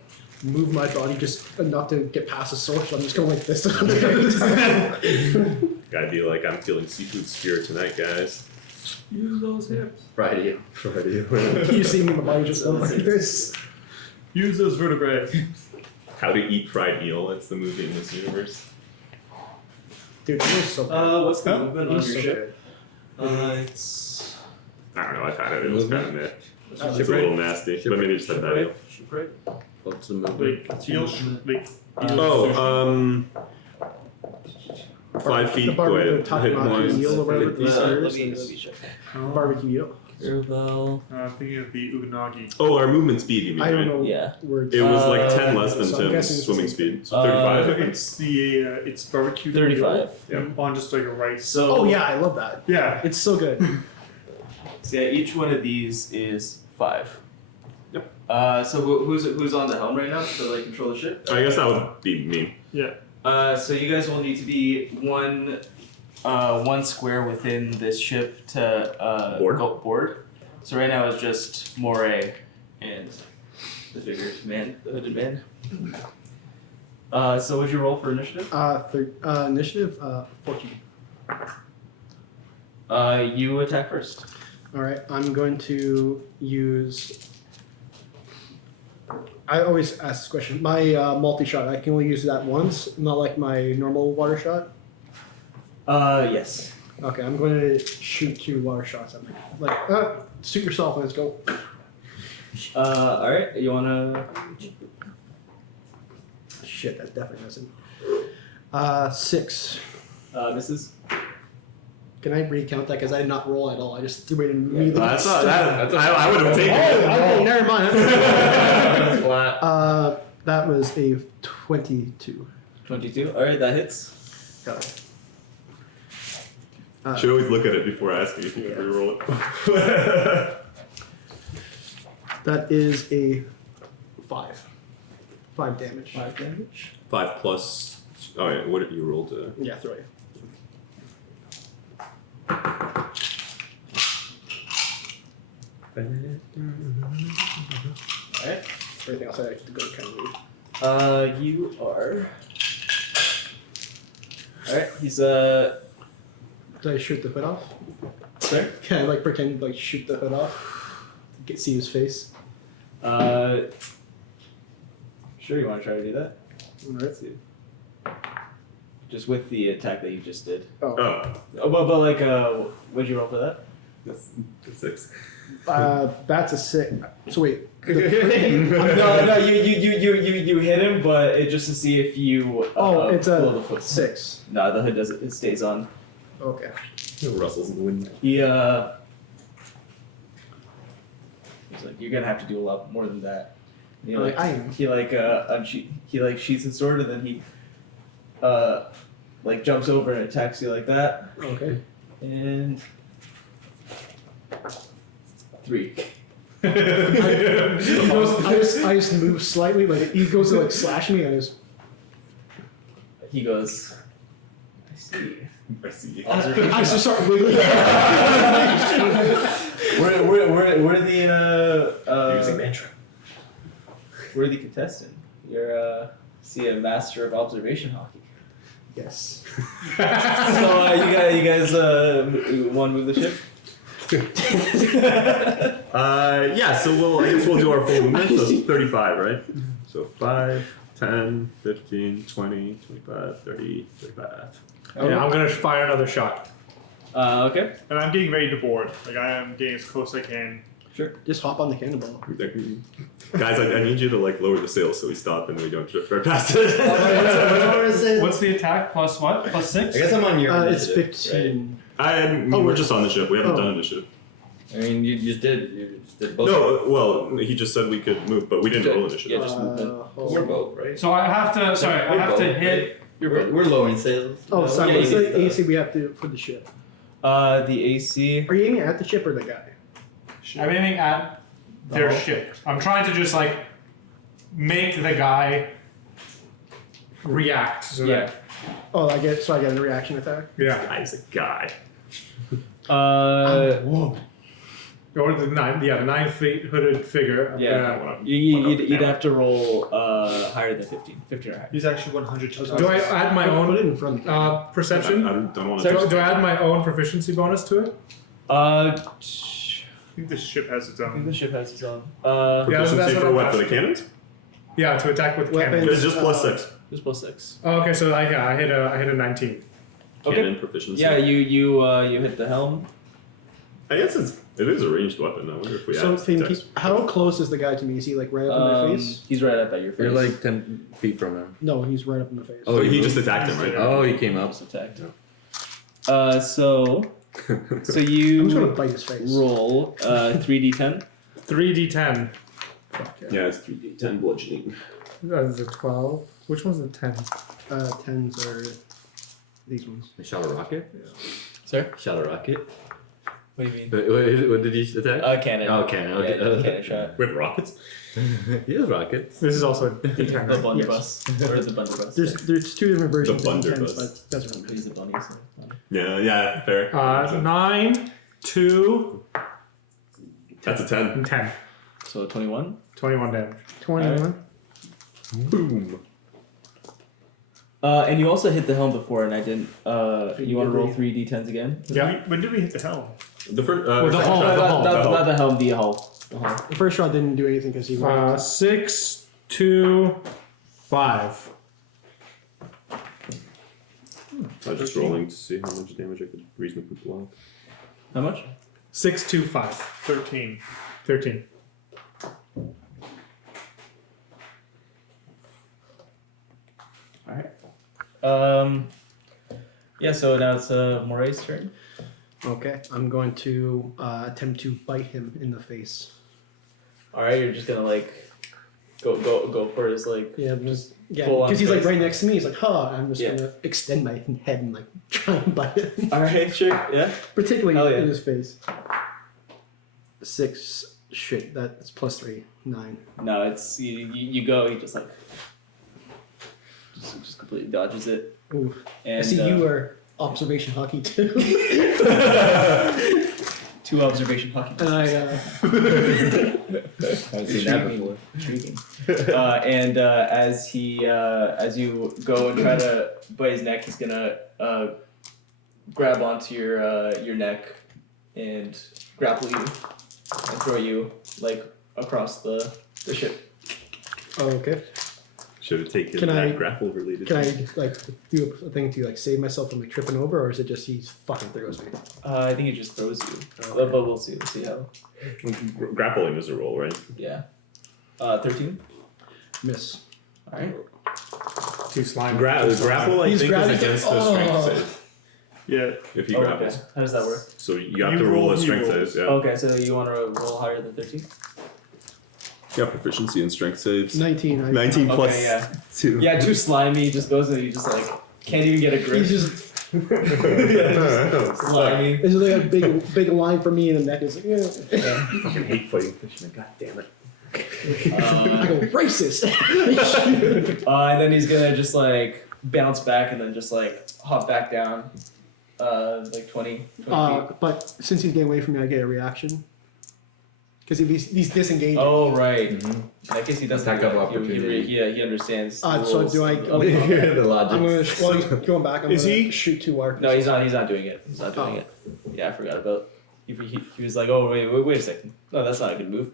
move my body just enough to get past the sword. So I'm just going like this. Gotta be like, I'm feeling seafood spirit tonight, guys. Use those hips. Friday. You see me, my body just going like this. Use those vertebrae. How to Eat Fried Eel. That's the movie in this universe. Dude, it was so good. what's the Huh? movement It on was your so ship? good. It's I don't know. I've had it. It was kind of meh. It's a Shipwright? little nasty. But maybe just had that eel. Shipwright. What's the movie? Like, eel, like, Oh, 5 feet. The barbecue takamaki once. eel or whatever these Let years. me check. Barbecue eel. Caravel. I'm thinking of the Unagi. Oh, our movement speed, you mean, I don't right? know Yeah. words. It was like 10 less than so I'm guessing Tim's it's swimming the speed. So Uh, 35, I think. It's the it's barbecue 35. Yeah. on just like a rice. So Oh yeah, I love that. Yeah. It's so good. So yeah, each one of these is 5. Yep. So who's on the helm right now to like control the ship? I guess that would be me. Yeah. So you guys will need to be one square within this ship to Board? go board. So right now it's just Moray and the figured man, the hooded man. So what'd you roll for initiative? Initiative 14. You attack first. All right, I'm going to use. I always ask this question. My multi-shot, I can only use that once, not like my normal water shot. Yes. Okay, I'm going to shoot 2 water shots at me. Like, shoot yourself, let's go. All right. You wanna? Shit, that definitely doesn't. 6. Misses. Can I recount that? Because I did not roll at all. I just threw it in immediately. That's not that. I would have taken it. Okay, never mind. Flat. That was a 22. 22. All right, that hits. Got it. Should always look at it before asking if you can reroll it. That is a 5. 5 damage. 5 damage. 5 plus. Oh yeah, what did you roll to? Yeah, throw it. Alright. Everything else I have to go kind of leave. You are. Alright, he's Did I shoot the hood off? Sorry? Can I like pretend like shoot the hood off? See his face? Sure, you want to try to do that? Alright. Let's see. Just with the attack that you just did. Oh. Oh, but like, what'd you roll for that? That's 6. That's a 6. So wait. No, you hit him, but it just to see if you. It's blow a the foot. 6. No, the hood doesn't. It stays on. Okay. Russell's in the wind. He he's like, you're gonna have to do a lot more than that. And he like I am. he like he like sheaths his sword and then he like jumps over and attacks you like that. Okay. And 3. I just move slightly, like he goes to like slash me, and I just He goes, I see. I see. I just start wiggling. Where the Using mantra. We're the contestant. You're see a master of observation hockey. Yes. So you guys want to move the ship? Yeah, so I guess we'll do our full movement, so 35, right? So 5, 10, 15, 20, 25, 30, 35. Yeah, I'm gonna fire another shot. Okay. And I'm getting ready to board. Like I am getting as close as I can. Sure. Just hop on the cannonball. Guys, I need you to like lower the sails so we stop and we don't drift right past it. What's the attack? Plus what? Plus 6? I guess I'm on your It's initiative, 15. We're just on the ship. We haven't done initiative. Right? I mean, you just did both. No, well, he just said we could move, but we didn't roll initiative. Yeah, just move them. We're both, right? So I have to. Sorry, I We're have to both, hit. right? We're lowering sails. Oh, sorry. yeah, What's you the get the- AC we have to for the ship? The AC. Are you aiming at the ship or the guy? I'm aiming at their ship. I'm trying to just like make the guy react. So Yeah. Oh, I get a reaction attack. Yeah. Guy's a guy. Whoa. Or the 9 feet hooded figure. I'm Yeah. gonna- You'd have to roll higher than 15. 15 or higher. He's actually 100 to Do I add my Put own it in front. perception? I don't want Do, to. do I add my own proficiency bonus to it? I think this ship has its I think own. the ship has its own. Yeah, Proficiency that's what for I'm what? For the asking. cannons? Yeah, to attack with Weapons. cannon. It's just plus 6. Just plus 6. Oh, okay, so I hit a 19. Okay. Cannon proficiency. Yeah, you hit the helm. I guess it is a ranged weapon. I wonder if we So, have Finn, dex. how close is the guy to me? Is he like right up in my face? He's right up at your face. You're like 10 feet from him. No, he's right up in the face. Oh, So you he moved? just attacked him, right? Oh, he came up. Just attacked. Yeah. So I'm just gonna you bite his face. roll 3d10. 3d10. Yeah, it's 3d10 bludgeoning. That is a 12. Which one's the 10? 10s are these ones. I shot a rocket? Sir? Shot a rocket? What do you mean? What did you attack? Cannon. Oh, cannon. Okay. Yeah, cannon shot. With rockets? He has rockets. This is also a The d10. right? blunderbuss. Or the blunderbuss. There's two different versions of blunderbuss. 10s, but doesn't really He's matter. the bunny. So. Yeah, fair. 9, 2, That's a 10. and 10. So 21. 21 damage. 21. Boom. And you also hit the helm before, and I didn't. You want to roll Three. 3d10s again? Yeah. When did we hit the helm? The first. With the second hull, shot. the hull. Not the helm, the hull. The hull. The first shot didn't do anything because he went. 6, 2, 5. I was just rolling to see how much damage I could reasonably pull off. How much? 6, 2, 5. 13. 13. Alright. Yeah, so now it's Moray's turn. Okay, I'm going to attempt to bite him in the face. Alright, you're just gonna like go for his like. Yeah, because Full on he's like face. right next to me. He's like, huh. I'm just Yeah. gonna extend my head and like try and bite him. Alright, sure, yeah. Particularly Hell yeah. in his face. 6. Shit, that's plus 3. 9. No, it's you go, he just like just completely dodges it. Ooh. And I see you are observation hockey too. 2 2 observation hockey. And I I've seen that before. Intriguing. And as you go and try to bite his neck, he's gonna grab onto your neck and grapple you and throw you like across the ship. oh, okay. Should have taken Can that I- grapple related. Can I like do a thing to like save myself from like tripping over, or is it just he fucking throws me? I think it just throws you, Okay. but we'll see. We'll see how. Grappling is a roll, right? Yeah. 13. Miss. All right. Too slimy. Grapple, I He's think, grabbing- is against the oh. strength save. Yeah. If he Oh, grapples. okay. How does that work? So you have You to roll roll, a he strength rolls. save. Yeah. Okay, so you want to roll higher than 13? You have proficiency in strength saves. 19. 19 Okay, plus yeah. 2. Yeah, too slimy. Just goes and he just like can't even get a grip. He's just slimy. it's like a big line for me, and the neck is like, yeah. I fucking hate fighting fishmen. God damn it. I go racist. And then he's gonna just like bounce back and then just like hop back down, like 20 feet. But since he's getting away from me, I get a reaction. Because if he's disengaging. Oh right. Mm-hmm. In that case, he doesn't. Attack do of that. opportunity. He understands. the So rules do I? of- The logic. I'm gonna while he's going back. I'm Is gonna he- shoot 2 arcs. No, he's not. He's not doing it. He's not doing it. Yeah, I forgot about. He was like, oh wait a second. No, that's not a good move.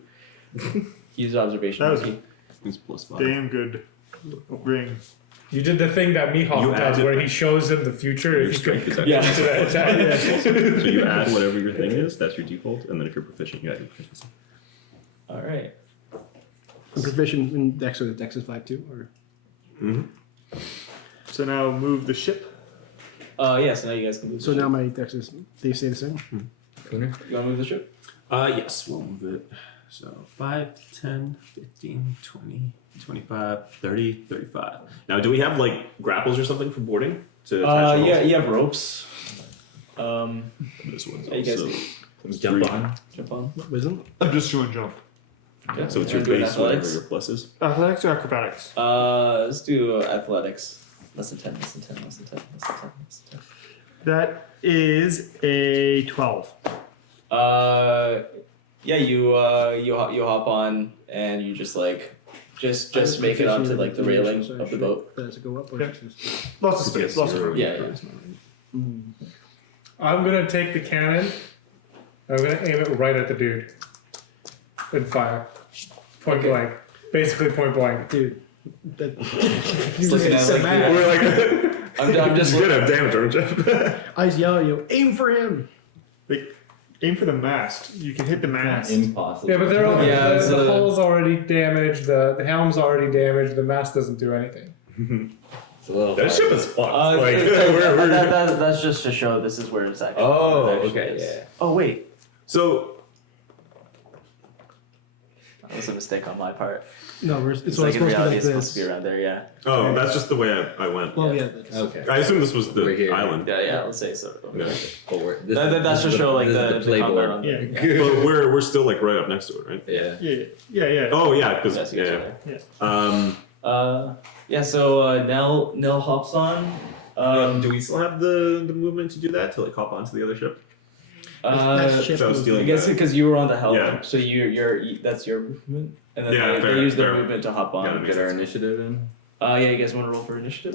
He used observation. That was- monkey. He's plus 5. Damn good ring. You did the thing that You Mihawk does, added- where he shows him the future. Your If you strength could is Yeah. to that attack. So you add whatever your thing is, that's your default, and then if you're proficient, you add your proficiency. All right. I'm proficient in Dex, so Dex is 5 too, or So now move the ship. Yeah. So now you guys can move. so the now my Dex is they stay the same. ship. You want to move the ship? Yes, we'll move it. So 5, 10, 15, 20, 25, 30, 35. Now, do we have like grapples or something for boarding? To attach Yeah. also? You have ropes. This one's Yeah, you guys also. Jump 3. on. Jump on. Wisdom. I'm just doing jump. Yeah. So it's your Wanna do base, whatever athletics? your plus is. Athletics or acrobatics? Let's do athletics. Less than 10. Less than 10. Less than 10. Less than 10. Less than 10. That is a 12. Yeah, you hop on and you just like just make it onto like the railing of the boat. Does it go up or Yeah. just... Lots of space. Lots of room. Yeah. I'm gonna take the cannon. I'm gonna aim it right at the dude. And fire. Point blank. Basically point blank. Dude. That, Just looking at it like mad. We're like, I'm just you're looking. gonna have damage, aren't you? I just yell at you, aim for him! Like, aim for the mast. You can hit the mast. Impossible. Yeah, but they're all, Yeah, it's the a- hull's already damaged, the helm's already damaged, the mast doesn't do anything. It's a little That hard. ship is fucked. Like, That's just to show this is where it's actually. Oh, where it actually okay, is. yeah. Oh wait, so that was a mistake on my part. No, it's It's supposed like in to be reality, like it's supposed this. to be around there. Yeah. oh, that's just the way I went. Well, Yeah. yeah. That's, Okay. I assume this was the We're here. island. Yeah. Let's say so. Yeah. But we're, this, That's this to is show like this is the playboard. combat on Yeah. there. But we're still like right up next to it, right? Yeah. Yeah. Oh yeah, because Yes, you guys are yeah. there. Yeah. So Nell hops on. Do we still have the movement to do that to like hop onto the other ship? that's ship so I was movement. stealing I guess that. because you were on the helm, Yeah. so that's your movement, and then Yeah, they fair, use their fair. movement to hop Yeah, on. that makes Get our sense. initiative in. Yeah, you guys want to roll for initiative?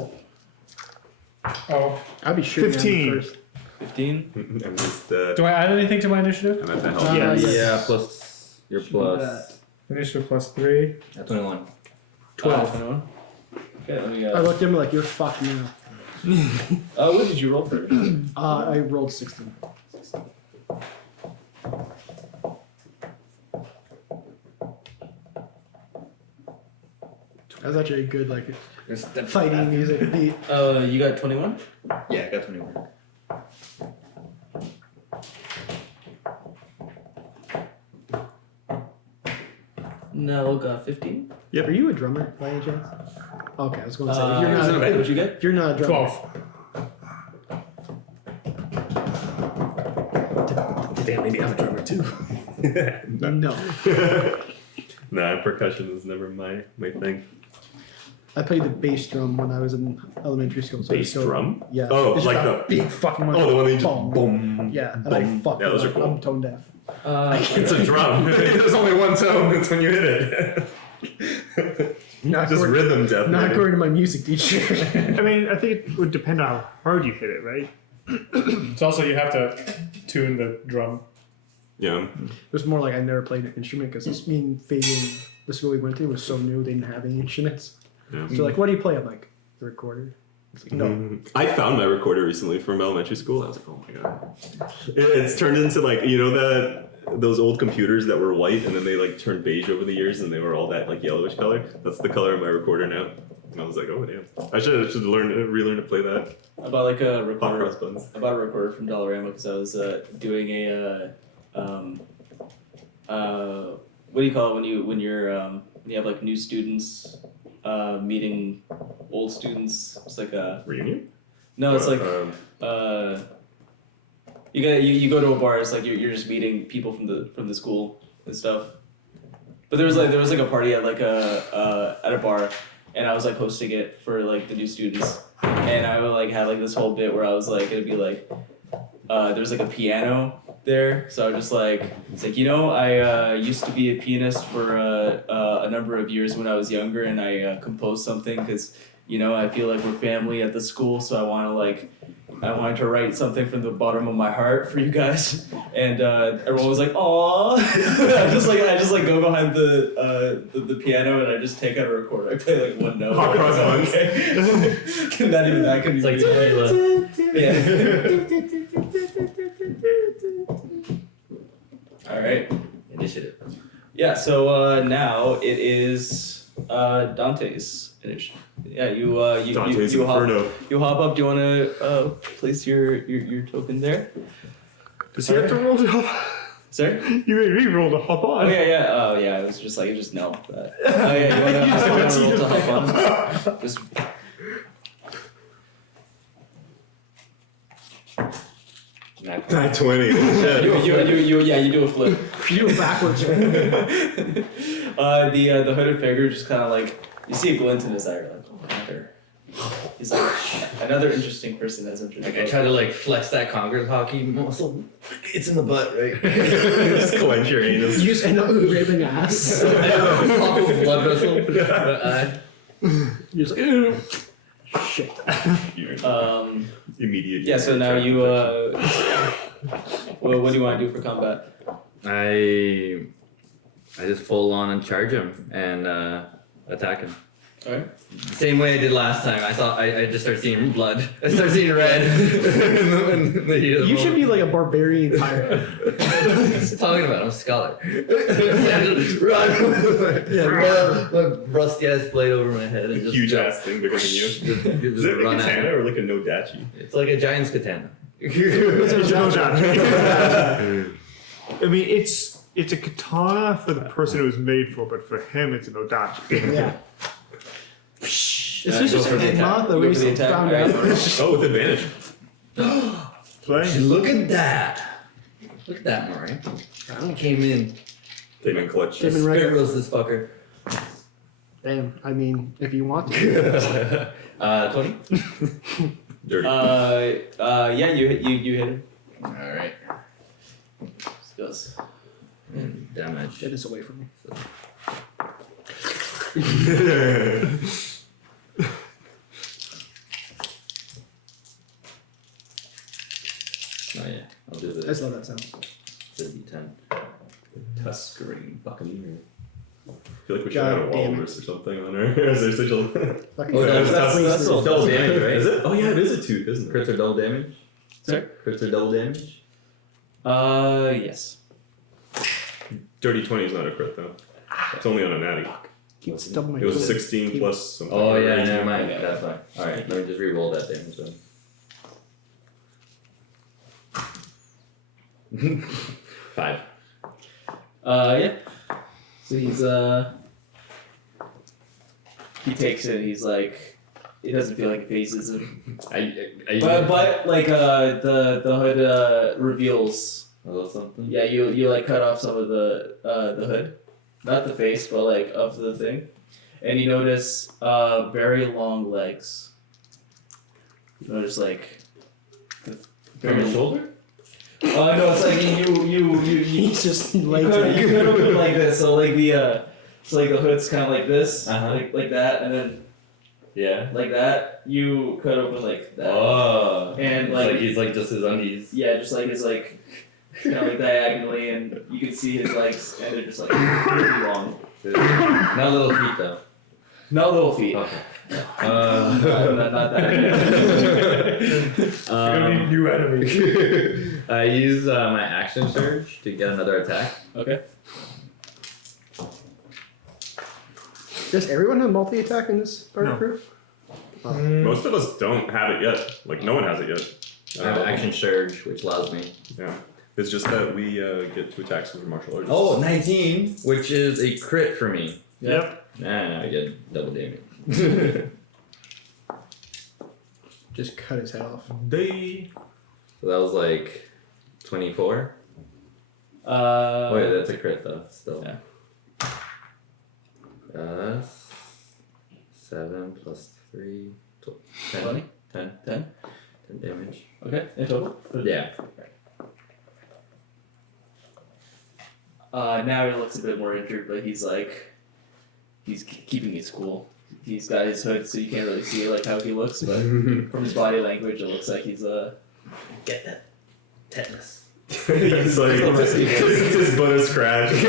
Oh. I'd be shooting 15. at him first. 15. I'm just Do I add anything to my initiative? I'm at the helm. Yeah. Yes. Yeah, plus your plus. Initiative plus 3. 21. 12. 21. Okay, let me. I looked at him like, you're fucked now. What did you roll for? I rolled 16. That was actually a good, like, fighting music beat. You got 21. Yeah, I got 21. Nell got 15. Are you a drummer by any chance? Okay, I was going to say, if You're you're not. not, What'd you get? if you're not a drummer. 12. Damn, maybe I'm a drummer too. No. Nah, percussion is never my thing. I played the bass drum when I was in elementary school. So I Bass just go- drum? Yeah. Oh, It's like just a the big fucking one. oh, the one that you just Boom. boom. Yeah, and boom. I fucking Yeah, those are cool. I'm tone deaf. It's a drum. There's only one tone. It's when you hit it. Not Just according, rhythm death. not baby. according to my music teacher. I mean, I think it would depend on how hard you hit it, right? It's also you have to tune the drum. Yeah. It was more like I never played an instrument because me and Fabian, the school we went to, was so new they didn't have any instruments. Yeah. So like, what do you play? I'm like, the recorder. It's like, no. I found my recorder recently from elementary school. I was like, oh my god. It's turned into like, you know those old computers that were white and then they like turned beige over the years and they were all that like yellowish color. That's the color of my recorder now. And I was like, oh damn. I should relearn to play that. I bought like a Hot recorder. cross buttons. I bought a recorder from Dollarama because I was doing a what do you call it when you have like new students meeting old students? It's like a Reunion? no. It's like um, you go to a bar. It's like you're just meeting people from the school and stuff. But there was like a party at like at a bar, and I was like hosting it for like the new students, and I would like have like this whole bit where I was like it'd be like there's like a piano there, so I was just like it's like I used to be a pianist for a number of years when I was younger, and I composed something because I feel like we're family at the school, so I wanted to write something from the bottom of my heart for you guys, and everyone was like, "Aww!" I just go behind the piano and I just take out a recorder. I play like one note. Hot cross buns. Not even that can be. It's like tequila. Yeah. All right. Initiative. Yeah. So now it is Dante's initiative. Yeah, Dante's you hop Inferno. you hop up. Do you want to place your token there? Does he have to roll to hop? Sorry. You made me roll to hop Oh on. yeah. Oh yeah. It was just Nell. Oh yeah. You wanna roll to hop on? Just. Not 920. You do a flip. You do it backwards. The hooded figure just kind of like you see a glint in his eye. You're like, oh, another. He's like another interesting person has entered. Like I try to like flex that Congress hockey muscle. It's in the butt, right? Just clench your anus. You just end up with a ribbing ass. Pop a blood vessel. You're just like, ew. Shit. Immediate. Yeah. So now you well, what do you want to do for combat? I just full on and charge him and attack him. All right. Same way I did last time. I just start seeing blood. I start seeing red. in the heat of the You should moment. be like a barbarian pirate. What are you talking about? I'm a scholar. Run! My rusty ass blade over my head and just Huge go. ass thing bigger than you. Just Is it a run at katana him. or like a nodachi? It's like a giant's katana. It's no doubt. I mean, it's a katana for the person it was made for, but for him, it's an odachi. Yeah. Is this Go just for an the attack. month that Go we for the attack. found All right. out? Oh, with advantage. Playing. Look at that. Look at that, Moray. Came in. Came in clutch. Came in Spirit right. roast this fucker. Damn, I mean, if you want to. 20? Dirty. Yeah, you hit him. Alright. Skills. And damage. Get this away from me. Oh yeah, I'll do I the just love that sound. D10. Tuskering Buccaneer. I feel like we should God have a damn it. walrus or something on our as our sigil. Fucking Oh, that's that's double damage, right? Is it? Oh yeah, it is a tooth, isn't it? Crits are double damage? Sorry? Crits are double damage? Yes. Dirty 20 is not a crit though. It's only on a natty. keeps double my It was a gold. 16 plus something. Oh yeah, Right? never mind. Okay. That's fine. Alright, let me just re-roll that damage then. 5. Yeah. So he takes it. He's like, he doesn't feel like it phases him. But like the hood reveals. A little something? Yeah, you like cut off some of the hood, not the face, but like of the thing, and you notice very long legs. You notice like From his shoulder? Oh no, it's like you He's just like you could open it like this. So like the hood's kind of like this, Uh-huh. like that, and then Yeah. like that. You cut open like that. Oh. And It's like he's like just his undies. yeah, just like it's like kind of like diagonally, and you can see his legs, and they're just like really long. Not little feet though. No little feet. Okay. Not that. Gonna need new enemies. I use my action surge to get another attack. Okay. Does everyone have multi-attack in this part of the crew? Most of us don't have it yet. Like no one has it yet. I have action surge, which allows me. Yeah. It's just that we get 2 attacks with martial arts. Oh, 19, which is a crit for me. Yep. Nah, I get double damage. Just cut his head off. So that was like 24. Wait, that's a crit though. Still. Yeah. 7 plus 3. 10. 20? 10. 10. 10 damage. Okay, in total. Yeah. Now he looks a bit more injured, but he's keeping his cool. He's got his hood, so you can't really see like how he looks, but from his body language, it looks like he's get that tetanus. It's like his butt is scratched.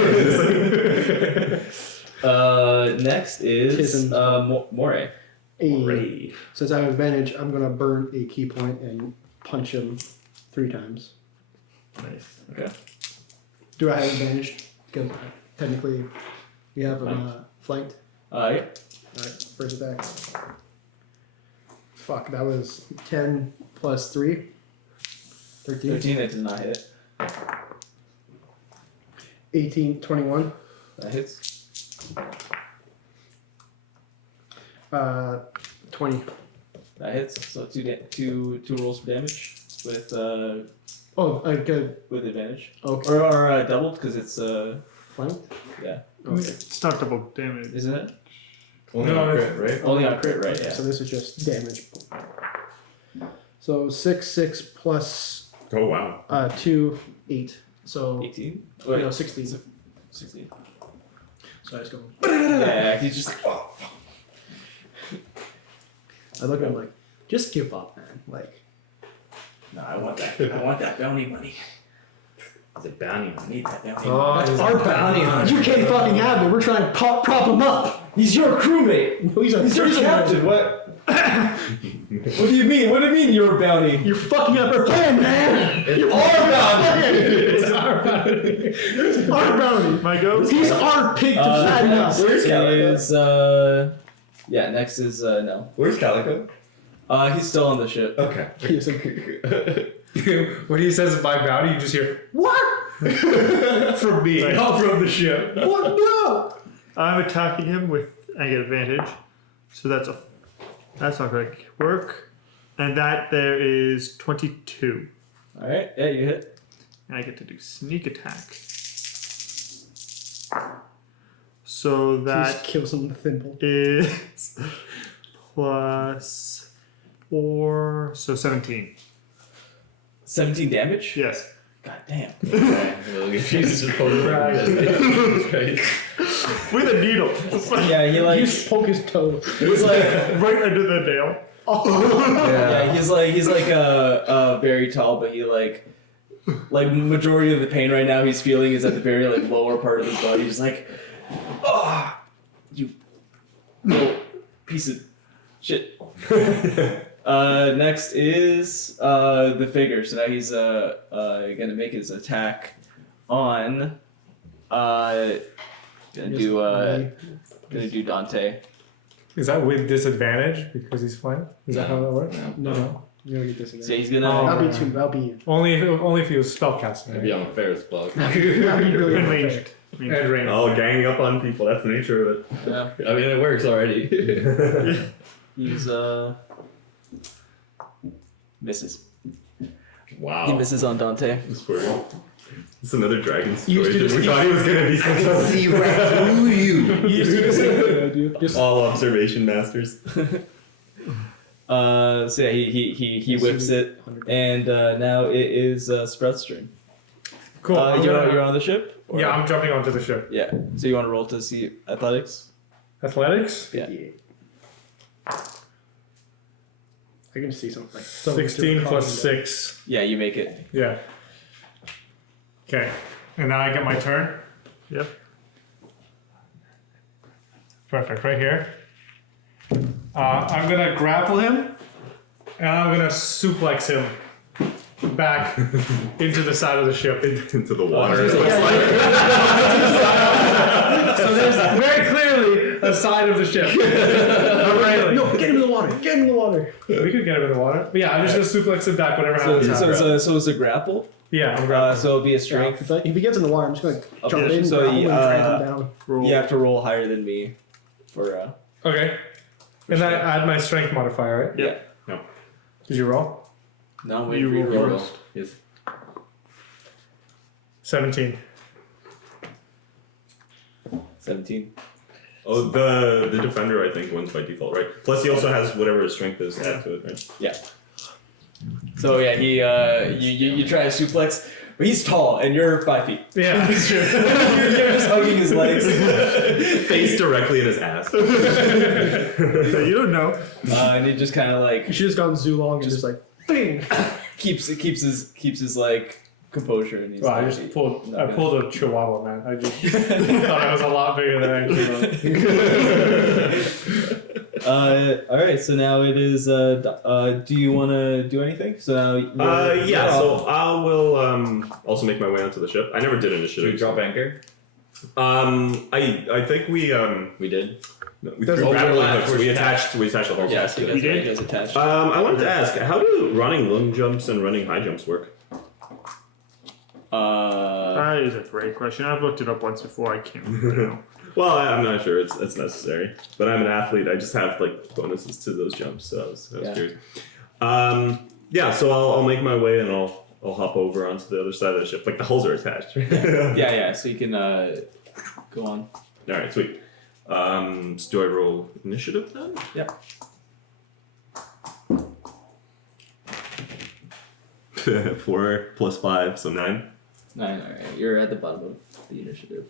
Next is Tism. Moray. Since I have advantage, I'm gonna burn a key point and punch him 3 times. Nice. Okay. Do I have advantage? Because technically, we have him flanked. Yeah. Alright, first attack. Fuck, that was 10 plus 3. 13. 13, that does not hit. 18, 21. That hits. 20. That hits. So two rolls for damage with Oh, good. with advantage. Okay. Or doubled because it's Flanked? yeah, Okay. It's not double damage. isn't it? Only No, on it's- crit, right? Only on crit, right? Yeah. So this is just damage. So 6 plus Oh wow. 2, 8. So 18. no, 16. 16. So I just go. Yeah, he's just like, oh. I look at him like, just give up, man. Like, No, I want that. I want that bounty money. It's a bounty. I need that bounty Oh, money. that's our bounty hunter. You can't fucking have it. We're trying to prop him up. He's your crewmate. No, he's He's your prisoner. captain. What? What do you mean? What do you mean you're a bounty? You're fucking up our plan, man. It's our bounty. It's our bounty. It's our bounty. My go? He's our pig to fatten up. Where's Calico? Is yeah. Next is Nell. Where's Calico? He's still on the ship. Okay. He's like, When he says my bounty, you just hear, what? From me, Right. not from the ship. what? No. I'm attacking him with I get advantage. So that's not gonna work. And that there is 22. All right. Yeah, you hit. And I get to do sneak attack. So that Just kills him with a thimble. is plus 4, so 17. 17 damage. Yes. God damn. Jesus just pulled it right. With a needle. Yeah, he You like just poke his toe. he's like Right under the nail. yeah he's like very tall, but he like majority of the pain right now he's feeling is at the very like lower part of his body. He's like, oh, you little piece of shit. Next is the figure. So now he's gonna make his attack on gonna do Dante. Is that with disadvantage because he's flanked? Is that how that works? No. You don't get this So again. he's gonna Oh. That'll be too. That'll be. Only if he was spellcasting. Maybe on Ferris block. That'll be really And unfair. ranged. And rain. Oh, ganging up on people. That's the nature of it. yeah, I mean, it works already. he's misses. Wow. He misses on Dante. It's another dragon You used to situation. We just- thought he was gonna be successful. See right through you. You used to do the same thing I do. Just All observation masters. So yeah, he whips it, and now it is Sprout's turn. Cool. You're on the ship? Or- Yeah, I'm jumping onto the ship. Yeah. So you want to roll to see athletics? Athletics? Yeah. I can see something. 16 plus 6. Yeah, you make it. Yeah. Okay. And now I get my turn? Yep. Perfect. Right here. I'm going to grapple him, and I'm going to suplex him back into the side of the ship. Into the water. So there's very clearly a side of the ship. A railing. No, get him in the water. Get him in the water. We could get him in the water. But yeah, I'm just going to suplex him back, whatever happens. So it's a grapple. Yeah, I'm grappling. So it'll be a strength. If he gets in the water, I'm just going to jump in, So grapple, you, and drag him down. Roll. You have to roll higher than me for. Okay. And I add my strength modifier, right? Yeah. No. Did you roll? No, You roll Roll. first. Yes. 17. 17. Oh, the defender I think wins by default, right? Plus he also has whatever his strength is add to it, right? Yeah. So yeah, you try to suplex, but he's tall and you're 5 feet. Yeah, that's true. You're just hugging his legs. Face directly in his ass. You don't know. And he just kind of like You should have gone Zulong and just like, bing. keeps his like composure and he's Wow, I like, just pulled a chihuahua, man. I just thought I was a lot bigger than I actually was. all right, so now it is. Do you want to do anything? So now. Yeah. So I will also make my way onto the ship. I never did Should we initiative. drop anchor? I think we We did. we There's threw a grappling whole hooks. We attached the whole Yeah, cast so you to guys, it. We you did? guys attached. I wanted to ask, how do running long jumps and running high jumps work? That is a great question. I've looked it up once before. I can't remember now. Well, I'm not sure it's necessary, but I'm an athlete. I just have like bonuses to those jumps, so I was curious. Yeah, so I'll make my way and I'll hop over onto the other side of the ship. Like the hulls are attached. Yeah. So you can go on. All right, sweet. So do I roll initiative then? Yeah. Four plus 5, so 9. 9. All right, you're at the bottom of the initiative.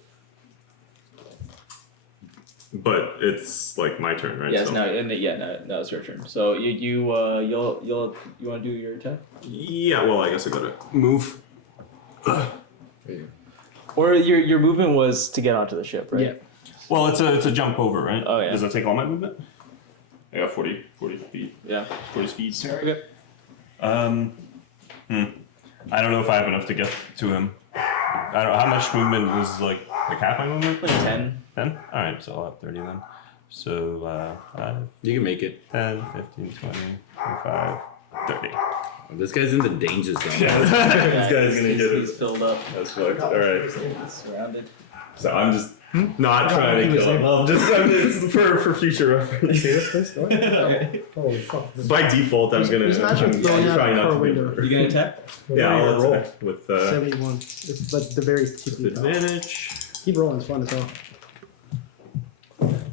But it's like my turn, right? Yes. So- Now it's your turn. So you want to do your attack, Yeah. Well, I guess I gotta move. or your movement was to get onto the ship, right? Yeah. Well, it's a jump over, right? Oh, yeah. Does that take all my movement? I got 40 feet, Yeah. 40 speed. Very good. I don't know if I have enough to get to him. I don't know how much movement was like half my movement. Like 10. 10? All right, so I'll have 30 then. So 5, You can make it. 10, 15, 20, 25, 30. This guy's in the danger zone. This guy's gonna he's, get he's it. filled up. That's fucked. All right. He's surrounded. So I'm just not trying to kill him. I'm just for future reference. See this place going? Okay. Holy fuck. By default, I'm gonna. Just imagine I'm throwing that trying not car to window. do it. You gonna attack? Yeah, I'll roll. attack with 71. It's like the very tippy top. advantage. Keep rolling, it's fun as hell.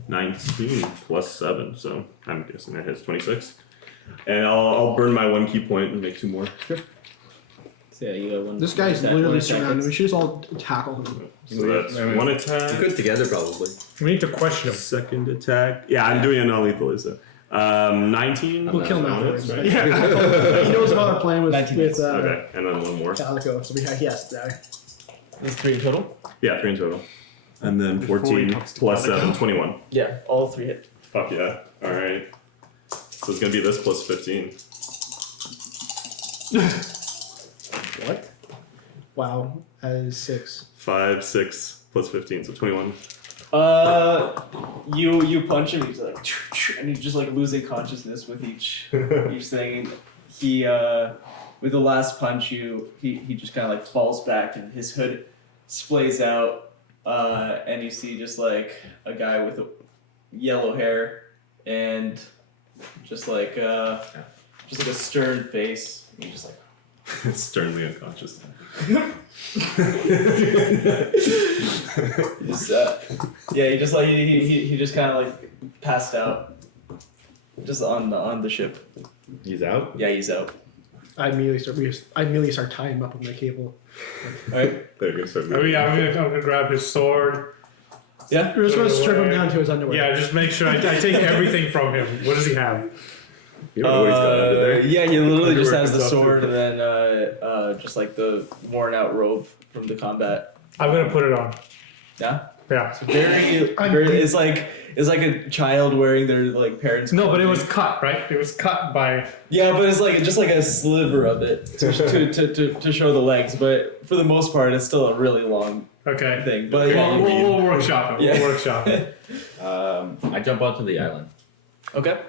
19 plus 7, so I'm guessing that hits 26. And I'll burn my 1 key point and make 2 more. So yeah, you got one. This guy's one literally attack. surrounded. We should just all tackle him. So that's 1 attack. Good together, probably. We need to question him. Second attack. Yeah, I'm doing it non-lethally, so. 19. We'll kill him That's afterwards. right. Yeah. He knows about our plan with 19 Okay, and then 1 more. Calico, so he has to die. That's 3 in total. Yeah, 3 in total. And then Before he 14 talks to plus Calico. 7, 21. Yeah, all 3 hit. Fuck yeah. Alright. So it's gonna be this plus 15. What? Wow, that is 6. 5, 6 plus 15, so 21. You punch him. He's like, and he's just like losing consciousness with each thing. He with the last punch, he just kind of like falls back and his hood splays out, and you see just like a guy with yellow hair and just like a stern face. And he's just like. Sternly unconscious. Just, he just like he just kind of like passed out. Just on the ship. He's out. Yeah, he's out. I immediately start tying him up with my cable. All right. They're gonna start Oh moving. yeah, I'm gonna grab his sword. Yeah. We're just gonna strip him away. down to his underwear. Yeah, just make sure I take everything from him. What does he have? You don't know what he's got under there. Yeah, he literally just Underwear has the and stuff, sword too. and then just like the worn out robe from the combat. I'm gonna put it on. Yeah. Yeah. It's like a child wearing their like parents' No, but it clothing. was cut, right? It was cut by. Yeah, but it's like just like a sliver of it to show the legs. But for the most part, it's still a really long Okay. thing. But yeah, We'll workshop it. Yeah. We'll workshop it. I jump onto the island. okay.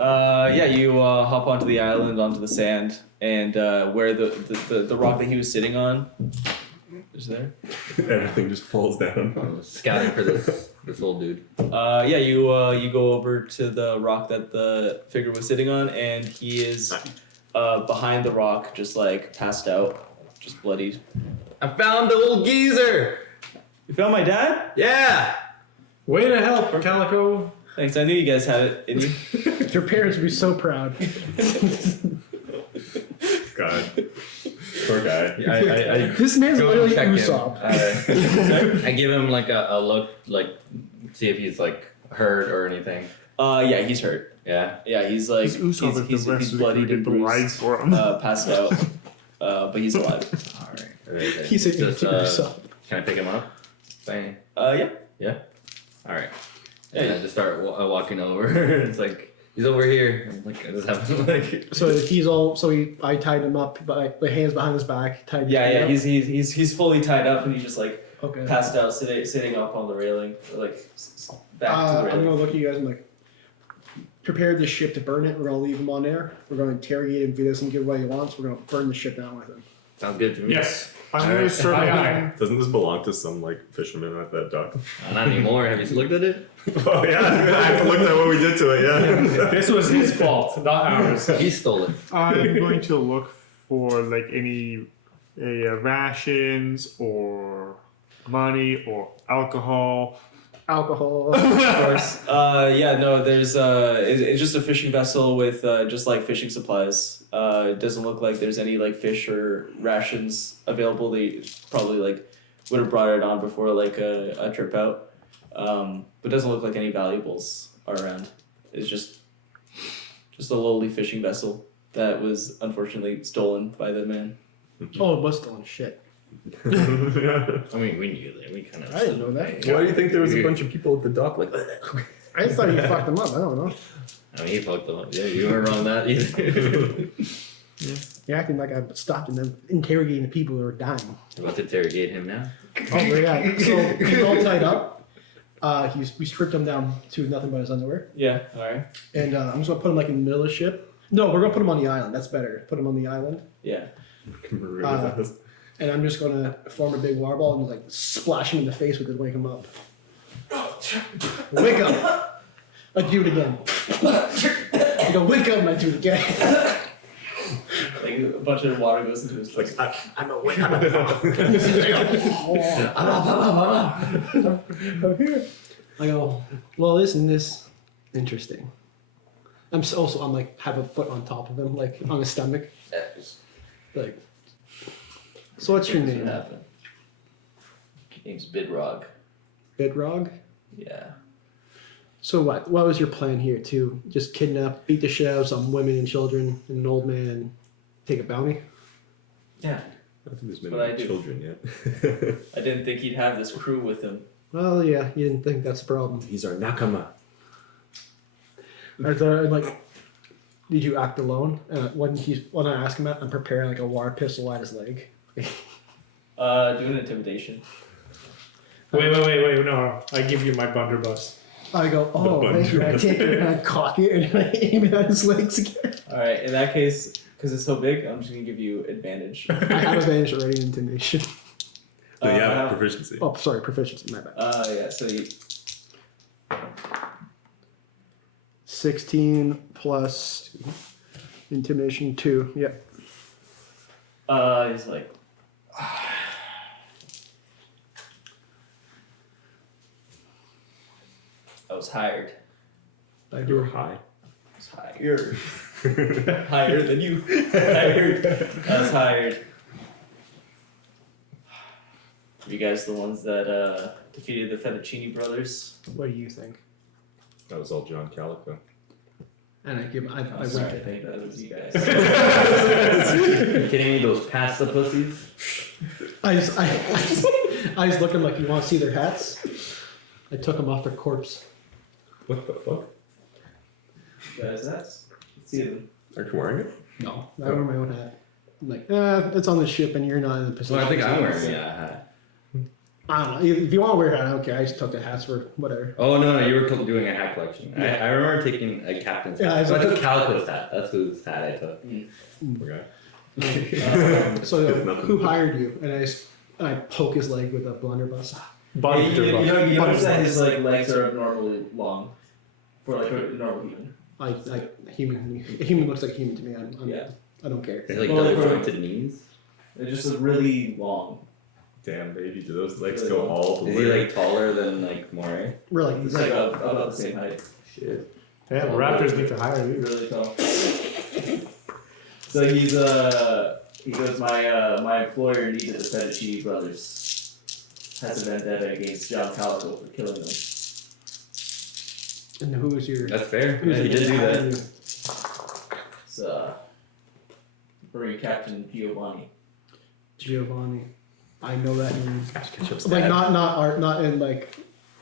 Yeah, you hop onto the island, onto the sand, and where the rock that he was sitting on is there. Everything just falls down. I was scouting for this old dude. Yeah, you go over to the rock that the figure was sitting on, and he is behind the rock, just like passed out, just bloodied. I found the old geezer. You found my dad? Yeah. Way to help, Calico. Thanks. I knew you guys had it in you. Your parents would be so proud. God. Poor guy. I This man's Go literally check him. Usopp. I give him like a look, like see if he's like hurt or anything. Yeah, he's hurt. Yeah. Yeah, he's like he's bloodied and bruised, for him. passed out, but he's alive. All right. He said Just, Usopp. Can I pick him up? Bang. Yeah. All right. Yeah, And I just start walking over. It's like he's over here. I'm like I just have to like. So I tied him up, but the hands behind his back. Tied his Yeah, feet yeah. up. He's fully tied up, and he just like Okay. passed out, sitting up on the railing, or, like back to the I'm railing. gonna look at you guys and like, prepare the ship to burn it. We're gonna leave him on there. We're gonna interrogate him. If he doesn't give what he wants, we're gonna burn the ship down with him. Sounds good to me. Yes. I'm gonna start Aye, looking. aye. Doesn't this belong to some like fisherman at that dock? Not anymore. Have you looked at it? Oh yeah, I looked at what we did to it. Yeah. This was his fault, not ours. He stole it. I'm going to look for like any rations or money or alcohol. Alcohol. Of course. Yeah, no, there's it's just a fishing vessel with just like fishing supplies. It doesn't look like there's any like fish or rations available. They probably like would have brought it on before like a trip out. But it doesn't look like any valuables are around. It's just a lowly fishing vessel that was unfortunately stolen by the man. Oh, it was stolen. Shit. I mean, we knew that. We kind of. I didn't know that. Why do you think there was a bunch of people at the dock like? I just thought you fucked him up. I don't know. I mean, he fucked them up. Yeah, you weren't wrong that either. You're acting like I stopped and then interrogating the people who are dying. I'm about to interrogate him now. Oh yeah. So he's all tied up. We stripped him down to nothing but his underwear, Yeah. All right. and I'm just gonna put him like in the middle of the ship. No, we're gonna put him on the island. That's better. Put him on the island, Yeah. and I'm just gonna form a big water ball and like splash him in the face with it, wake him up. Wake up! I do it again. I go wake up, and I do it again. Like a bunch of water goes into his face. I'm awake. I'm I'm here. I go, well, isn't this interesting? I'm like have a foot on top of him, like on his stomach. Like, so what's your What name? happened? Name's Bidrog. Bidrog? Yeah. So what? What was your plan here? To just kidnap, beat the shit out of some women and children and an old man and take a bounty? Yeah. I don't think there's What I many do. children yet. I didn't think he'd have this crew with him. Well, yeah, you didn't think that's a problem. He's our nakama. Are there, like, did you act alone? When I ask him that, I'm preparing like a water pistol at his leg. Do an intimidation. Wait, no. I give you my blunderbuss. I go, oh, thank you. And I take it and I cock it and I aim it at his legs again. All right. In that case, because it's so big, I'm just gonna give you advantage. I have advantage already in intimidation. No, you have Uh, proficiency. Oh, sorry, proficiency, my bad. Yeah. So you, 16 plus intimidation 2. Yep. he's like, I was hired By You were who? high. was hired. Higher than you. Hired. I was hired. Were you guys the ones that defeated the Fettuccine brothers? What do you think? That was all John Calico. And I I'm went sorry, I to think that was you guys. You kidding me? Those pasta pussies? I just looked at them like, you want to see their hats? I took them off their corpse. What the fuck? Guys, that's. Let's see them. Aren't you wearing it? No, I wear my own hat. I'm like, it's on the ship and you're not in the position. Well, I think to- I'm wearing a hat. I don't know. If you want to wear a hat, I don't care. I just took the hats for whatever. Oh no, you were doing a hat collection. Yeah. I remember taking a captain's Yeah, hat. I So I was- took Calico's hat. That's whose hat I took. Okay. So Nothing. who hired you? And I poke his leg with a blunderbuss. You notice that his like legs are abnormally long for like a normal human. A human looks like a human to me. Yeah. I don't care. It's like Well, double like- jointed knees. They're just really long. Damn, baby, do those legs go all the Is way? he like taller than like Moray? Really, It's like about the same height. Shit. Yeah, the Raptors need to hire you. Really tall. So he goes, my employer needed the Fettuccine brothers. Has a vendetta against John Calico for killing them. and who is your? That's fair. who's Yeah, he the did do man that. hiring you? It's Marine Captain Giovanni. Giovanni. I know that name. Ketchup's Like dad. not in like.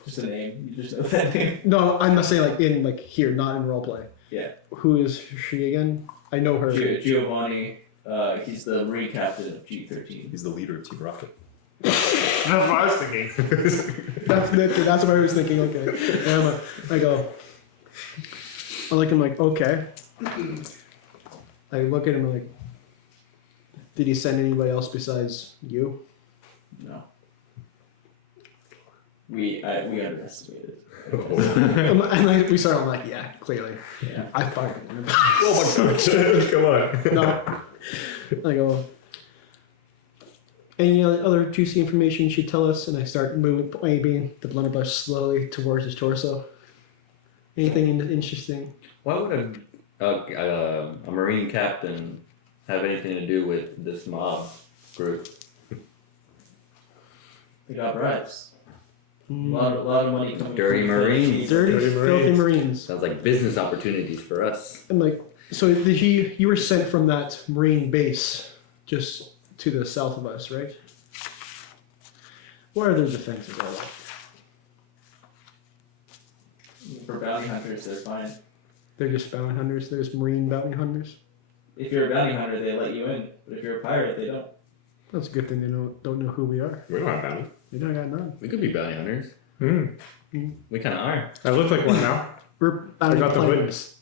Just a name. You just know that name. No, I'm not saying like in like here, not in roleplay. Yeah. Who is she again? I know her. Giovanni. He's the Marine Captain of G13. He's the leader of Team Rocket. That's what I was thinking. That's what I was thinking. Okay, and I go. I look at him like, okay. I look at him like, did he send anybody else besides you? No. We underestimated. And we start. I'm like, yeah, clearly. Yeah. I fired him. Oh my god, come on. No. I go. Any other juicy information you should tell us? And I start moving the blunderbuss slowly towards his torso. Anything interesting? Why would a Marine captain have anything to do with this mob group? They got bribes. A lot of money coming. Dirty from Marines. Dirty, Dirty filthy Marines. Sounds like business opportunities for us. I'm like, so you were sent from that Marine base just to the south of us, right? What are their defenses all like? For bounty hunters, they're fine. They're just bounty hunters. They're just Marine bounty hunters. If you're a bounty hunter, they let you in. But if you're a pirate, they don't. That's a good thing they don't know who we are. We don't have bounty. We don't got none. We could be bounty hunters. We kind of are. I look like one now. We're I bounty got the hunters.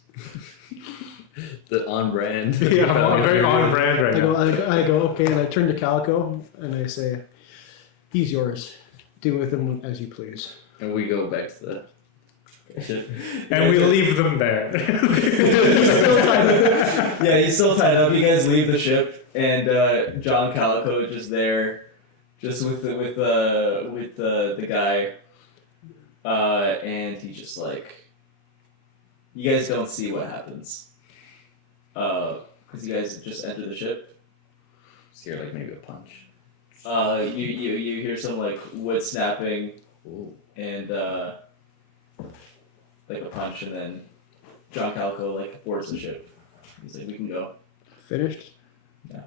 The on brand. Yeah, I'm very on brand right now. I go, okay, and I turn to Calico and I say, he's yours. Do with him as you please. And we go back to the ship. And we leave them there. Yeah, he's still tied up. You guys leave the ship, and John Calico just there, just with the guy, and he just like, you guys don't see what happens, because you guys just enter the ship. So you're like maybe a punch. You hear some like wood snapping, Ooh. and like a punch, and then John Calico like boards the ship. He's like, we can go. Finished? Yeah.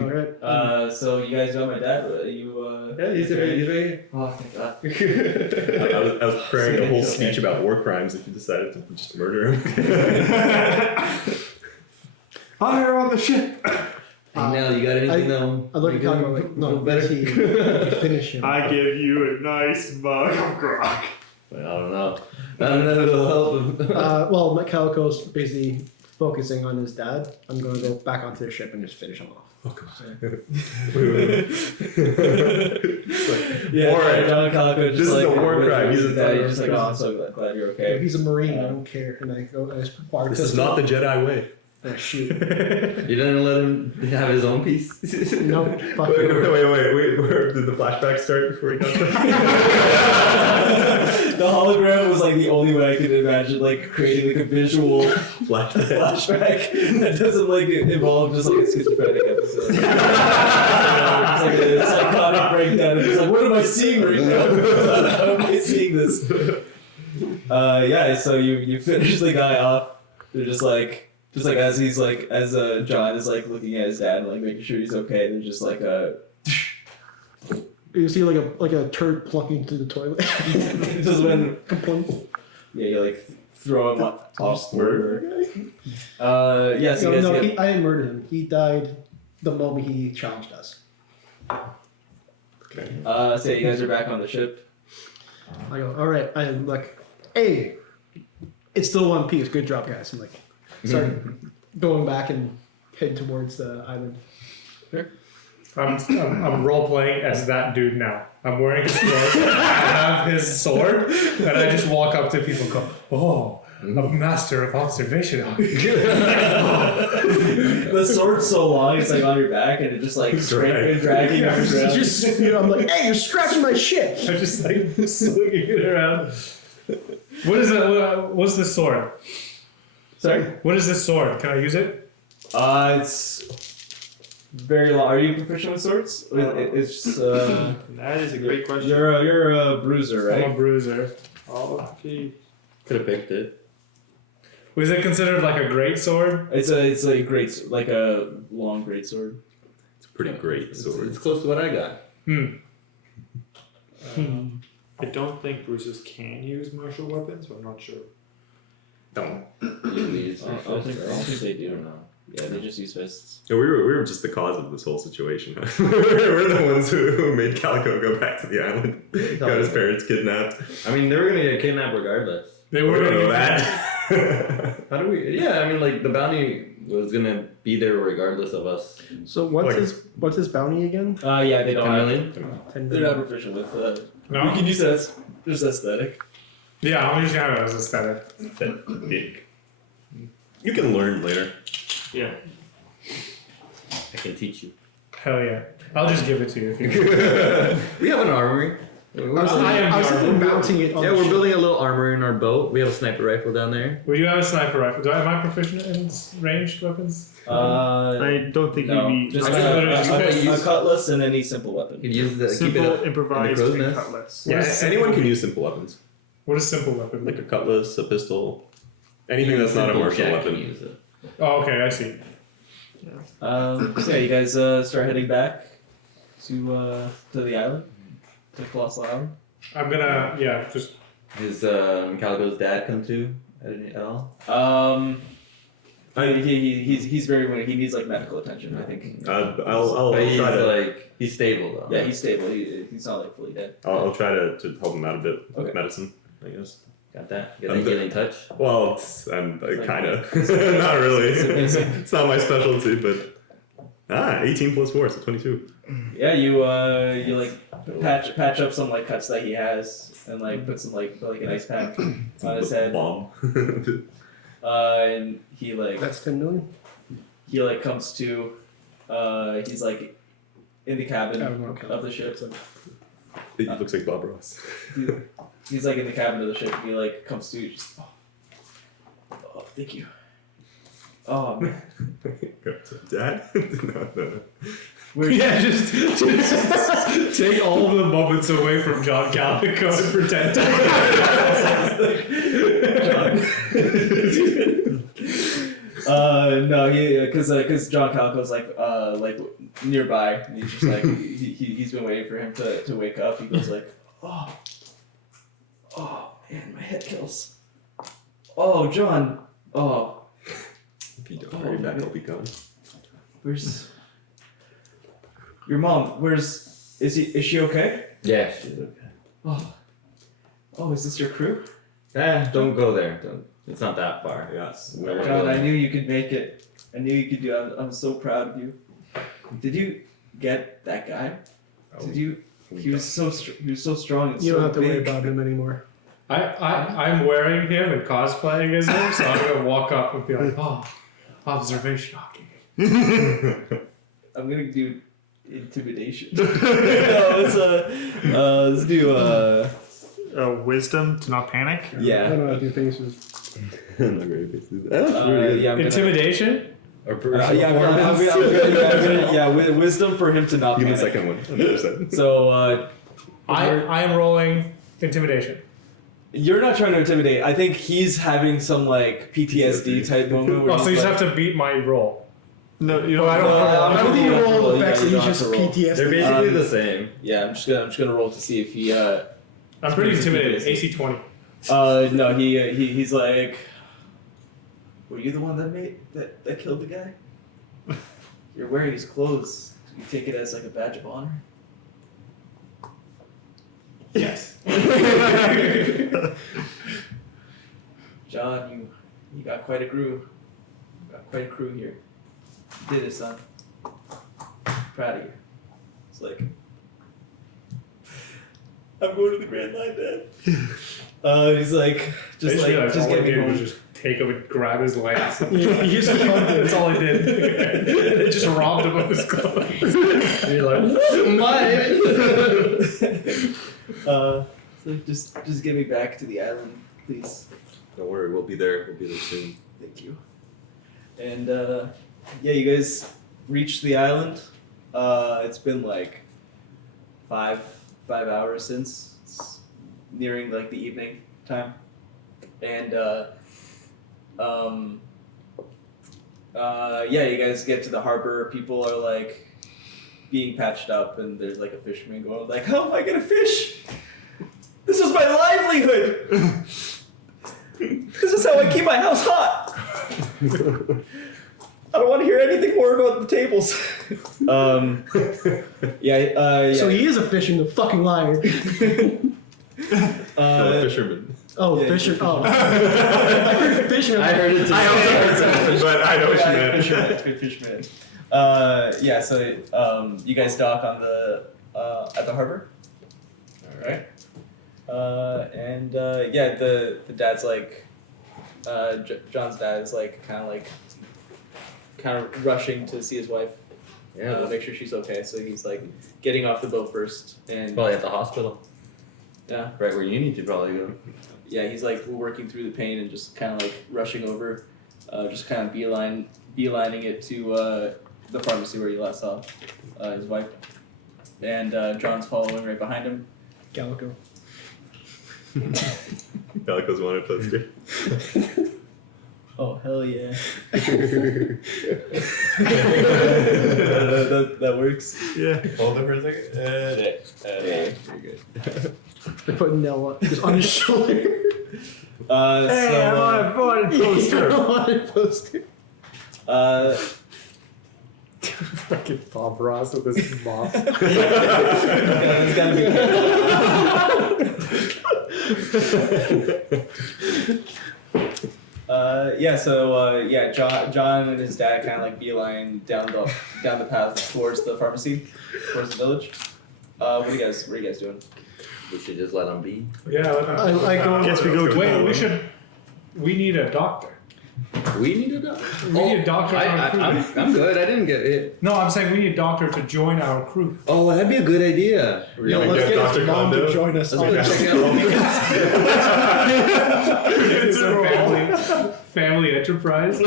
All right. So you guys got my dad. Yeah, he's ready. Oh, thank God. I was preparing a whole Okay. speech about war crimes if you decided to just murder him. Fire on the ship! Hey, Nell, you got anything though? I look at Calico like, no, better he finish him. I give you a nice mug of grog. I don't know. I don't know who'll help him. Well, Calico's basically focusing on his dad. I'm going to go back onto the ship and just finish him off. Oh, come on. Yeah, Moray. John Calico just This is like, a war crime. He's He's a daddy, just like, oh, I'm so glad you're okay. He's a Marine. I don't care. And I go. I just walk This to is the- not the Jedi way. Shoot. You didn't let him have his own piece? No, fuck Wait, you. where did the flashback start before he got there? The hologram was like the only way I could imagine like creating like a visual flashback that doesn't like involve just like a schizophrenic episode. It's like psychotic breakdown. It's like, what am I seeing right now? How am I seeing this? Yeah. So you finish the guy off. They're just like as he's like as John is like looking at his dad and like making sure he's okay. They're just like You see like a turd plucking through the toilet. just when Complete. you like throw him off murder. Yeah. So you guys get, I didn't murder him. He died the moment he challenged us. Okay. so you guys are back on the ship. I go, all right. I'm like, hey, it's still one piece. Good job, guys. I'm like, start going back and head towards the island. I'm role playing as that dude now. I'm wearing his clothes. I have his sword, and I just walk up to people and go, "Oh, a master of observation." The sword's so long, it's like on your back, and it just like dragging on the ground. Just, I'm like, hey, you're scratching my shit. I'm just like swinging it around. What is that? What's this sword? Sorry. What is this sword? Can I use it? It's very long. Are you proficient with swords? It's just, That is a great question. you're a bruiser, I'm a right? bruiser. Okay. Could have picked it. Was it considered like a great sword? It's a great, like a long great sword. It's a pretty great It's sword. close to what I got. I don't think bruisers can use martial weapons, but I'm not sure. Don't. Usually it's I don't think they do. No. Yeah, they just use fists. Yeah, we were just the cause of this whole situation. We're the ones who made Calico go back to the island. Got his parents kidnapped. I mean, they were gonna get kidnapped regardless. They were We gonna know get that. How do we? Yeah, I mean, like the bounty was gonna be there regardless of us. So what's his bounty again? Yeah, they don't 10 have. million? 10 They're not proficient with No? You can use that as just aesthetic. Yeah, I'm just gonna have it as aesthetic. Dick. You can learn later. Yeah. I can teach you. Hell yeah. I'll just give it to you if you We have an armory. I was thinking mounting it on Yeah, the we're ship. building a little armory in our boat. We have a sniper rifle down there. We do have a sniper rifle. Am I proficient in ranged weapons? I don't think No, you need just just a cutlass and any simple weapon. You could use the keep simple it up improvised in the crow's and nest. cutlass. What Yeah, is anyone simple- can use simple weapons. What is simple weapon? Like a cutlass, a pistol, anything that's not a Simple martial Jack can weapon. use it. Oh, okay, I see. So yeah, you guys start heading back to the island, to Colossal Island. I'm gonna, just Does Calico's dad come too at all? He's very weak. He needs like medical attention. I think. I'll But he's try to. like he's stable though. Yeah, he's stable. He's not like fully dead. I'll try to help him out a bit with Okay. medicine, I guess. Got that. Get I'm that good. healing touch. Well, I'm kind of. Not really. It's not my specialty, but 18 plus 4, so 22. Yeah, you like patch up some like cuts that he has, and like put some like an ice pack on his head. Bomb. And he like That's 10 million. comes to. He's like in the cabin of the ship. It looks like Bob Ross. He's like in the cabin of the ship. And he like comes to just. Oh, thank you. Oh man. Dad? No. yeah, just take all of the moments away from John Calico and pretend to. No, because John Calico's like nearby. And he's just like he's been waiting for him to wake up. He goes like, oh man, my head kills. Oh, John. Oh, If you don't hurry back, I'll be gone. where's your mom? Is she okay? Yeah, she's okay. Oh, is this your crew? Don't go there. It's not that far. Yes. John, I knew you could make it. I knew you could do it. I'm so proud of you. Did you get that guy? Did you? He was so strong and You so don't have to worry big. about him anymore. I'm wearing him and cosplaying as him, so I'm gonna walk up and be like, oh, Observation. I'm gonna do intimidation. No, let's do Wisdom to not panic. I yeah. don't know how to do faces. I'm not ready to face it. That looks really good. Yeah, I'm gonna, Intimidation. Or wisdom for him to not Give me the panic. second one. 100%. So I am rolling intimidation. you're not trying to intimidate. I think he's having some like PTSD type moment. Where Oh, so he's you just like, have to beat my roll. No, you Oh, don't. I don't No, know. I don't think you roll the Yeah, effects, you you don't just have to roll. PTSD. They're basically the same. Yeah, I'm just gonna roll to see if he. I'm pretty intimidated. AC 20. No, he's like. Were you the one that killed the guy? You're wearing his clothes. You take it as like a badge of honor. Yes. John, you got quite a crew. You got quite a crew here. You did it, son. Proud of you. It's like I'm going to the Grand Line, Dad. He's like, just get me home. just take him and grab his lance. You just hugged him. That's all I did. And then just robbed him of his clothes. And you're like, So just get me back to the island, please. Don't worry, we'll be there. We'll be there soon. Thank you. And yeah, you guys reached the island. It's been like five hours since. It's nearing like the evening time, and yeah, you guys get to the harbor. People are like being patched up, and there's like a fisherman going like, "How am I gonna fish? This is my livelihood. This is how I keep my house hot. I don't want to hear anything more about the tables." Yeah. So he is a fish in the fucking liar. No, fisherman. Oh, Yeah, fisher. yeah. Oh. I heard fisherman. I heard it too. I also heard that, but I know what you meant. Fishman. Yeah. So you guys dock on the at the harbor. All right. And yeah, the dad's like, John's dad is like kind of rushing to see his wife, Yeah, make sure she's okay. So he's like getting off the boat first, and probably at the hospital. yeah, Right where you need to probably go. yeah, he's like working through the pain and just kind of like rushing over, just kind of beelining it to the pharmacy where you last saw his wife, and John's following right behind him. Calico. Calico's wanted poster. Oh hell yeah! that works. Yeah. Hold it for a second. There. Very good. They put Nell just on his shoulder. Hey, I'm on a wanted poster. Wanted poster. fucking Bob Ross with his mop. It's gotta be. Yeah. So yeah, John and his dad kind of like beeline down the path towards the pharmacy, towards the village. What are you guys doing? We should just let him be. Yeah. I go. Guess we go to Wait, we need a doctor. We need a doctor. We need a doctor on our crew. I'm good. I didn't get it. No, I'm saying we need a doctor to join our crew. Oh, that'd be a good idea. We're No, gonna let's get get Dr. his mom to Kondo. join us. Let's on go that. check out. It's a family enterprise. And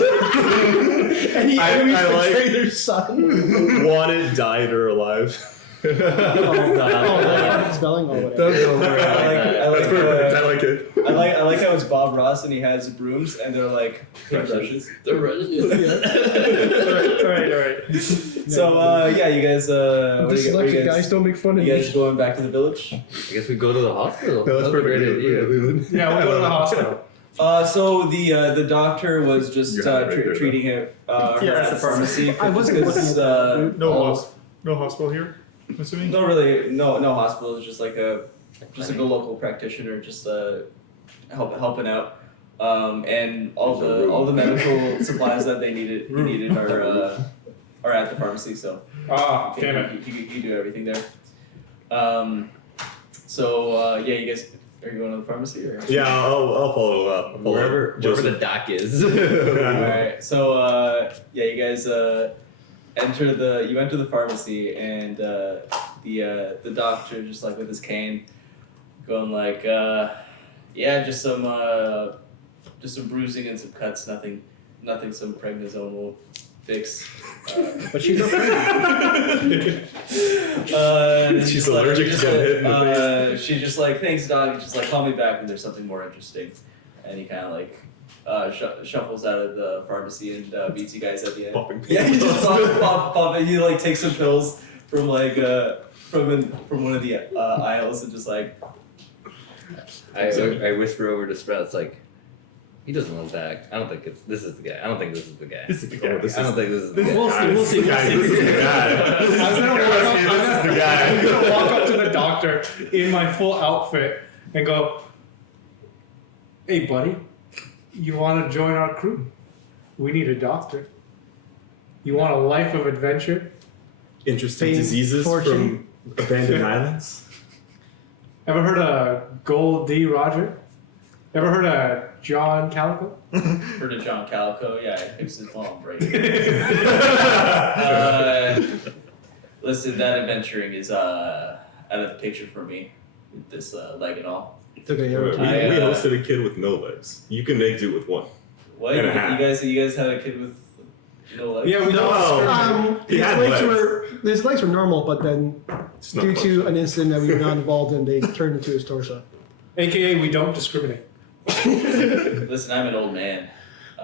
he I like- betrayed their son. Wanted, died, or alive. Oh, that spelling or whatever. That's perfect. I like it. I like how it's Bob Ross and he has brooms and they're like paintbrushes. The rest. All right. So yeah, you guys. What Dyslexic guys don't make fun of You me. guys going back to the village? I guess we go to the hospital. No, that's a perfect. great idea. Yeah, we'll go to the hospital. So the doctor was just You have it right there, treating her Yeah, at the pharmacy. I wasn't because, looking at No hospital here. I'm assuming. no really no hospital. It's just like a local practitioner just helping out. And all the medical supplies that he needed are at the pharmacy. So Ah, damn it. you do everything there. So yeah, you guys Are you going to the pharmacy or? Yeah, I'll follow up. I'll follow up. Wherever the dock is. Alright, so yeah, you guys enter the pharmacy and the doctor just like with his cane going like yeah, just some bruising and some cuts, nothing some prednisone will fix. But she's okay. She's allergic to getting hit in the She's just like, thanks, Doc. Just like, call me back when there's something more interesting. And he kind of like shuffles out of the pharmacy and meets you guys at the end. Popping Yeah, he pills. just pop it. He like takes some pills from like from one of the aisles and just like. I whisper over to Sprouts like, he doesn't want that. I don't think this is the guy. I don't think this is the guy. This is the guy. I don't think this is the guy. We'll see. Guys, this is the guy. I'm gonna walk up to the doctor in my full outfit and go, "Hey, buddy, you want to join our crew? We need a doctor. You want a life of adventure? Interesting Fame, diseases fortune. from abandoned islands. Ever heard of Gold D. Roger? Ever heard of John Calico? Heard of John Calico? Yeah, I fixed his mom, right? Listen, that adventuring is out of the picture for me. With this leg and all. It's okay. We Every time. hosted a kid with no legs. You can make do with one. What? And You a half. guys had a kid with no legs? Yeah, we No. He His had legs legs. his legs were normal, but then It's not due to functional. an incident that we were not involved in, they turned into his torso. AKA we don't discriminate. Listen, I'm an old man.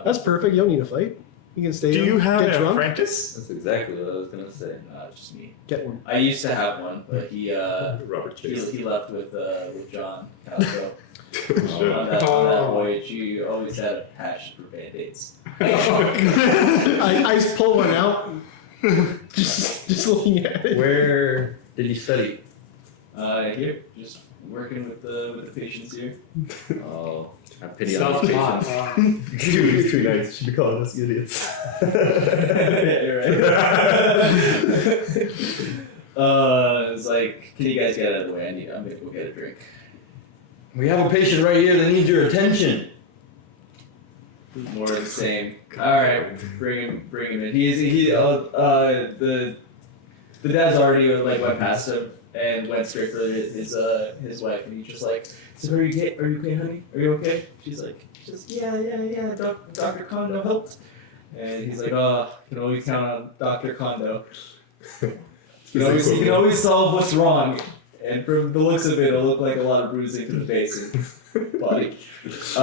That's perfect. You don't need to fight. You can stay. Do you have get an drunk? apprentice? That's exactly what I was gonna say. It's just me. Get one. I used to have one, but he Robert Chase. he left with John Calico. Sure. On that voyage, you always had a passion for band-aids. I just pull one out. just looking at it. Where did you study? Here, just working with the patients here. Oh, I pity on these Self-taught. patients. He's too nice. Should be calling us idiots. You're right. It's like, can you guys get out of the way? I'm gonna go get a drink. We have a patient right here that needs your attention. More of the same. All right, bring him in. The dad's already like went past him and went straight for his wife, and he's just like, so are you okay, honey? Are you okay? She's like, yeah. Dr. Kondo helped, and he's like, oh, you can always count on Dr. Kondo. You can always solve what's wrong. And from the looks of it, it'll look like a lot of bruising to the face and body. You just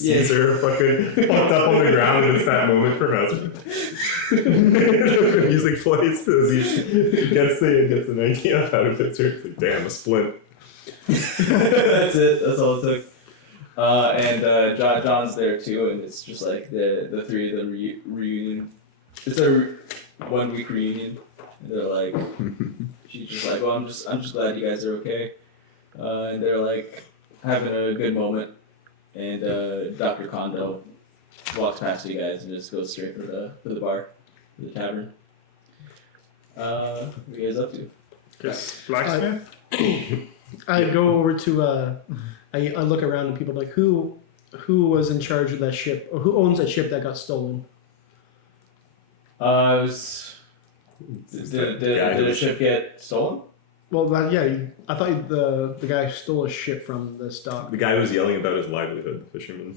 sees her fucking fucked up on the ground, and it's that moment for Husband. Music plays as he gets an idea of how to fix her. It's like, damn, a splint. That's it. That's all it took. And John's there too, and it's just like the three of them reunion. It's a 1 week reunion, and they're like, she's just like, well, I'm just glad you guys are okay, and they're like having a good moment, and Dr. Kondo walks past you guys and just goes straight for the bar, for the tavern. What are you guys up to? Just Blacksmith? I go over to I look around and people are like, who was in charge of that ship, or who owns that ship that got stolen? It was. Did the ship get stolen? Well, I thought the guy stole a ship from this dock. The guy who was yelling about his livelihood, the fisherman.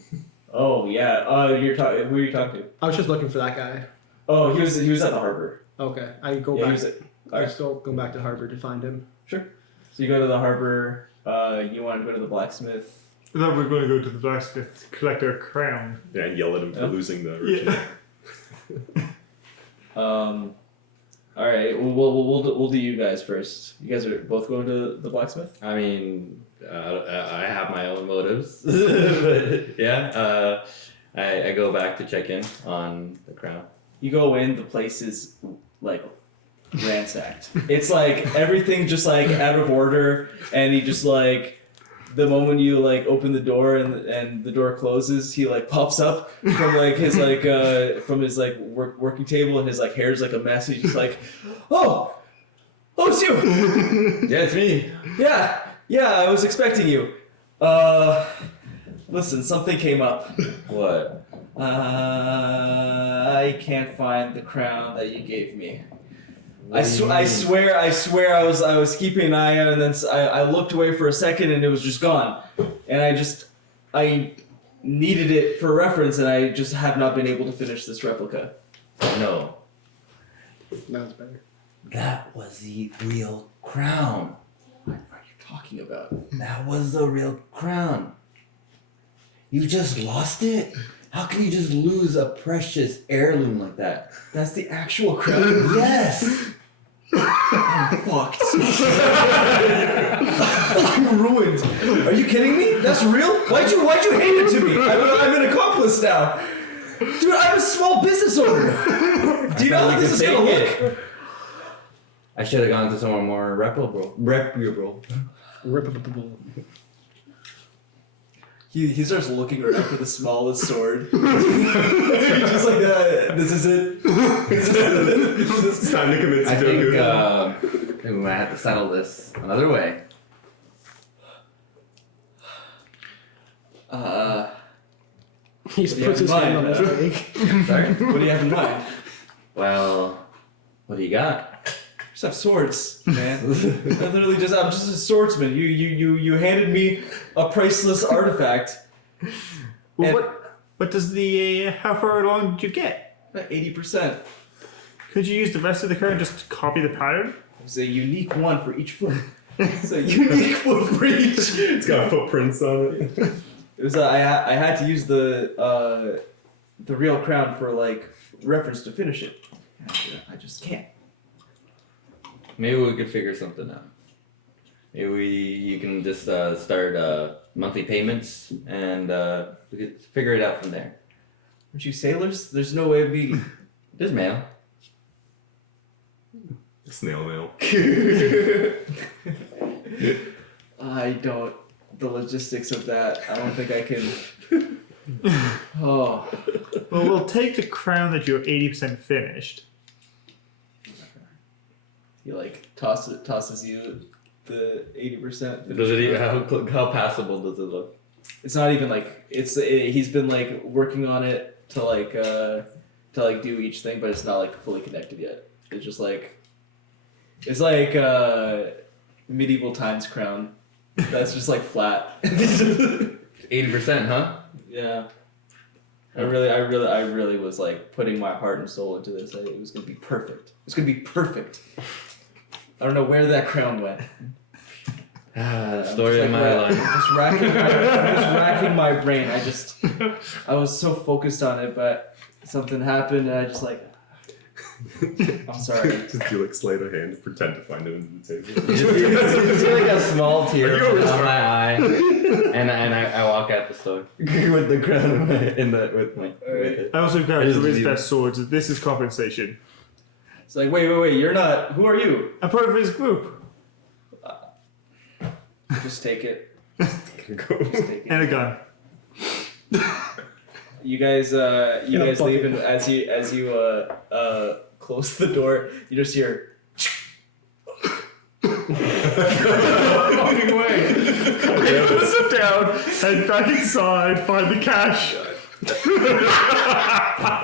Oh yeah. You're talking. Who are you talking to? I was just looking for that guy. Oh, he was at the harbor. Okay, I go Yeah, he back. was at. I still go back to Harbor to find him. Sure. So you go to the harbor. You want to go to the blacksmith. I thought we were going to go to the blacksmith to collect our crown. Yeah, and yell at him for Yeah. losing the original. All right. We'll do you guys first. You guys are both going to the blacksmith. I mean, I have my own motives, but yeah, I go back to check in on the crown. You go in. The place is like ransacked. It's like everything just like out of order, and he just like. The moment you like open the door and the door closes, he like pops up from like his like from his like working table, and his like hair's like a mess. He's just like, oh, it's you. Yeah, it's me. Yeah, Yeah, I was expecting you. Listen, something came up. What? I can't find the crown that you gave me. What do you I mean? swear I was keeping an eye on it, and then I looked away for a second and it was just gone. And I needed it for reference, and I just have not been able to finish this replica. No. That was better. That was the real crown. What are you talking about? That was the real crown. You just lost it? How can you just lose a precious heirloom like that? That's the actual crown? Yes! I'm fucked. I'm ruined. Are you kidding me? That's real? Why'd you hand it to me? I'm an accomplice now. Dude, I'm a small business owner. Do you know how this is gonna look? I should have gone to somewhere more reputable. Reputable. He starts looking around for the smallest sword. He's just like, this is it. It's time to commit I think Sudoku. we might have to settle this another way. He What do you puts his have in hand on mind, his man? leg. Sorry? What do you have in mind? Well, what do you got? Just have swords, man. I'm just a swordsman. You handed me a priceless artifact. Well, And- what does the how far along did you get? 80%. Could you use the rest of the card and just copy the pattern? It's a unique one for each foot. It's a unique foot for each. It's got footprints on it. It was I had to use the real crown for like reference to finish it. I just can't. Maybe we could figure something out. Maybe you can just start monthly payments and we could figure it out from there. Aren't you sailors? There's no way of being. There's mail. Snail mail. I don't. The logistics of that. I don't think I can. Oh. Well, we'll take the crown that you're 80% finished. He like tosses you the 80%. Does it even, how passable does it look? It's not even like he's been like working on it to like do each thing, but it's not like fully connected yet. It's just like it's like medieval times crown. That's just like flat. 80%, huh? Yeah. I really was like putting my heart and soul into this. It was gonna be perfect. It's gonna be perfect. I don't know where that crown went. Story of my life. I'm just racking my brain. I was so focused on it, but something happened, and I just like. I'm sorry. Just do like sleight of hand, pretend to find it under the table. You see like a small tear Are you a on my eye, and I walk out the store with the crown with it. I also got I just his leave best swords. This is compensation. It's like, wait, you're not. Who are you? I'm part of his group. Just take it. Go. Just take And a it. gun. You guys In a leave, bucket. and as you close the door, you just hear. Walking away. I put him down, head back inside, find the cash.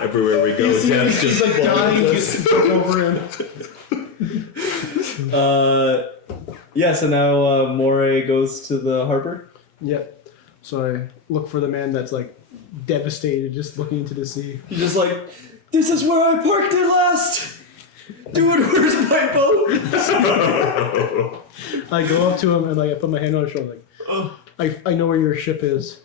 Everywhere we go, You see him, Jeff's he's just like dying, follows just us. jump over him. Yeah. So now Moray goes to the harbor. Yep. So I look for the man that's like devastated, just looking into the sea. He's just like, this is where I parked it last. Dude, where's my boat? I go up to him and like I put my hand on his shoulder, like, I know where your ship is.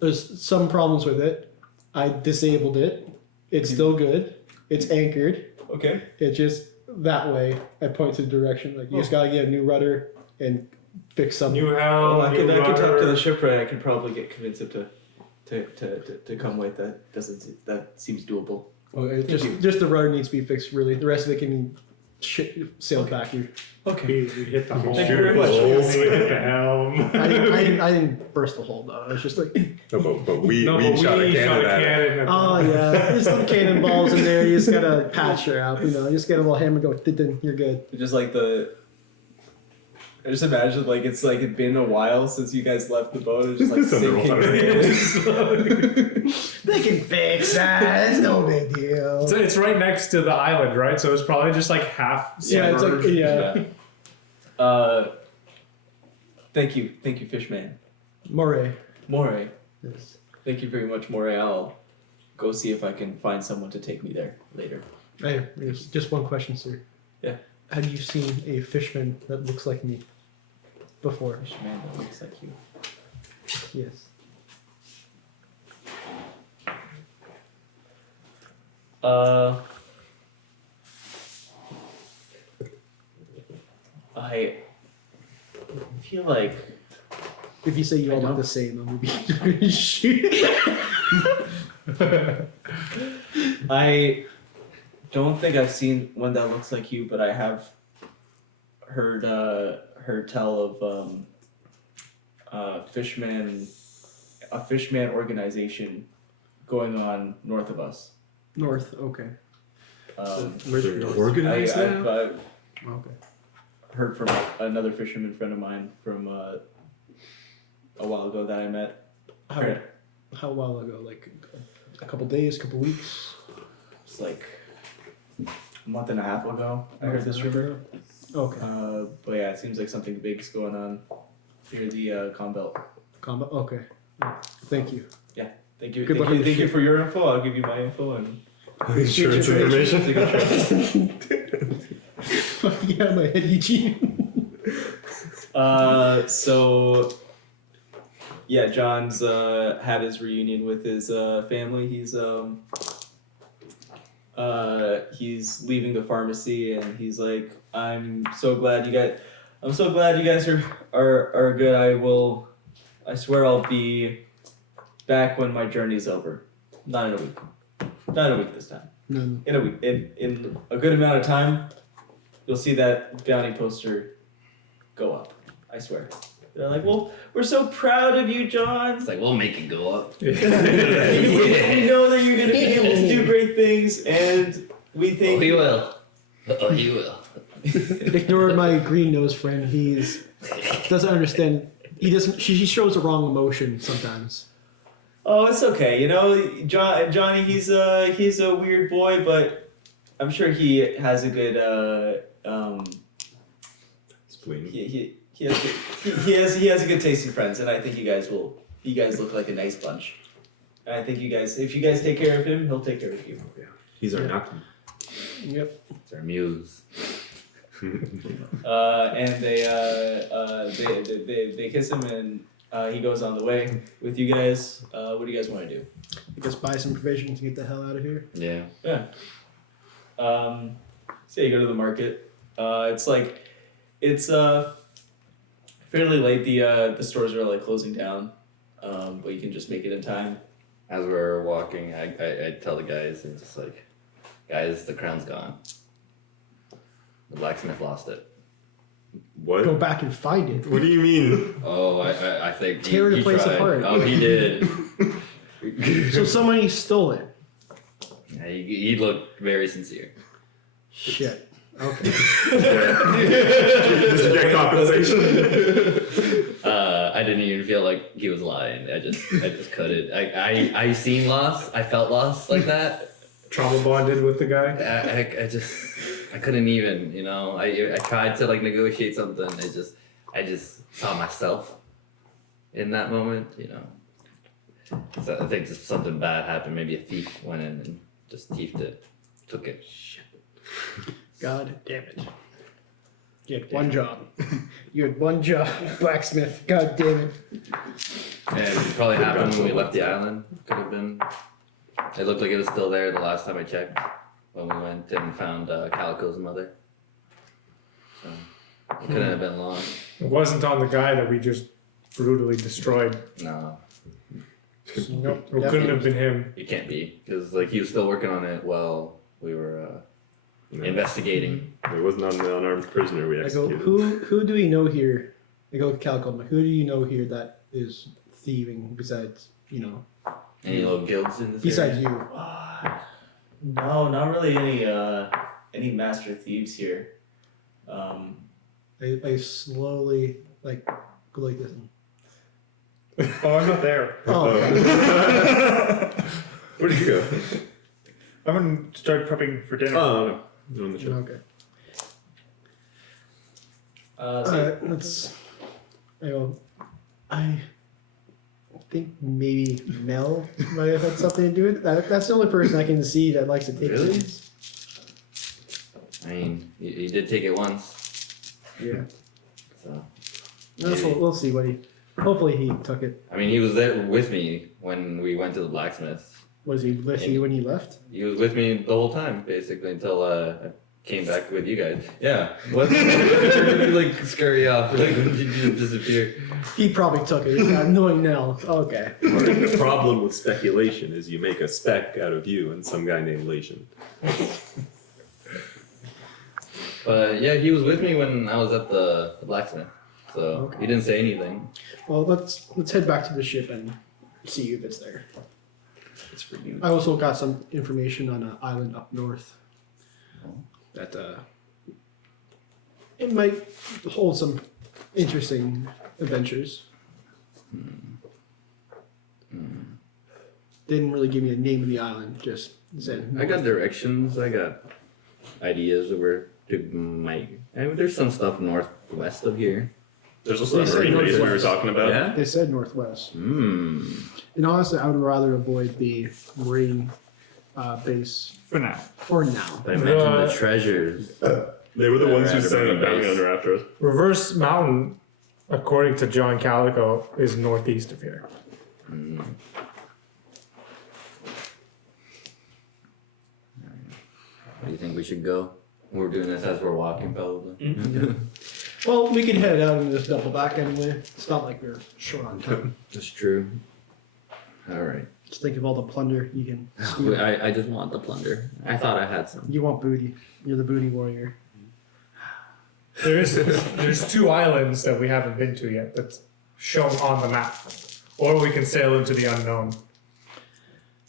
There's some problems with it. I disabled it. It's still good. It's anchored. Okay. It just that way. I point to the direction. Like you just gotta get a new rudder and fix something. New helm, I new could talk to rudder. the shipwright. I can probably convince him to come with that. That seems doable. Okay, just the rudder needs to be fixed. Really, the rest of it can be sailed back here. Okay. We hit the hull. Thank you very much. We hit the helm. I didn't burst the hole though. I was just like, No, but we No, we but shot a we cannon at it. cannon. oh yeah, there's some cannonballs in there. You just gotta patch her up. You know, you just get a little hammer, go, dun, you're good. Just like the I just imagine like it's like been a while since you guys left the boat. It's just like It's sinking. They can fix that. It's no big deal. So it's right next to the island, right? So it's probably just like half. Yeah, it's like submerged. Thank you, Fishman. Moray. Moray. Yes. Thank you very much, Moray. I'll go see if I can find someone to take me there later. Hey, there's just one question, sir. Yeah. Have you seen a fishman that looks like me before? Fishman that looks like you. Yes. I feel like If you say you all I look don't. the same, I'm gonna be shoot. I don't think I've seen one that looks like you, but I have heard tell of a Fishman organization going on north of us. North, okay. They're north? organized now? I've Okay. heard from another fisherman friend of mine from a while ago that I met. How while ago? Like a couple days, couple weeks? It's like a month and a half ago. I heard this rumor. Okay. But yeah, it seems like something big's going on near the Conbelt. Combo. Okay. Thank you. Thank you. Good luck Thank with the you ship. for your info. I'll give you my info and Insurance information. Fucking out of my head, Eugene. So yeah, John's had his reunion with his family. He's leaving the pharmacy and he's like, I'm so glad you guys are good. I swear I'll be back when my journey's over. Not in a week. Not in a week this time. No. In a week. In a good amount of time, you'll see that bounty poster go up. I swear. They're like, well, we're so proud of you, John. It's like, we'll make it go up. We know that you're going to be able to do great things, and we think... Oh, he will. Oh, he will. Ignore my green nose friend. He's doesn't understand. He doesn't. She shows the wrong emotion sometimes. Oh, it's okay. You know, Johnny, he's a weird boy, but I'm sure he has a good... Spleen. He has a good taste in friends, and I think you guys look like a nice bunch. And I think if you guys take care of him, he'll take care of you. He's our knock. Yep. It's our muse. And they kiss him, and he goes on the way with you guys. What do you guys want to do? Just buy some provisions to get the hell out of here. Yeah. Yeah. So you go to the market. It's fairly late. The stores are like closing down, but you can just make it in time. As we're walking, I tell the guys, and just like, guys, the crown's gone. The blacksmith lost it. What? Go back and find it. What do you mean? Oh, I think Tear the place tried. apart. Oh, he did. So somebody stole it. Yeah, he looked very sincere. Shit. Okay. Did you get compensation? I didn't even feel like he was lying. I just couldn't. I seen loss. I felt loss like that. Trauma bonded with the guy. I couldn't even, you know. I tried to like negotiate something. I just saw myself in that moment, you know. So I think just something bad happened. Maybe a thief went in and just thiefed it, took it. God damn it. You had one job. You had one job, blacksmith. God damn it. And it probably happened when we left the island. Could have been. It looked like it was still there the last time I checked. When we went and found Calico's mother. So it couldn't have been long. It wasn't on the guy that we just brutally destroyed. No, Nope. It couldn't have been him. it can't be because like he was still working on it while we were investigating. It wasn't on the unarmed prisoner we I go, executed. who do we know here? I go to Calico. I'm like, who do you know here that is thieving besides, you know, Any little guilds in this besides area? you? No, not really any master thieves here. I slowly like go like this. Oh, I'm not there. Oh, okay. Where'd you go? I'm gonna start prepping for dinner. Oh, you're on the ship. Okay. So Let's. I think maybe Nell might have had something to do with it. That's the only person I can see that likes to take Really? things. I mean, he did take it once, Yeah. so. We'll see what he. Hopefully he took it. I mean, he was there with me when we went to the blacksmith. Was he with you when he left? He was with me the whole time, basically, until I came back with you guys. Yeah. What? You like scurry off? Like, when did you disappear? He probably took it. Knowing Nell. Okay. The problem with speculation is you make a spec out of you and some guy named Lation. But yeah, he was with me when I was at the blacksmith, so Okay. he didn't say anything. Well, let's head back to the ship and see if it's there. It's for you. I also got some information on an island up north that it might hold some interesting adventures. Didn't really give me a name of the island, just said. I got directions. I got ideas of where to might. I mean, there's some stuff northwest of here. There's also They that said marine base we were northwest. talking about. Yeah. They said northwest. Hmm. And honestly, I would rather avoid the marine base For now. for now. I mentioned the treasures. They were the ones who Rather sent a than bounty base. hunter after us. Reverse Mountain, according to John Calico, is northeast of here. Hmm. Where do you think we should go? We're doing this as we're walking, probably. Well, we can head out and just double back anyway. It's not like we're short on time. That's true. All right. Just think of all the plunder you can steal. I just want the plunder. I thought I had some. You want booty. You're the booty warrior. There's two islands that we haven't been to yet that's shown on the map. Or we can sail into the unknown.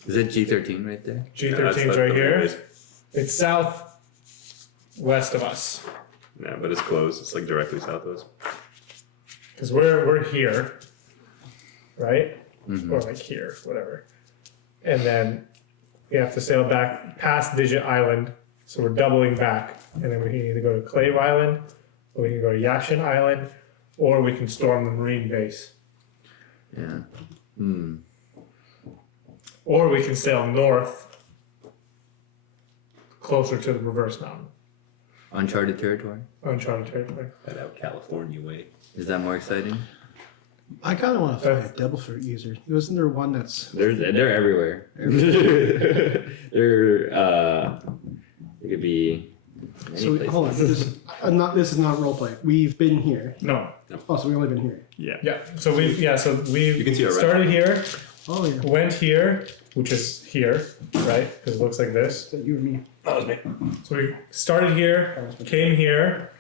Is it G13 right there? G13's Yeah, that's right the marine here. base. It's southwest of us. Yeah, but it's close. It's like directly south of us. Because we're here, right? Mhm. Or like here, whatever. And then we have to sail back past Digit Island. So we're doubling back. And then we can either go to Clave Island, or we can go to Yakshin Island, or we can storm the marine base. Yeah. Hmm. Or we can sail north, closer to the reverse mountain, Uncharted territory. uncharted territory. That out California way. Is that more exciting? I kind of want to find a devil fruit user. Wasn't there one that's... They're everywhere. It could be many So, places. hold on. This is not roleplay. We've been here. No. Oh, so we've only been here. Yeah. Yeah. So we You can see our started here, Oh, yeah. went here, which is here, right? Because it looks like this. Is that you or me? That was me. So we started here, came here,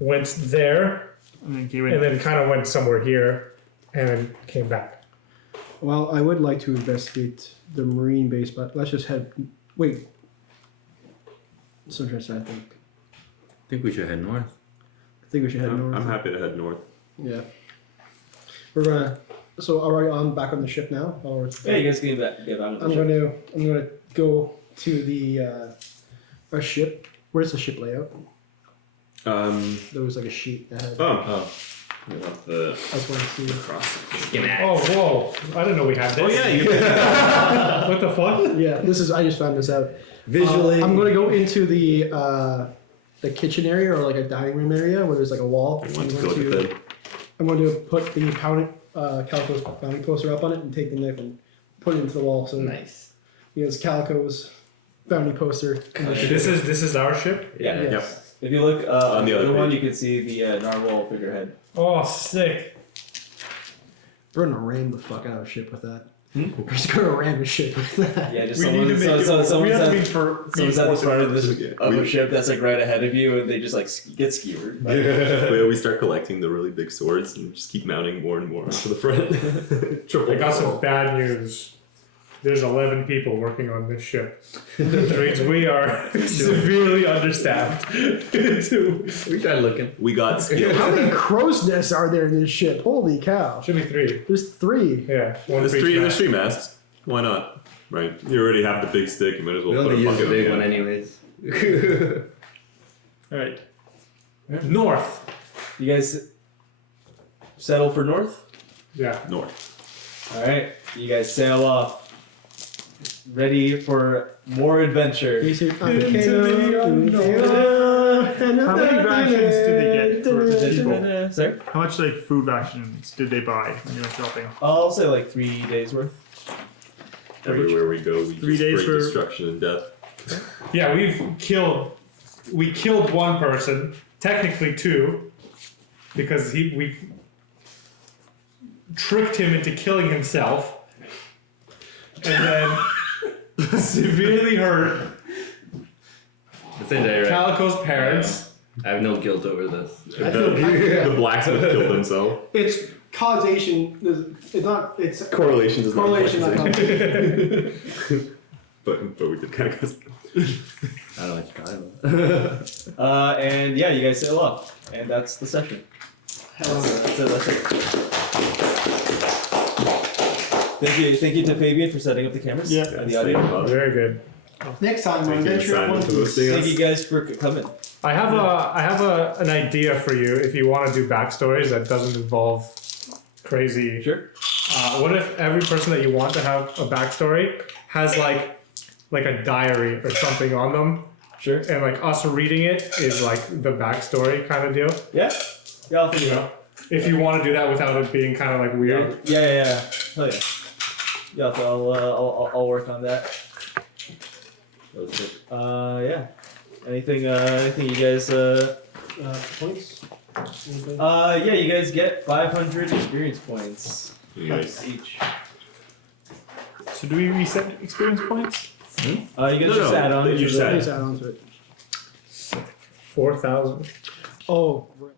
went there, And then came and in. then kind of went somewhere here, and then came back. Well, I would like to investigate the marine base, but let's just head... Wait. So interesting, I think. I think we should head north. I think we should head north. I'm happy to head north. Yeah. We're gonna... So are we back on the ship now? Or yeah, you guys can get back on the I'm ship. gonna go to the our ship. Where's the ship layout? There was like a sheet that had. Oh. You want the I just want to see. cross. Oh, whoa! I didn't know we had this. Oh yeah, you What the fuck? Yeah, this is. I just found this out. Visually. I'm gonna go into the kitchen area or like a dining room area where there's like a wall. want to go with the bed. I'm going to put the Calico's bounty poster up on it and take the knife and put it into the wall. So Nice. Because Calico's bounty poster. This is our ship. Yeah. Yes. Yep. If you look On the other one, page. you can see the narwhal figurehead. Oh, sick! We're gonna ram the fuck out of ship with that. We're just gonna ram the ship with that. Yeah, just We someone, need to make so, it. so, We someone's have to at, be for. someone's at the front of this Yeah. of a ship that's like right ahead of you, and they just like get skewered. We start collecting the really big swords and just keep mounting more and more onto the front. I got some bad news. there's 11 people working on this ship. Which means we are severely understaffed. We tried looking. We got skill. How many crow's nests are there in this ship? Holy cow. Should be 3. There's 3. Yeah, one There's for each three. There's mast. 3 masts. Why not? Right. You already have the big stick. You might as We well put only a use the bucket big on one the end. anyways. All right. North. You guys settle for north? Yeah. North. All right. You guys sail off. Ready for more adventure. Into How many rations did they get for people? Sorry? How much like food rations did they buy when you went shopping? I'll say like 3 days worth. Everywhere we go, we 3 just days bring for- destruction and death. Yeah, we killed one person, technically 2, because we tricked him into killing himself, and then severely hurt It's indirect. Calico's parents. I have no guilt over this. The blacksmith killed himself. It's causation. It's not. It's Correlation does not correlation, not affect causation. but we did kind of cause. I don't know what you're talking about. And yeah, you guys sail off. And that's the session. That's it. Thank you to Fabian for setting up the cameras and the audio. Very good. Next time on Thank you, Adventure Simon, One for Piece. hosting Thank us. you guys for coming. I have an idea for you if you want to do backstories that doesn't involve crazy. Sure. What if every person that you want to have a backstory has like a diary or something on them, Sure. and like us reading it is like the backstory kind of deal. Yeah. Yeah, I'll think You know, if you want to do that without it being kind of like weird. Yeah. Oh yeah. Yeah, so I'll work on that. Yeah. Anything you guys Points. yeah, you guys get 500 experience points Nice. each. So do we reset experience points? You guys just add on. You to just the- add. Please add on to it. 4,000. Oh, right.